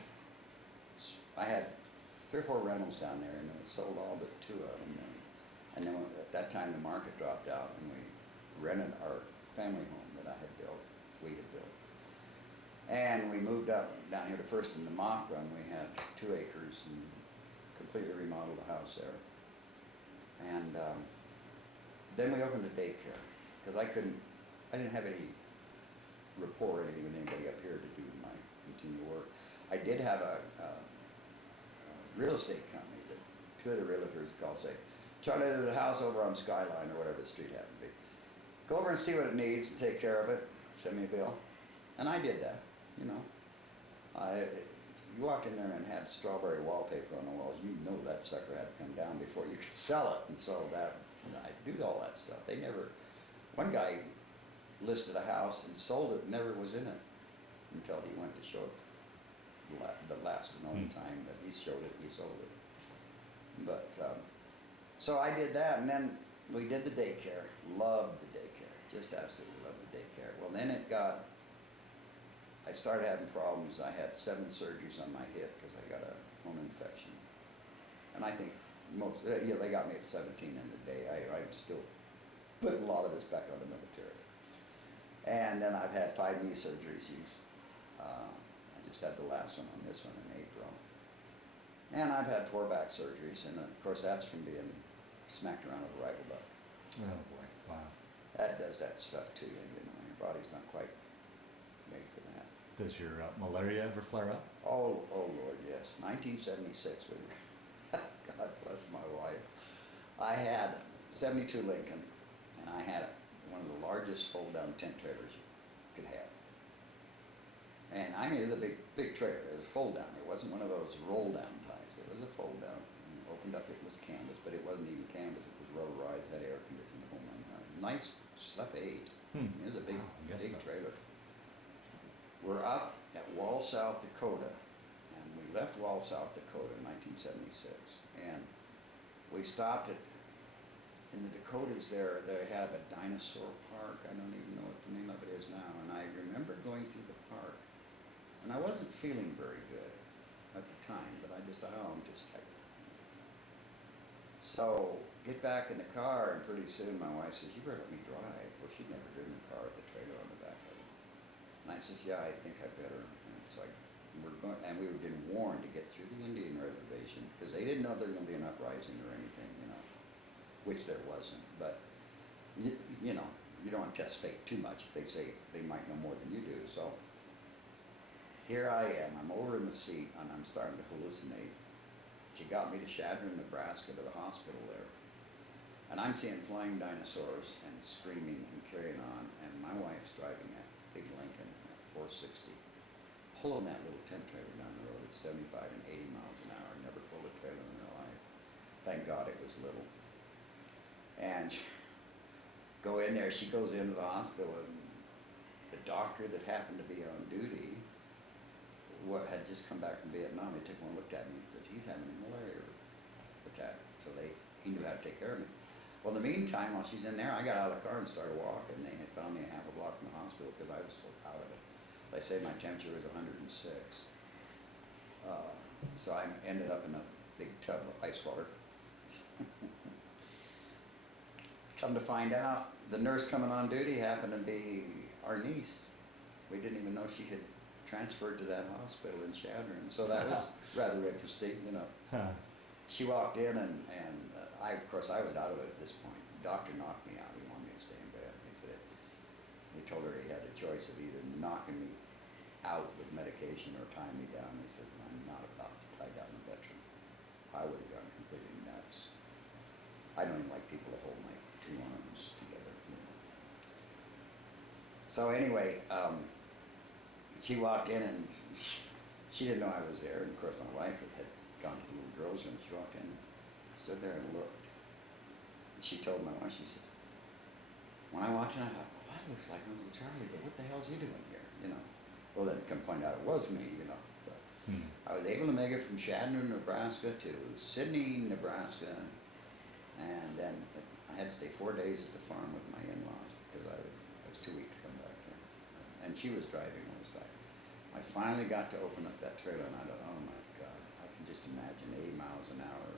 I had 3 or 4 rentals down there, and we sold all but 2 of them. And then at that time the market dropped out, and we rented our family home that we had built. And we moved up down here to First in the Mock Run. We had 2 acres and completely remodeled the house there. And then we opened a daycare because I didn't have any rapport or anything with anybody up here to do my continued work. I did have a real estate company that two of the realtors called, say, Charlie, there's a house over on Skyline or whatever the street happened to be. Go over and see what it needs and take care of it. Send me a bill. And I did that, you know. You walked in there and had strawberry wallpaper on the walls, you know that sucker had to come down before you could sell it. And so I do all that stuff. One guy listed a house and sold it, never was in it until he went to show it the last and only time that he showed it, he sold it. But, so I did that, and then we did the daycare. Loved the daycare, just absolutely loved the daycare. Well, then I started having problems. I had 7 surgeries on my hip because I got a bone infection. And I think they got me at 17 in the day. I'm still putting a lot of this back on the military. And then I've had 5 knee surgeries. I just had the last one on this one in April. And I've had 4 back surgeries, and of course that's from being smacked around with a rifle butt. Oh boy, wow. That does that stuff to you, you know, your body's not quite made for that. Does your malaria ever flare up? Oh Lord, yes. 1976, God bless my wife. I had 72 Lincoln, and I had one of the largest fold-down tent trailers you could have. And I mean, it was a big trailer. It was fold-down. It wasn't one of those roll-down types. It was a fold-down. Opened up, it was canvas, but it wasn't even canvas. It was rubberized, had air conditioning, the whole nine. Nice, slept 8. It was a big trailer. We're up at Wall, South Dakota, and we left Wall, South Dakota in 1976, and we stopped in the Dakotas there. They have a dinosaur park. I don't even know what the name of it is now, and I remember going through the park, and I wasn't feeling very good at the time, but I just thought, oh, I'm just tired. So, get back in the car, and pretty soon my wife says, you better let me drive. Well, she'd never driven a car with a trailer on the back of it. And I says, yeah, I think I better. And it's like, we were being warned to get through the Indian reservation, because they didn't know there was going to be an uprising or anything, you know, which there wasn't. But, you know, you don't want to test fate too much if they say they might know more than you do. So, here I am, I'm over in the seat, and I'm starting to hallucinate. She got me to Chadron, Nebraska, to the hospital there. And I'm seeing flying dinosaurs and screaming and carrying on, and my wife's driving that big Lincoln at 460, pulling that little tent trailer down the road at 75 and 80 miles an hour. Never pulled a trailer in her life. Thank God it was little. And go in there, she goes into the hospital, and the doctor that happened to be on duty had just come back from Vietnam. He took one look at me and says, he's having a malaria attack. So he knew how to take care of me. Well, in the meantime, while she's in there, I got out of the car and started walking. They had found me a half a block from the hospital because I was so out of it. They say my temperature was 106. So I ended up in a big tub of ice water. Come to find out, the nurse coming on duty happened to be our niece. We didn't even know she had transferred to that hospital in Chadron. So that was rather interesting, you know. Huh. She walked in, and of course, I was out of it at this point. The doctor knocked me out. He wanted me to stay in bed. He told her he had a choice of either knocking me out with medication or tying me down. He said, I'm not about to tie down a veteran. I would have gone completely nuts. I don't even like people to hold my 2 arms together, you know. So anyway, she walked in, and she didn't know I was there. And of course, my wife had gone to the little girls' room. She walked in, stood there and looked. And she told my wife, she says, when I walked in, I thought, well, that looks like Uncle Charlie, but what the hell's he doing here, you know? Well, then come find out it was me, you know. So I was able to make it from Chadron, Nebraska to Sidney, Nebraska, and then I had to stay 4 days at the farm with my in-laws because I was too weak to come back here. And she was driving all this time. I finally got to open up that trailer, and I thought, oh my God, I can just imagine 80 miles an hour,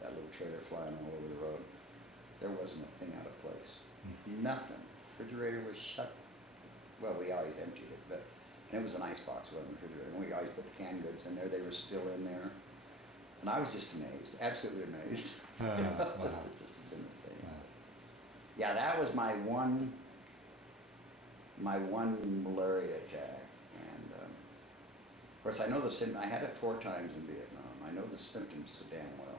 that little trailer flying all over the road. There wasn't a thing out of place. Nothing. Refrigerator was shut. Well, we always emptied it, and it was an ice box, it wasn't a refrigerator. And we always put the canned goods in there. They were still in there. And I was just amazed, absolutely amazed. Wow. That this has been the same. Wow. Yeah, that was my one malaria attack. And of course, I know the symptoms. I had it 4 times in Vietnam. I know the symptoms so damn well.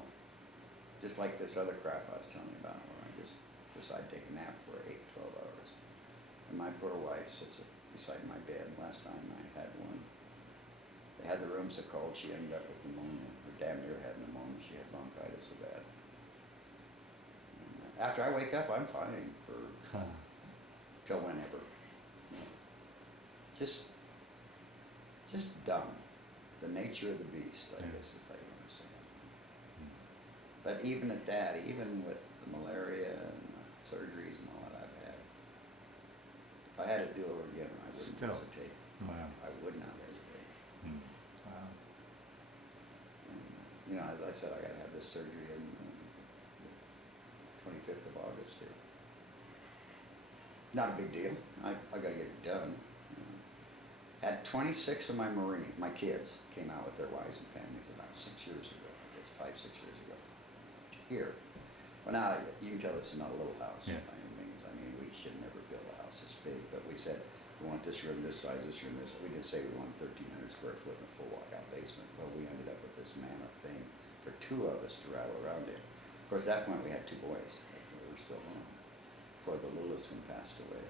Just like this other crap I was telling you about, where I just decided to take a nap for 8, 12 hours. And my poor wife sits beside my bed. Last time I had one, they had the room so cold she ended up with pneumonia, or damn near had pneumonia. She had bronchitis so bad. And after I wake up, I'm fine for till whenever. Just dumb. The nature of the beast, I guess is how you want to say it. But even at that, even with the malaria and the surgeries and all that I've had, if I had to do it over again, I wouldn't hesitate. Wow. I would not hesitate. Wow. And, you know, as I said, I got to have this surgery in the 25th of August here. Not a big deal. I got to get it done. Had 26 of my Marines, my kids, came out with their wives and families about 6 years ago. I guess 5, 6 years ago. Here. Well, now you can tell this is not a little house by any means. I mean, we should never build a house this big, but we said we want this room this size, this room this. We didn't say we wanted 1,300 square foot and a full walkout basement. Well, we ended up with this mammoth thing for 2 of us to rattle around in. Of course, at that point we had 2 boys. We were still home before the littlest one passed away.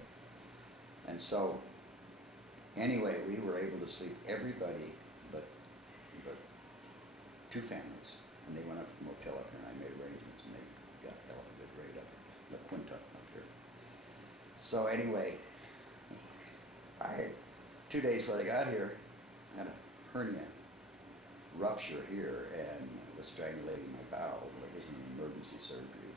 And so, anyway, we were able to sleep everybody but 2 families. And they went up to the motel up here, and I made arrangements, and they got a hell of a good rate up at La Quinta up here. So anyway, 2 days before they got here, I had a hernia rupture here, and it was strangulating my bowel. It was an emergency surgery,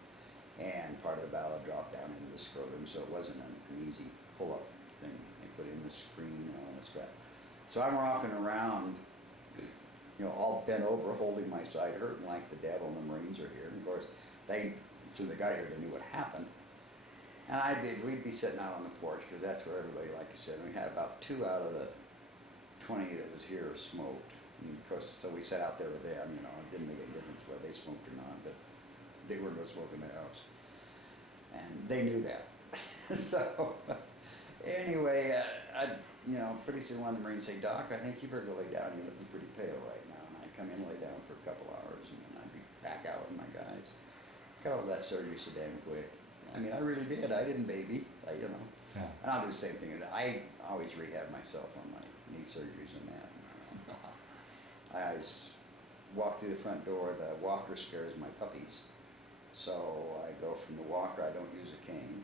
and part of the bowel dropped down into the scrotum, so it wasn't an easy pull-up thing. They put in the screen and all this crap. So I'm rocking around, you know, all bent over, holding my side, hurting like the devil, and the Marines are here. And of course, as soon as they got here, they knew what happened. And we'd be sitting out on the porch, because that's where everybody liked to sit. And we had about 2 out of the 20 that was here smoked. And of course, so we sat out there with them, you know. It didn't make any difference whether they smoked or not, but they were no smoke in the house. And they knew that. So anyway, you know, pretty soon one of the Marines say, "Doc, I think you better go lay down. You're looking pretty pale right now." And I'd come in and lay down for a couple hours, and then I'd be back out with my guys. Got over that surgery so damn quick. I mean, I really did. I didn't baby, you know. Yeah. And I'll do the same thing. I always rehab myself on my knee surgeries and that. I always walk through the front door. The walker scares my puppies. So I go from the walker, I don't use a cane.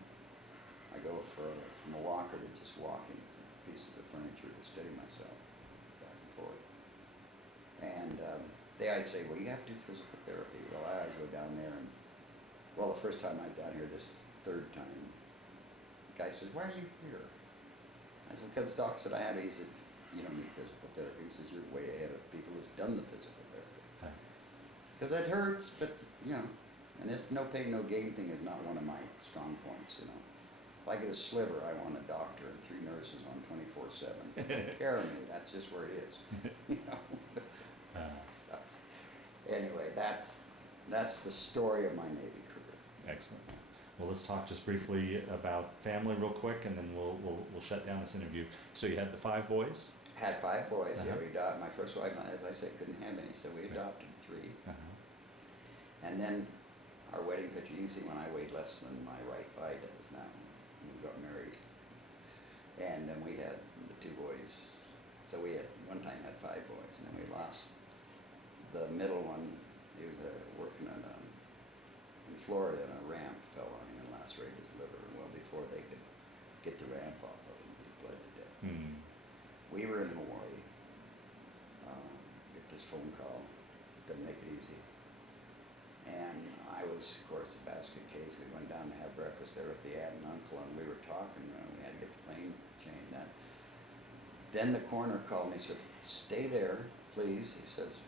I go from a walker to just walking pieces of furniture to steady myself back and forth. And they always say, "Well, you have to do physical therapy." Well, I always go down there, and well, the first time I'm down here, this 3rd time, the guy says, "Why are you here?" I said, "Because Doc said I have." He says, "You don't need physical therapy." He says, "You're way ahead of people who've done the physical therapy." Because it hurts, but you know, and this no pain, no gain thing is not one of my strong points, you know. If I get a sliver, I want a doctor and 3 nurses on 24/7. Take care of me. That's just where it is. You know. Anyway, that's the story of my Navy career. Excellent. Well, let's talk just briefly about family real quick, and then we'll shut down this interview. So you had the 5 boys? Had 5 boys. Yeah, Uh-huh. we adopted. My first wife, as I said, couldn't have any, so we adopted 3. And then our wedding picture, you can see when I weighed less than my right thigh does now. We got married. And then we had the 2 boys. So we had, one time had 5 boys, and then we lost the middle one. He was working in Florida, and a ramp fell on him and lacerated his liver. Well, before they could get the ramp off of him, he bled to death. We were in Hawaii. Get this phone call. Doesn't make it easy. And I was, of course, a basket case. We went down to have breakfast there with the aunt and uncle, and we were talking. We had to get the plane changed. Then the coroner called me and said, "Stay there, please." He says,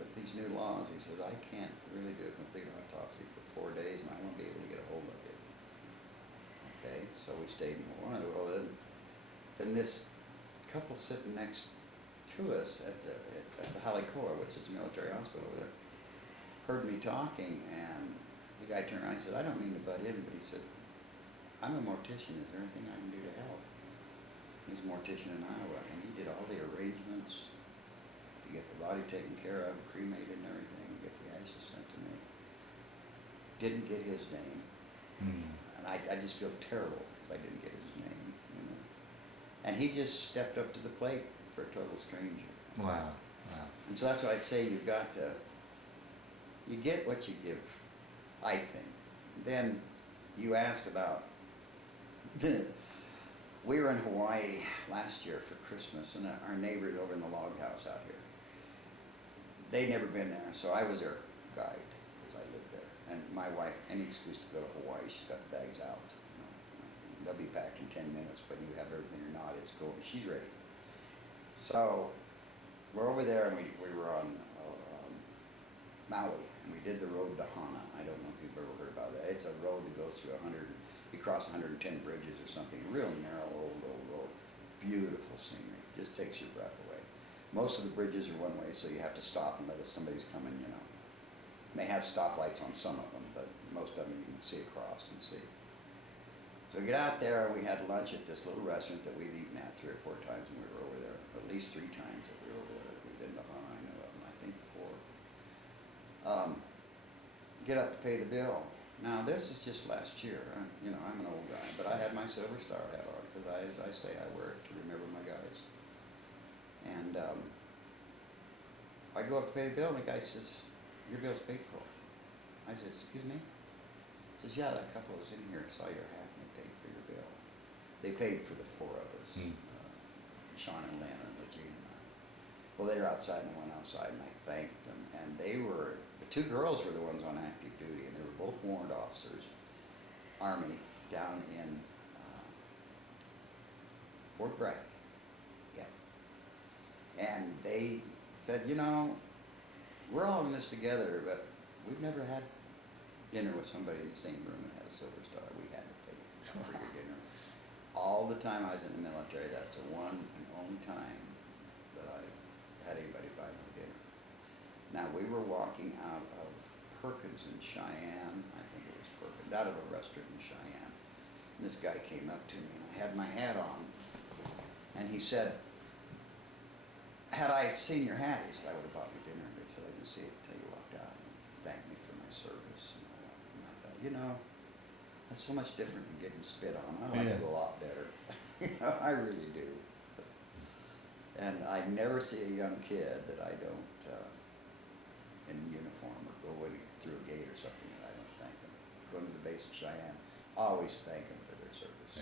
"With these new laws," he says, "I can't really do a complete autopsy for 4 days, and I won't be able to get a hold of you." Okay, so we stayed in Hawaii. Well, then this couple sitting next to us at the Halikoa, which is a military hospital over there, heard me talking, and the guy turned around and said, "I don't mean to butt in," but he said, "I'm a mortician. Is there anything I can do to help?" He's a mortician in Iowa, and he did all the arrangements to get the body taken care of, cremated and everything, get the ashes sent to me. Didn't get his name, and I just feel terrible because I didn't get his name, you know. And he just stepped up to the plate for a total stranger. Wow. Wow. And so that's why I say you get what you give, I think. Then you asked about, we were in Hawaii last year for Christmas, and our neighbors over in the log house out here, they'd never been there, so I was their guide because I lived there. And my wife, any excuse to go to Hawaii, she's got the bags out. You know, they'll be packed in 10 minutes, but you have everything or not, it's cool. She's ready. So we're over there, and we were on Maui, and we did the road to Hana. I don't know if you've ever heard about that. It's a road that goes through you cross 110 bridges or something. Real narrow, old road. Beautiful scenery. Just takes your breath away. Most of the bridges are one way, so you have to stop and let if somebody's coming, you know. And they have stoplights on some of them, but most of them you can see across and see. So we get out there, and we had lunch at this little restaurant that we've eaten at 3 or 4 times when we were over there. At least 3 times that we were over there. We've been to Hana, I know of them, I think 4. Get up to pay the bill. Now this is just last year. You know, I'm an old guy, but I had my Silver Star hat on because I say I wear it to remember my guys. And I go up to pay the bill, and the guy says, "Your bill's paid for." I said, "Excuse me?" He says, "Yeah, that couple was in here, saw your hat, and they paid for your bill." They paid for the 4 of us, Sean and Lynn and LaJean and I. Well, they were outside, and I went outside, and I thanked them. And the 2 girls were the ones on active duty, and they were both warrant officers, Army, down in Fort Bragg. Yeah. And they said, "You know, we're all in this together, but we've never had dinner with somebody in the same room that had a Silver Star. We had to pay for your dinner." All the time I was in the military, that's the one and only time that I had anybody buy me dinner. Now, we were walking out of Perkins in Cheyenne, I think it was Perkins, out of a restaurant in Cheyenne. And this guy came up to me, and I had my hat on, and he said, "Had I seen your hat," he said, "I would have bought you dinner." But he said, "I didn't see it until you walked out, and he thanked me for my service and all that." And I thought, you know, that's so much different than getting spit on. I like it a lot better. You know, I really do. And I never see a young kid that I don't, in uniform or going through a gate or something, that I don't thank them. Going to the base of Cheyenne, always thank them for their service.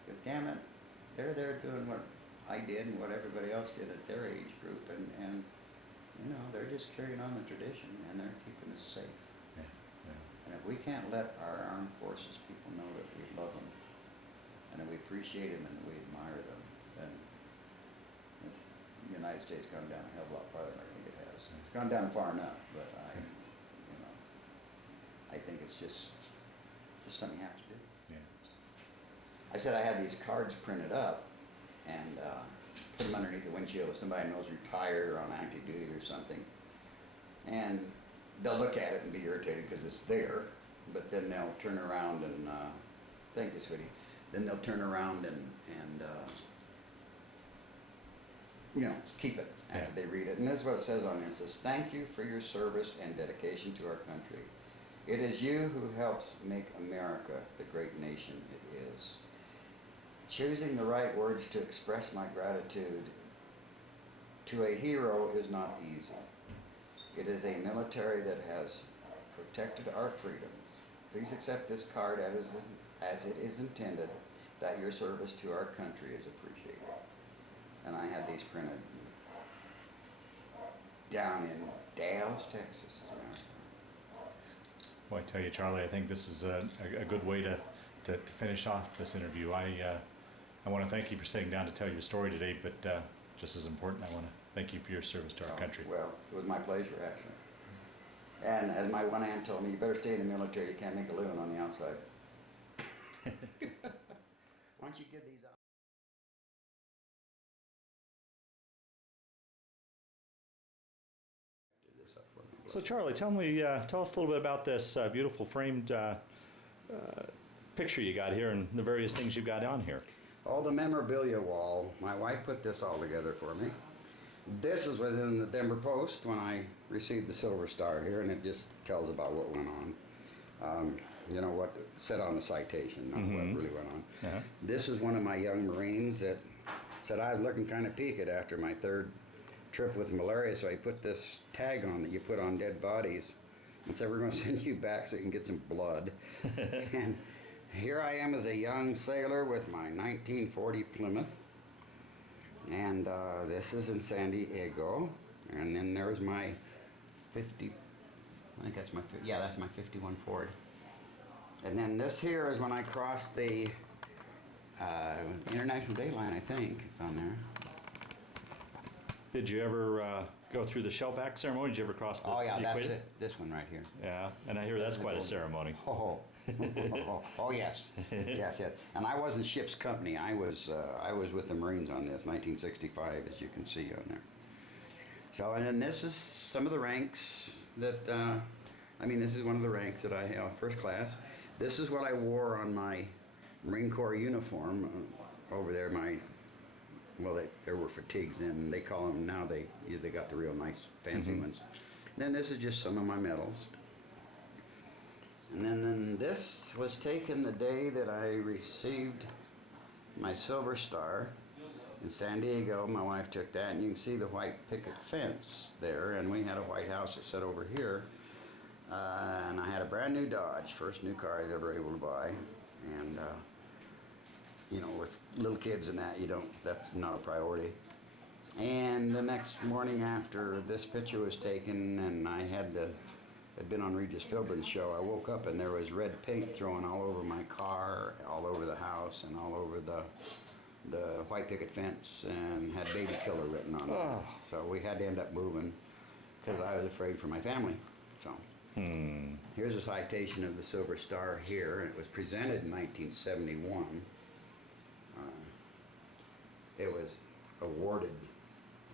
Because damn it, they're there doing what I did and what everybody else did at their age group, and you know, they're just carrying on the tradition, and they're keeping us safe. And if we can't let our armed forces people know that we love them, and that we appreciate them, and that we admire them, then the United States gone down a hell of a lot farther than I think it has. It's gone down far enough, but I think it's just something you have to do. Yeah. I said I had these cards printed up and put them underneath the windshield if somebody knows you're tired or on active duty or something. And they'll look at it and be irritated because it's there, but then they'll turn around and, thank you, sweetie, then they'll turn around and you know, keep it after they read it. And this is what it says on it. It says, "Thank you for your service and dedication to our country. It is you who helps make America the great nation it is. Choosing the right words to express my gratitude to a hero is not easy. It is a military that has protected our freedoms. Please accept this card as it is intended, that your service to our country is appreciated." And I had these printed down in Dallas, Texas. Well, I tell you, Charlie, I think this is a good way to finish off this interview. I want to thank you for sitting down to tell your story today, but just as important, I want to thank you for your service to our country. Well, it was my pleasure, actually. And as my one aunt told me, you better stay in the military. You can't make a living on the outside. Why don't you give these out? This up for me. So Charlie, tell us a little bit about this beautiful framed picture you got here and the various things you've got on here. Oh, the memorabilia wall. My wife put this all together for me. This is within the Denver Post when I received the Silver Star here, and it just tells about what went on. You know, what said on the citation, not what really went on. Uh-huh. This is one of my young Marines that said I was looking kind of peaked after my third trip with malaria, so he put this tag on that you put on dead bodies and said, we're going to send you back so you can get some blood. And here I am as a young sailor with my 1940 Plymouth, and this is in San Diego, and then there's my 50, I think that's my, yeah, that's my 51 Ford. And then this here is when I crossed the International Day Line, I think, it's on there. Did you ever go through the shellback ceremony? Did you ever cross the Oh yeah, that's equator? it, this one right here. Yeah, and I hear that's quite a ceremony. Oh, oh yes, yes, yes. And I wasn't ship's company. I was with the Marines on this, 1965, as you can see on there. So, and then this is some of the ranks that, I mean, this is one of the ranks that I have, first class. This is what I wore on my Marine Corps uniform over there. My, well, there were fatigues then. They call them now. They got the real nice, fancy ones. Then this is just some of my medals. And then this was taken the day that I received my Silver Star in San Diego. My wife took that, and you can see the white picket fence there. And we had a White House that sat over here. And I had a brand new Dodge, first new car I was ever able to buy. And you know, with little kids and that, that's not a priority. And the next morning after this picture was taken, and I had been on Regis Philbin's show, I woke up and there was red paint thrown all over my car, all over the house, and all over the white picket fence, and had baby killer written on it. So we had to end up moving because I was afraid for my family. So here's a citation of the Silver Star here. It was presented in 1971. It was awarded,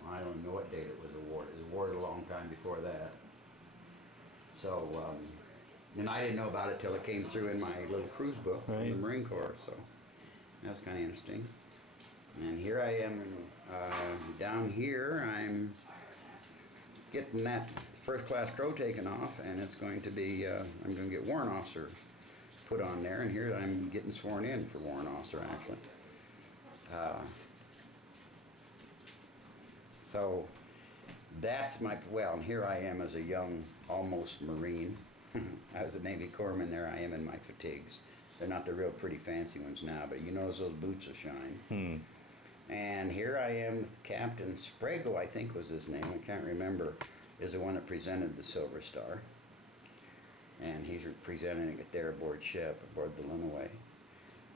I don't know what date it was awarded. It was awarded a long time before that. So, and I didn't know about it till it came through in my little cruise book from the Marine Corps, so that's kind of interesting. And here I am, down here, I'm getting that first class crow taken off, and it's going to be, I'm going to get warrant officer put on there, and here I'm getting sworn in for warrant officer, actually. So that's my, well, and here I am as a young, almost Marine. I was a Navy corpsman, there I am in my fatigues. They're not the real pretty fancy ones now, but you notice those boots will shine. And here I am with Captain Sprague, I think was his name, I can't remember, is the one that presented the Silver Star. And he's presenting it there aboard ship, aboard the Lunaway.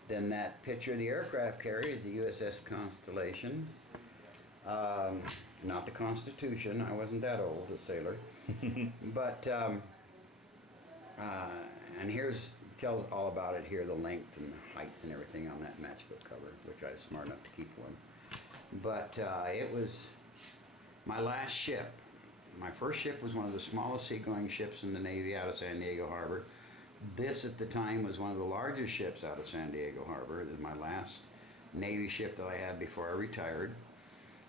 Then that picture of the aircraft carrier is the USS Constellation. Not the Constitution, I wasn't that old, a sailor. But, and tells all about it here, the length and the height and everything on that matchbook cover, which I was smart enough to keep one. But it was my last ship. My first ship was one of the smallest seagoing ships in the Navy out of San Diego Harbor. This at the time was one of the largest ships out of San Diego Harbor. It was my last Navy ship that I had before I retired.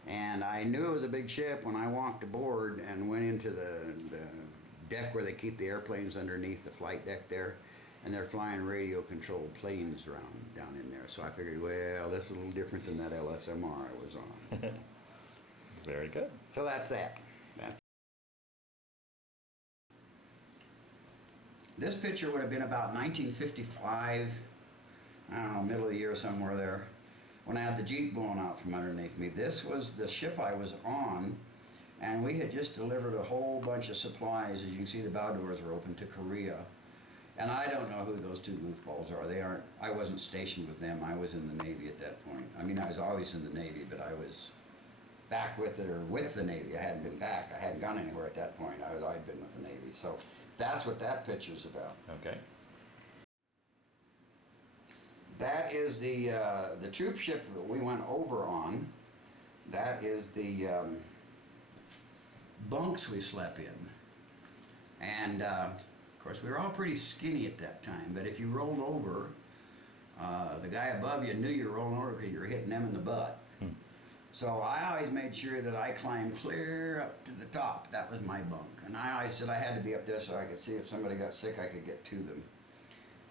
And I knew it was a big ship when I walked aboard and went into the deck where they keep the airplanes underneath the flight deck there. And they're flying radio-controlled planes around down in there. So I figured, well, this is a little different than that LSMR I was on. Very good. So that's that. This picture would have been about 1955, I don't know, middle of the year somewhere there, when I had the Jeep blown out from underneath me. This was the ship I was on, and we had just delivered a whole bunch of supplies. As you can see, the bow doors were open to Korea. And I don't know who those two goofballs are. They aren't, I wasn't stationed with them. I was in the Navy at that point. I mean, I was always in the Navy, but I was back with it, or with the Navy. I hadn't been back. I hadn't gone anywhere at that point. I'd been with the Navy. So that's what that picture's about. Okay. That is the troop ship that we went over on. That is the bunks we slept in. And of course, we were all pretty skinny at that time, but if you rolled over, the guy above you knew you were rolling over because you were hitting them in the butt. So I always made sure that I climbed clear up to the top. That was my bunk. And I always said I had to be up there so I could see if somebody got sick, I could get to them.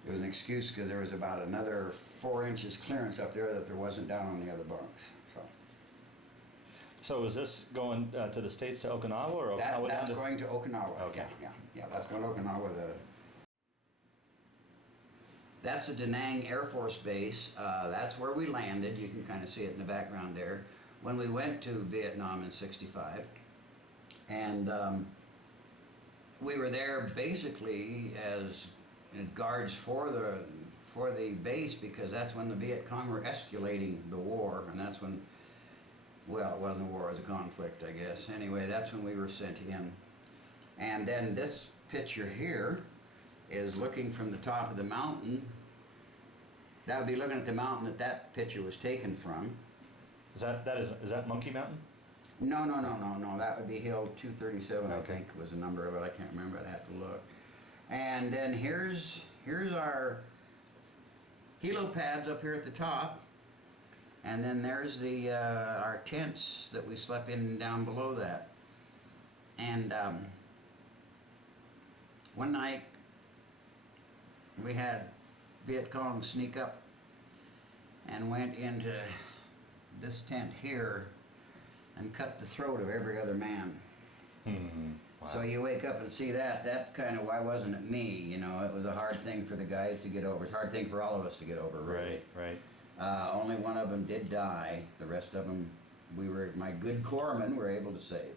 It was an excuse because there was about another 4 inches clearance up there that there wasn't down on the other bunks. So is this going to the States, to Okinawa, or Okinawa That's down to... going to Okinawa. Okay. Yeah, that's going to Okinawa. That's the Da Nang Air Force Base. That's where we landed. You can kind of see it in the background there. When we went to Vietnam in '65, and we were there basically as guards for the base, because that's when the Viet Cong were escalating the war, and that's when, well, it wasn't a war, it was a conflict, I guess. Anyway, that's when we were sent in. And then this picture here is looking from the top of the mountain. That would be looking at the mountain that picture was taken from. Is that Monkey Mountain? No. That would be Hill 237, I Okay. think was the number of it. I can't remember. I'd have to look. And then here's our helo pads up here at the top. And then there's the our tents that we slept in down below that. And one night we had Viet Cong sneak up and went into this tent here and cut the throat of every other man. Wow. So you wake up and see that. That's kind of why wasn't it me? You know, it was a hard thing for the guys to get over. It's a hard thing for all of us to get over, really. Right. Only one of them did die. The rest of them, my good corpsmen were able to save.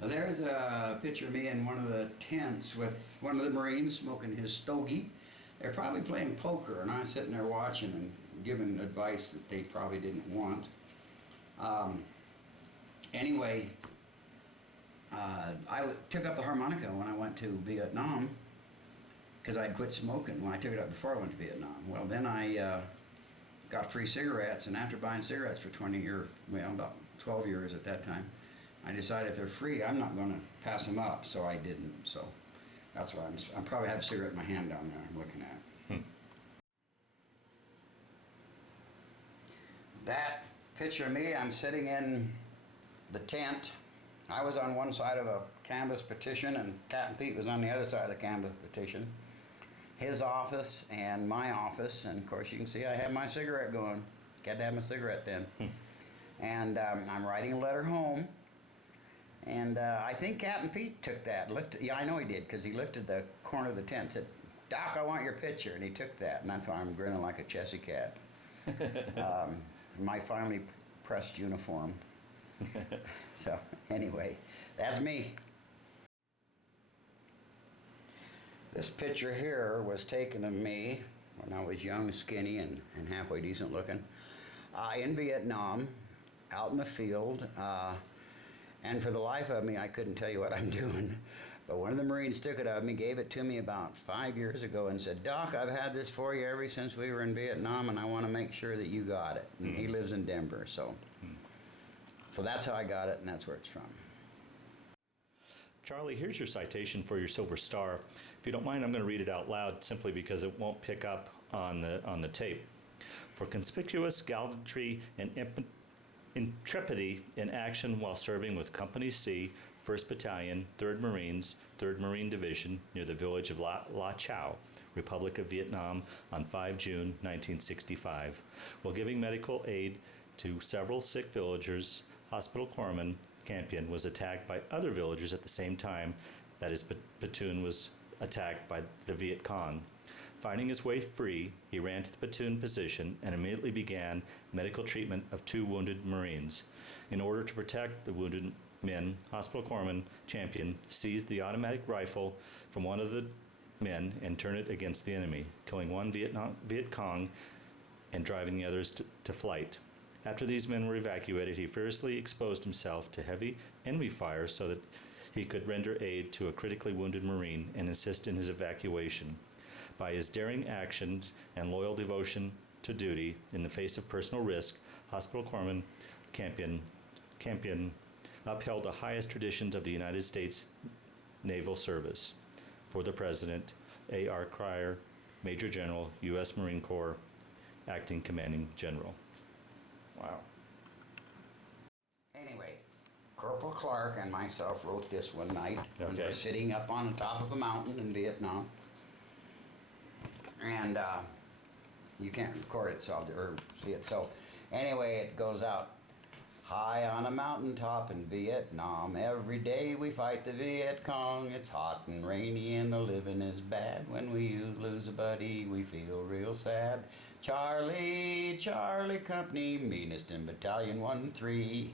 Now there's a picture of me in one of the tents with one of the Marines smoking his stogie. They're probably playing poker, and I'm sitting there watching and giving advice that they probably didn't want. Anyway, I took up the harmonica when I went to Vietnam, because I'd quit smoking when I took it up before I went to Vietnam. Well, then I got free cigarettes, and after buying cigarettes for 20 years, well, about 12 years at that time, I decided if they're free, I'm not going to pass them up, so I didn't. So that's why I probably have a cigarette in my hand down there I'm looking at. That picture of me, I'm sitting in the tent. I was on one side of a canvas partition, and Captain Pete was on the other side of the canvas partition. His office and my office, and of course you can see I have my cigarette going. Got to have my cigarette then. And I'm writing a letter home. And I think Captain Pete took that, yeah, I know he did, because he lifted the corner of the tent and said, "Doc, I want your picture," and he took that, and that's why I'm grinning like a Chessy cat. My finely pressed uniform. So, anyway, that's me. This picture here was taken of me when I was young, skinny, and halfway decent looking, in Vietnam, out in the field. And for the life of me, I couldn't tell you what I'm doing. But one of the Marines took it of me, gave it to me about 5 years ago, and said, "Doc, I've had this for you ever since we were in Vietnam, and I want to make sure that you got it." And he lives in Denver, so that's how I got it, and that's where it's from. Charlie, here's your citation for your Silver Star. If you don't mind, I'm going to read it out loud simply because it won't pick up on the tape. For conspicuous gallantry and intrepidity in action while serving with Company C, 1st Battalion, 3rd Marines, 3rd Marine Division, near the village of La Chao, Republic of Vietnam, on 5 June 1965. While giving medical aid to several sick villagers, Hospital Corpsman Campion was attacked by other villagers at the same time that his platoon was attacked by the Viet Cong. Finding his way free, he ran to the platoon position and immediately began medical treatment of 2 wounded Marines. In order to protect the wounded men, Hospital Corpsman Campion seized the automatic rifle from one of the men and turned it against the enemy, killing one Viet Cong and driving the others to flight. After these men were evacuated, he fiercely exposed himself to heavy enemy fire so that he could render aid to a critically wounded Marine and assist in his evacuation. By his daring actions and loyal devotion to duty in the face of personal risk, Hospital Corpsman Campion upheld the highest traditions of the United States Naval Service. For the President, A.R. Cryer, Major General, U.S. Marine Corps, Acting Commanding General. Wow. Anyway, Corporal Clark and myself wrote this one night when we Okay. were sitting up on the top of a mountain in Vietnam. And you can't record it, or see it. So anyway, it goes out. High on a mountaintop in Vietnam, every day we fight the Viet Cong. It's hot and rainy and the living is bad. When we lose a buddy, we feel real sad. Charlie, Charlie Company, meanest in Battalion 1-3.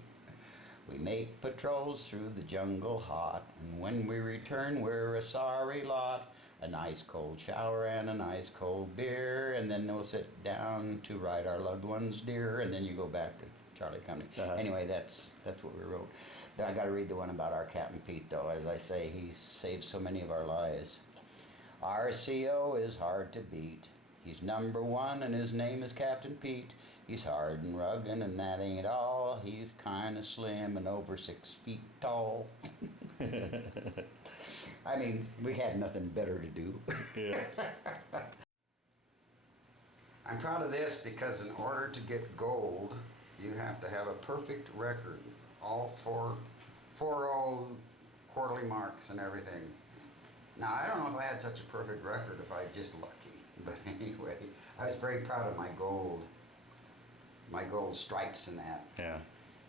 We make patrols through the jungle hot, and when we return, we're a sorry lot. A nice cold shower and a nice cold beer, and then we'll sit down to write our loved ones dear, and then you go back to Charlie Company. Anyway, that's what we wrote. I got to read the one about our Captain Pete, though. As I say, he saved so many of our lives. Our CO is hard to beat. He's #1 and his name is Captain Pete. He's hard and rugged and that ain't all. He's kind of slim and over 6 feet tall. I mean, we had nothing better to do. Yeah. I'm proud of this because in order to get gold, you have to have a perfect record. All 4.0 quarterly marks and everything. Now, I don't know if I had such a perfect record if I was just lucky. But anyway, I was very proud of my gold stripes and that. Yeah.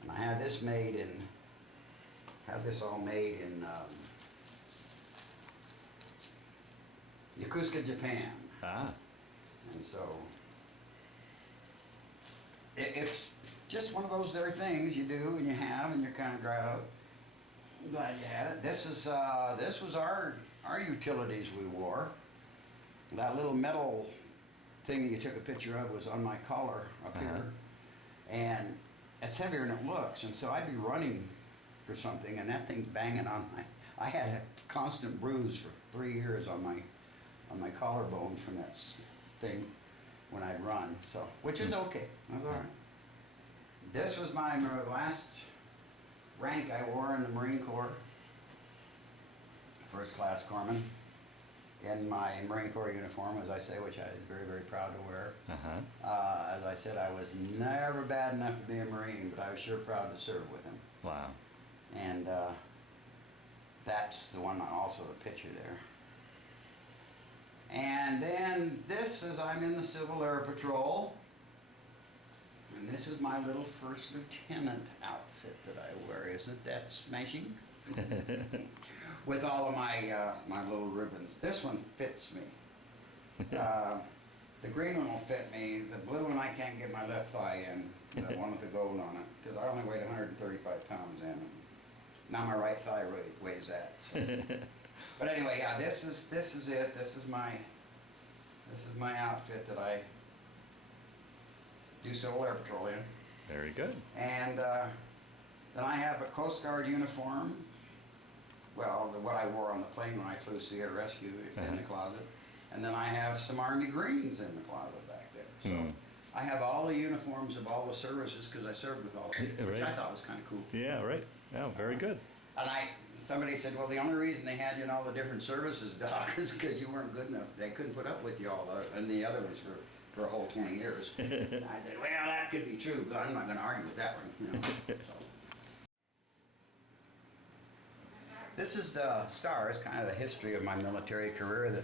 And I had this all made in Yokosuka, Japan. Ah. And so it's just one of those there things you do and you have, and you're kind of glad you had it. This was our utilities we wore. That little metal thing that you took a picture of was on my collar up here, and it's heavier than it looks. And so I'd be running for something, and that thing's banging on my. I had a constant bruise for 3 years on my collarbone from that thing when I'd run. So, which is okay. That's all right. This was my last rank I wore in the Marine Corps. First class corpsman. In my Marine Corps uniform, as I say, which I was very, very proud to wear. As I said, I was never bad enough to be a Marine, but I was sure proud to serve with him. Wow. And that's the one, also the picture there. And then this is, I'm in the Civil Air Patrol. And this is my little first lieutenant outfit that I wear. Isn't that smashing? With all of my my little ribbons. This one fits me. The green one will fit me. The blue one I can't get my left thigh in. The one with the gold on it, because I only weighed 135 pounds in. Now my right thigh weighs that. So. But anyway, yeah, this is it. This is my outfit that I do Civil Air Patrol in. Very good. And then I have a Coast Guard uniform. Well, what I wore on the plane when I flew Sierra Rescue in the closet. And then I have some Army Greens in the closet back there. So I have all the uniforms of all the services because I served with all of them, which I thought was kind of cool. Yeah, right. Yeah, very good. And somebody said, well, the only reason they had you in all the different services, Doc, is because you weren't good enough. They couldn't put up with you all and the other ones for a whole 20 years. And I said, well, that could be true, but I'm not going to argue with that one. You know? So. This is Star, is kind of the history of my military career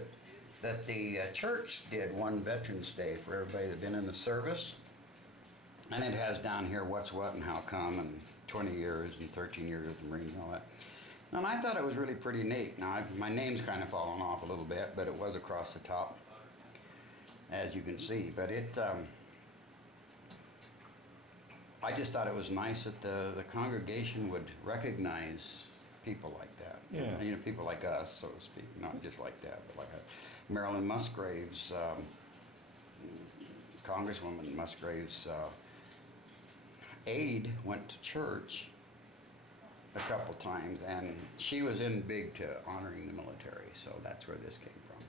that the church did one Veterans Day for everybody that's been in the service. And it has down here what's what and how come, and 20 years and 13 years with the Marines and all that. And I thought it was really pretty neat. Now, my name's kind of fallen off a little bit, but it was across the top, as you can see. But I just thought it was nice that the congregation would recognize people like that. Yeah. You know, people like us, so to speak. Not just like that, but like Marilyn Musgrave's, Congresswoman Musgrave's aide went to church a couple times, and she was in big to honoring the military, so that's where this came from.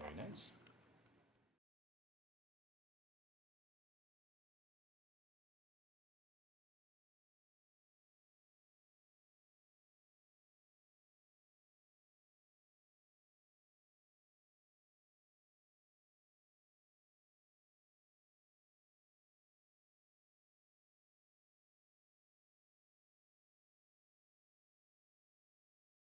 Very nice.